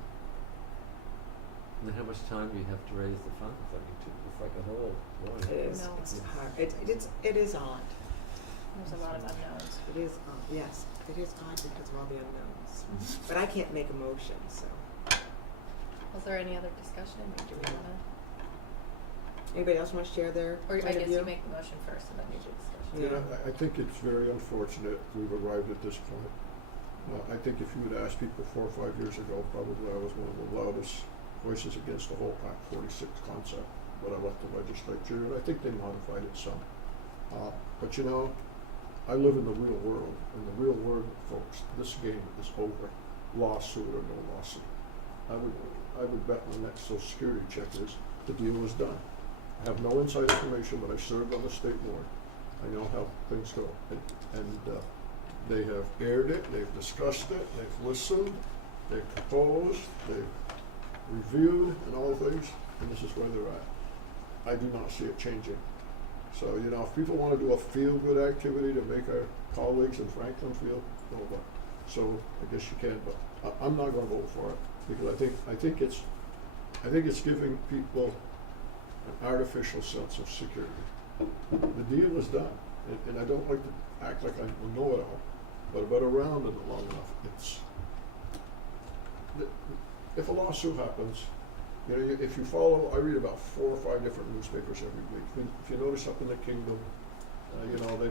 And then how much time do you have to raise the funds? I mean, it's like a whole, boy. It is, No. it's hard, it is odd. There's a lot of unknowns. It is odd, yes, it is odd because of all the unknowns. But I can't make a motion, so. Was there any other discussion? Or do we wanna? Anybody else want to share their Or point I of guess view? you make the motion first and then you do discussion. Yeah. I think it's very unfortunate we've arrived at this point. I think if you had asked people 4 or 5 years ago, probably I was one of the loudest voices against the whole Act 46 concept, but I left the legislature, and I think they modified it some. But you know, I live in the real world. In the real world, folks, this game is over. Lawsuit or no lawsuit. I would bet my next Social Security check is the deal is done. I have no inside information, but I served on the state board. I know how things go. And they have aired it, they've discussed it, they've listened, they've proposed, they've reviewed and all things, and this is where they're at. I do not see it changing. So, you know, if people want to do a feel-good activity to make our colleagues in Franklin feel, no, but, so I guess you can, but I'm not going to vote for it because I think it's giving people an artificial sense of security. The deal is done, and I don't like to act like I know it all, but I've been around it long enough. If a lawsuit happens, you know, if you follow, I read about 4 or 5 different newspapers every week. If you notice up in the kingdom, you know, they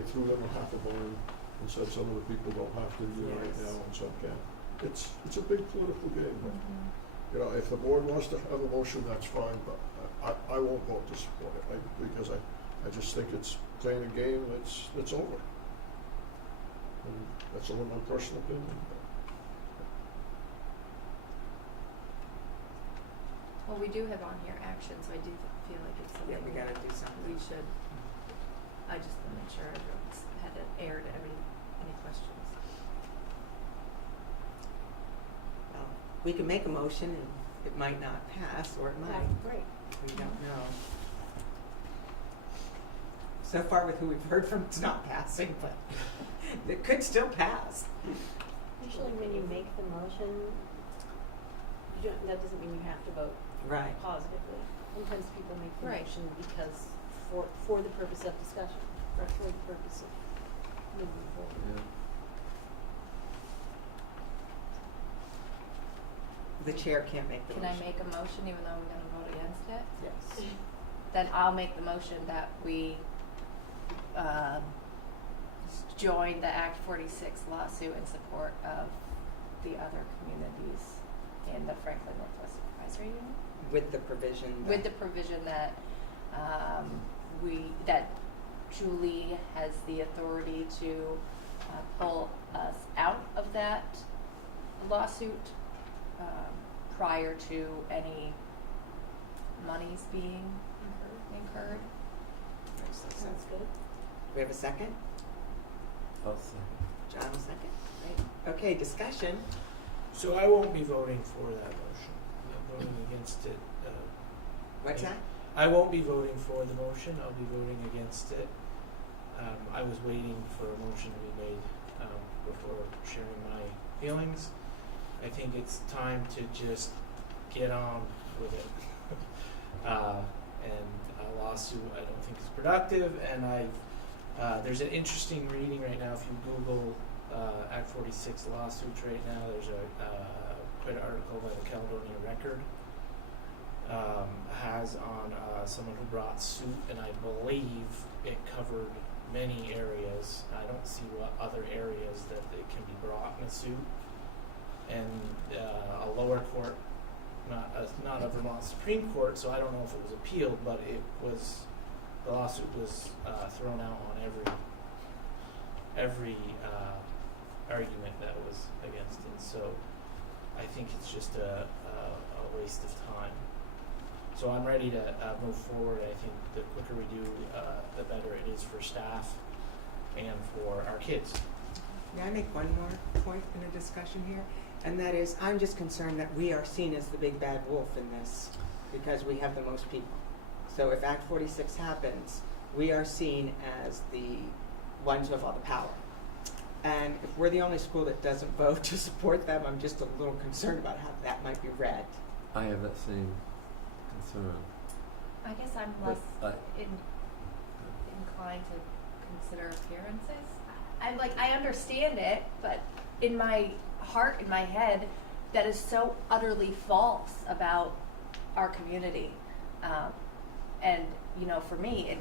threw them a half a bone and said some of the people don't have to do right now and some can. It's a big political game, but you know, if the board wants to have a motion, that's fine, but I won't vote to support it because I just think it's playing a game that's over. And that's only my personal opinion. Well, we do have on here action, so I do feel like it's something. Yeah, we gotta do something. We should, I just want to make sure everyone's had it aired, any questions. Well, we can make a motion and it might not pass, or it might. Great. We don't know. So far with who we've heard from, it's not passing, but it could still pass. Usually when you make the motion, that doesn't mean you have to vote Right. positively. Sometimes people make the Right. motion because for the purpose of discussion, for the purpose of moving forward. Yeah. The chair can't make the Can I motion. make a motion even though I'm gonna vote against it? Yes. Then I'll make the motion that we, join the Act 46 lawsuit in support of the other communities in the Franklin Northwest Advisory Union. With the provision. With the provision that, that Julie has the authority to, pull us out of that lawsuit, prior to any monies being incurred. Sounds good. We have a second? I'll second. John will second? Great. Okay, discussion. So I won't be voting for that motion. I'm voting against it. What's that? I won't be voting for the motion. I'll be voting against it. I was waiting for a motion to be made before sharing my feelings. I think it's time to just get on with it. And a lawsuit I don't think is productive, and there's an interesting reading right now. If you Google Act 46 lawsuits right now, there's quite an article by the Caledonia Record has on someone who brought suit, and I believe it covered many areas. I don't see what other areas that it can be brought in a suit. And a lower court, not a Vermont Supreme Court, so I don't know if it was appealed, but the lawsuit was thrown out on every argument that was against it. So I think it's just a waste of time. So I'm ready to move forward. I think the quicker we do, the better it is for staff and for our kids. May I make one more point in the discussion here? And that is, I'm just concerned that we are seen as the big bad wolf in this because we have the most people. So if Act 46 happens, we are seen as the ones who have all the power. And if we're the only school that doesn't vote to support them, I'm just a little concerned about how that might be read. I have that same concern. I guess I'm But less inclined to consider appearances. I'm like, I understand it, but in my heart, in my head, that is so utterly false about our community. And you know, for me,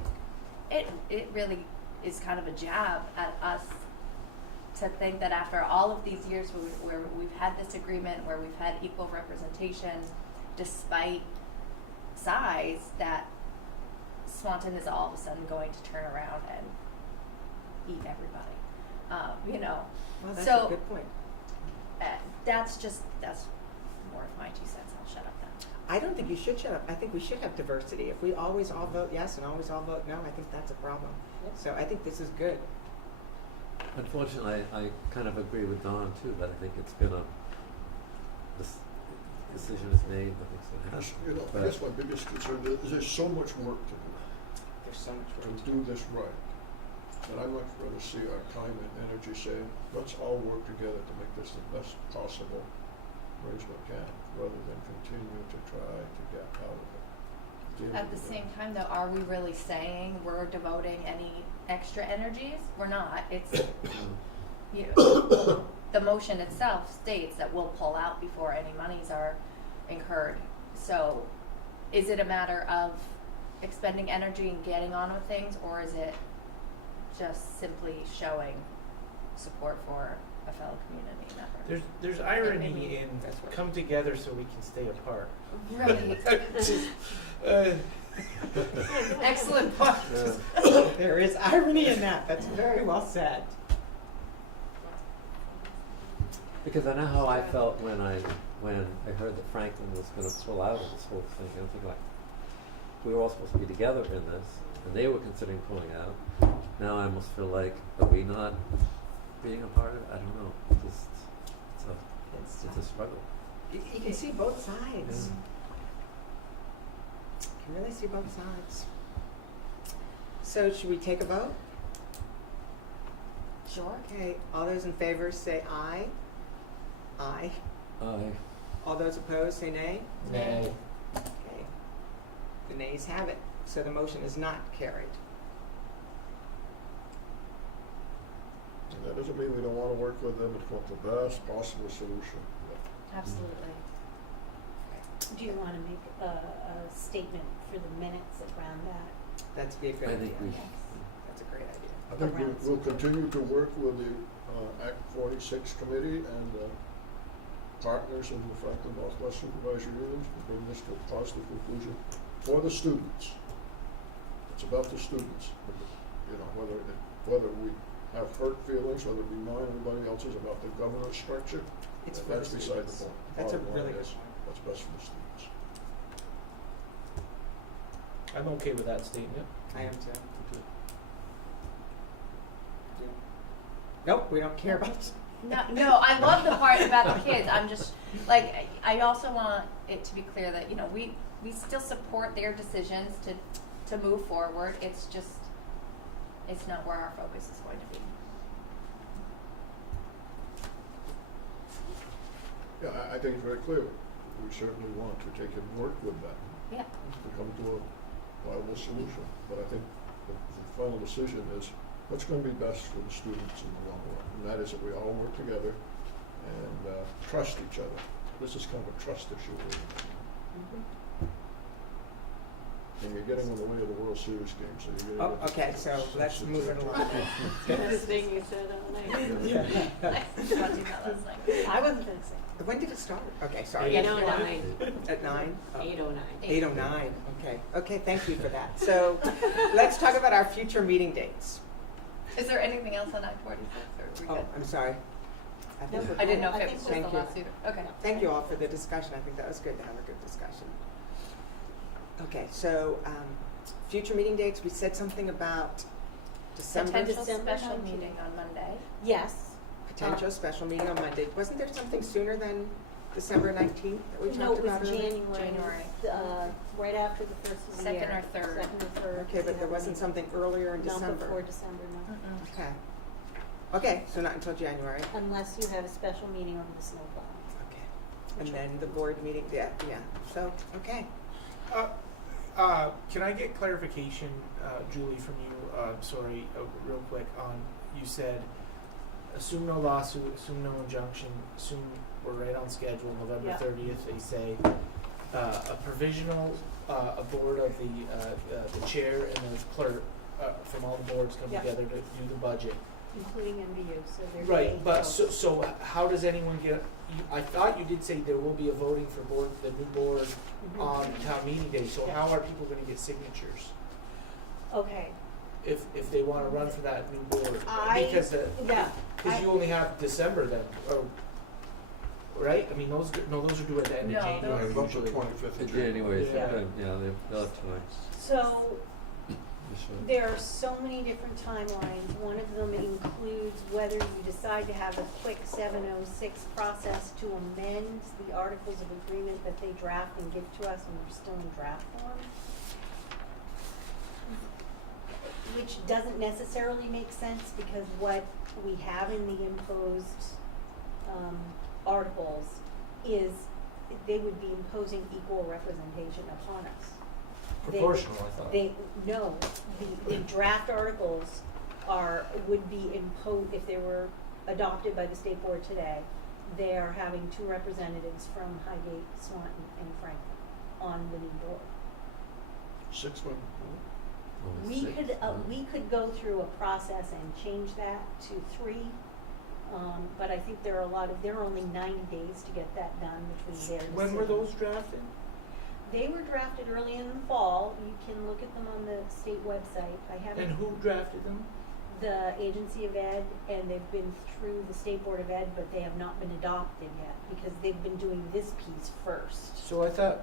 it really is kind of a jab at us to think that after all of these years where we've had this agreement, where we've had equal representation, despite size, that Swanton is all of a sudden going to turn around and eat everybody. You know, Well, that's so a good point. that's more of my 2 cents. I'll shut up then. I don't think you should shut up. I think we should have diversity. If we always all vote yes and always all vote no, I think that's a problem. Yep. So I think this is good. Unfortunately, I kind of agree with Don too, but I think it's been this decision is made, nothing's going to Yes, happen. you know, I But- guess my biggest concern is there's so much work to do There's so much work to to do this right. And I'd much rather see our time and energy saying, let's all work together to make this the best possible arrangement can, rather than continue to try to get out of it. At the same time, though, are we really saying we're devoting any extra energies? We're not. It's you know, the motion itself states that we'll pull out before any monies are incurred. So, is it a matter of expending energy and getting on with things, or is it just simply showing support for a fellow community member? There's irony Maybe in that's what- come together so we can stay apart. Really. Excellent point. There is irony in that. That's very well said. Because I know how I felt when I heard that Franklin was going to pull out of this whole thing. I was thinking, like, we were all supposed to be together in this, and they were considering pulling out. Now I almost feel like, are we not being a part of it? I don't know. It's a struggle. You can see both sides. You can really see both sides. So should we take a vote? Sure. Okay, all those in favor say aye. Aye. Aye. All those opposed say nay. Nay. Okay. The nays have it. So the motion is not carried. And that doesn't mean we don't wanna work with them to come up with the best possible solution. Absolutely. Do you wanna make a statement for the minutes around that? That's be a good I idea. think we That's a great idea. I think Around we'll continue to work with the Act 46 committee and partners in the Franklin Northwest Supervisory Union to bring this to a positive conclusion for the students. It's about the students. You know, whether we have hurt feelings, whether we mine or anybody else's about the governance structure, It's for the that's beside the students. point. That's a Bottom really line good is, point. what's best for the students. I'm okay with that statement. I am too. Yeah. Nope, we don't care about it. No, I love the part about the kids. I'm just like, I also want it to be clear that, you know, we still support their decisions to move forward. It's just, it's not where our focus is going to be. Yeah, I think it's very clear. We certainly want to take and work with them Yeah. to come to a viable solution. But I think the final decision is what's going to be best for the students in the long run. And that is that we all work together and trust each other. This is kind of a trust issue. And you're getting in the way of the World Series game, so you're Oh, going to okay, so let's move it along. Best thing you said all night. I was watching that last night. I wasn't gonna say. When did it start? Okay, sorry. 8:09. At 9? Oh. 8:09. 8:09, okay. Okay, thank you for that. So let's talk about our future meeting dates. Is there anything else on Act 46, or are we Oh, good? I'm sorry. I think No, we're I didn't know I if it think was so. just the Thank you. lawsuit. Okay. Thank you all for the discussion. I think that was good to have a good discussion. Okay, so future meeting dates, we said something about December. Potential December special 19th. meeting on Monday. Yes, potential special meeting on Monday. Wasn't there something sooner than December 19th that we No, talked it was about earlier? January. Right after the first of the Second year. or third. Second or third. Okay, but there wasn't something earlier in Not December? before December, no. Okay. Okay, so not until January. Unless you have a special meeting over the snowplow. Okay. And then the board meeting, yeah, so, okay. Can I get clarification, Julie, from you, sorry, real quick, on, you said, assume no lawsuit, assume no injunction, assume we're right on schedule, November Yeah. 30th, they say, a provisional, a board of the chair and the clerk, from all the boards come Yeah. together to do the budget. Including MVU, so there's Right, 8 but votes. so how does anyone get, I thought you did say there will be a voting for board, the new board Mhm. on town meeting day, so Yeah. how are people gonna get signatures Okay, if they wanna run for that new board? I- Because, yeah. cause you only have December then, or, right? I mean, those are due at the end No, of January About the usually. 25th In of January. January, Yeah. sometime, yeah, they'll have time. So You should. there are so many different timelines. One of them includes whether you decide to have a quick 706 process to amend the articles of agreement that they draft and give to us when they're still in draft form. Which doesn't necessarily make sense because what we have in the imposed articles is they would be imposing equal representation upon us. Proportional, I thought. No, the draft articles would be imposed, if they were adopted by the state board today, they are having 2 representatives from Highgate, Swanton, and Franklin on the new board. 6 one. Only six, We could go through a process and change that to 3, but I think there are only 90 days to get that done between their decisions. When were those drafted? They were drafted early in the fall. You can look at them on the state website. I haven't. And who drafted them? The Agency of Ed, and they've been through the State Board of Ed, but they have not been adopted yet because they've been doing this piece first. So I thought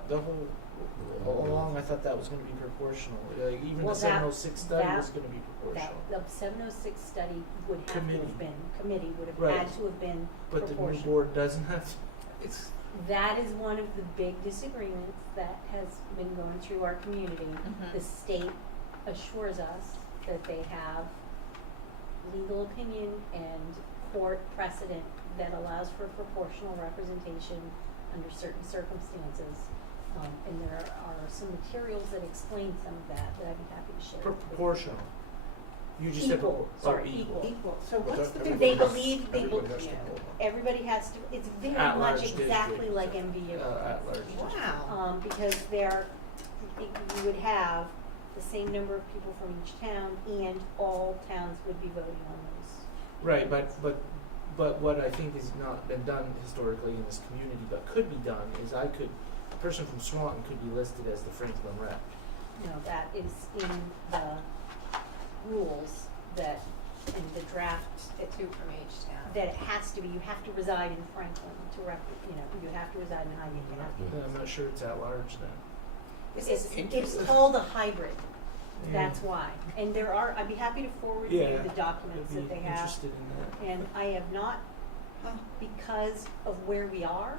all along I thought that was gonna be proportional, even Well, the 706 study that- was gonna be proportional. The 706 study would have to Committee. have been, committee would have Right. had to have been But the new proportional. board doesn't have, it's, That is one of the big disagreements that has been going through our community. Mhm. The state assures us that they have legal opinion and court precedent that allows for proportional representation under certain circumstances. And there are some materials that explain some of that I'd be happy to share. with you. proportional. You just said Equal, propor- sorry, equal. equal. So But what's that- the big? They everybody believe, has- they everybody believe, has to know. everybody has to, it's very At much large exactly district, like so, MVU. At large district. Wow. Because you would have the same number of people from each town and all towns would be voting on those. Right, but what I think has not been done historically in this community, but could be done, is a person from Swanton could be listed as the Franklin rep. No, that is in the rules that, in the draft, Two from each town. that it has to be, you have to reside in Franklin to you have to reside in Highgate, you have to. Then I'm not sure it's at large then. This is It's interesting. called a hybrid, Yeah. that's why. And I'd be happy to forward Yeah, you the documents I'd that they be have. interested in that. And I have not, because of where we are,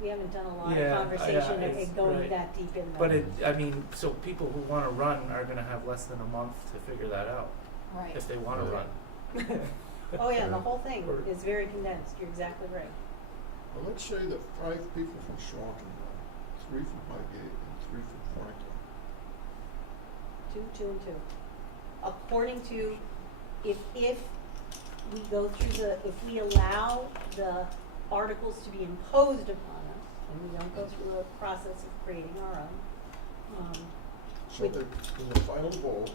we haven't done a lot Yeah, of conversation it's- and going right. that deep in But there. so people who wanna run are gonna have less than a month to figure that out, Right. if they wanna Right. run. Oh yeah, the whole thing Or- is very condensed, you're exactly right. Well, let's say that 5 people from Swanton run, 3 from Highgate and 3 from Franklin. 2, 2, and 2. According to, if we go through if we allow the articles to be imposed upon us, and we don't go through a process of creating our own, So that in the final vote,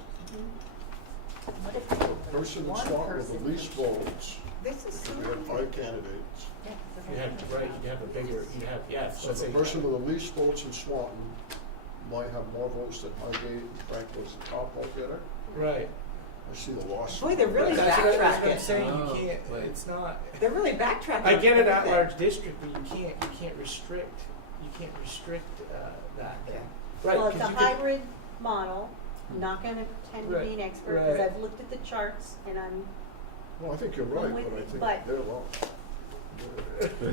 What if the person in one Swanton with the person least from- votes, This is because we have 5 candidates, You have a bigger, so the person with the least votes in Swanton might have more votes than Highgate and Franklin's the top vote getter. Right. I see the loss. Boy, they're really That's what I'm backtracking. saying, Oh, you can't, right. it's not, They're really backtracking. I get it at everything. large district, but you can't restrict that then. Right, well, it's a 'cause you could- hybrid model. I'm not gonna pretend to be an expert, because Right. I've looked at the charts, and I'm Well, I think you're right, but I But- think they're wrong.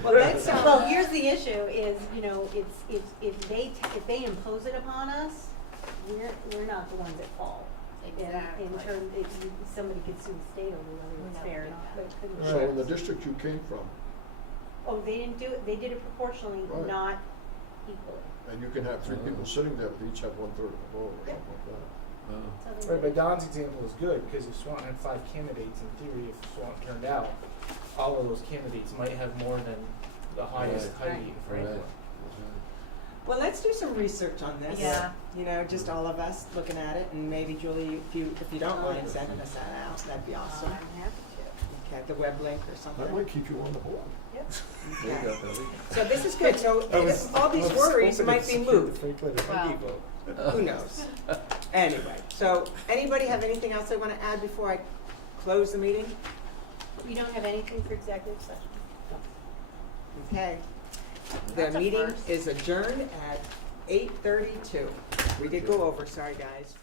Well, that's, Well, here's the issue is, you know, it's, if they impose it upon us, we're not the ones at fault. Exactly. In terms, if somebody could sue the state over whether it's No, fair or we not, don't. but couldn't. So in the district you came from, Oh, they didn't do it, they did it proportionally, Right. not equally. and you can have three people sitting there, but each have 1/3 of the vote or Yep. something like that. So they Right, did. but Don's example is good, because if Swanton had 5 candidates, in theory, if Swanton turned out, all of those candidates might have more than the highest Right. height in Franklin. Right. well, let's do some research on this. Yeah. You know, just all of us looking at it, and maybe Julie, if you don't mind sending us that out, that'd be awesome. I'm happy to. Okay, the web link or That something. might keep you on the board. Yep. There you Okay. go, Billy. So this is good, so all these worries might be moved. Well. Who knows? Anyway, so anybody have anything else they want to add before I close the meeting? We don't have anything for executive session. Okay. The That's a meeting first. is adjourned at 8:32. We did go over, sorry guys.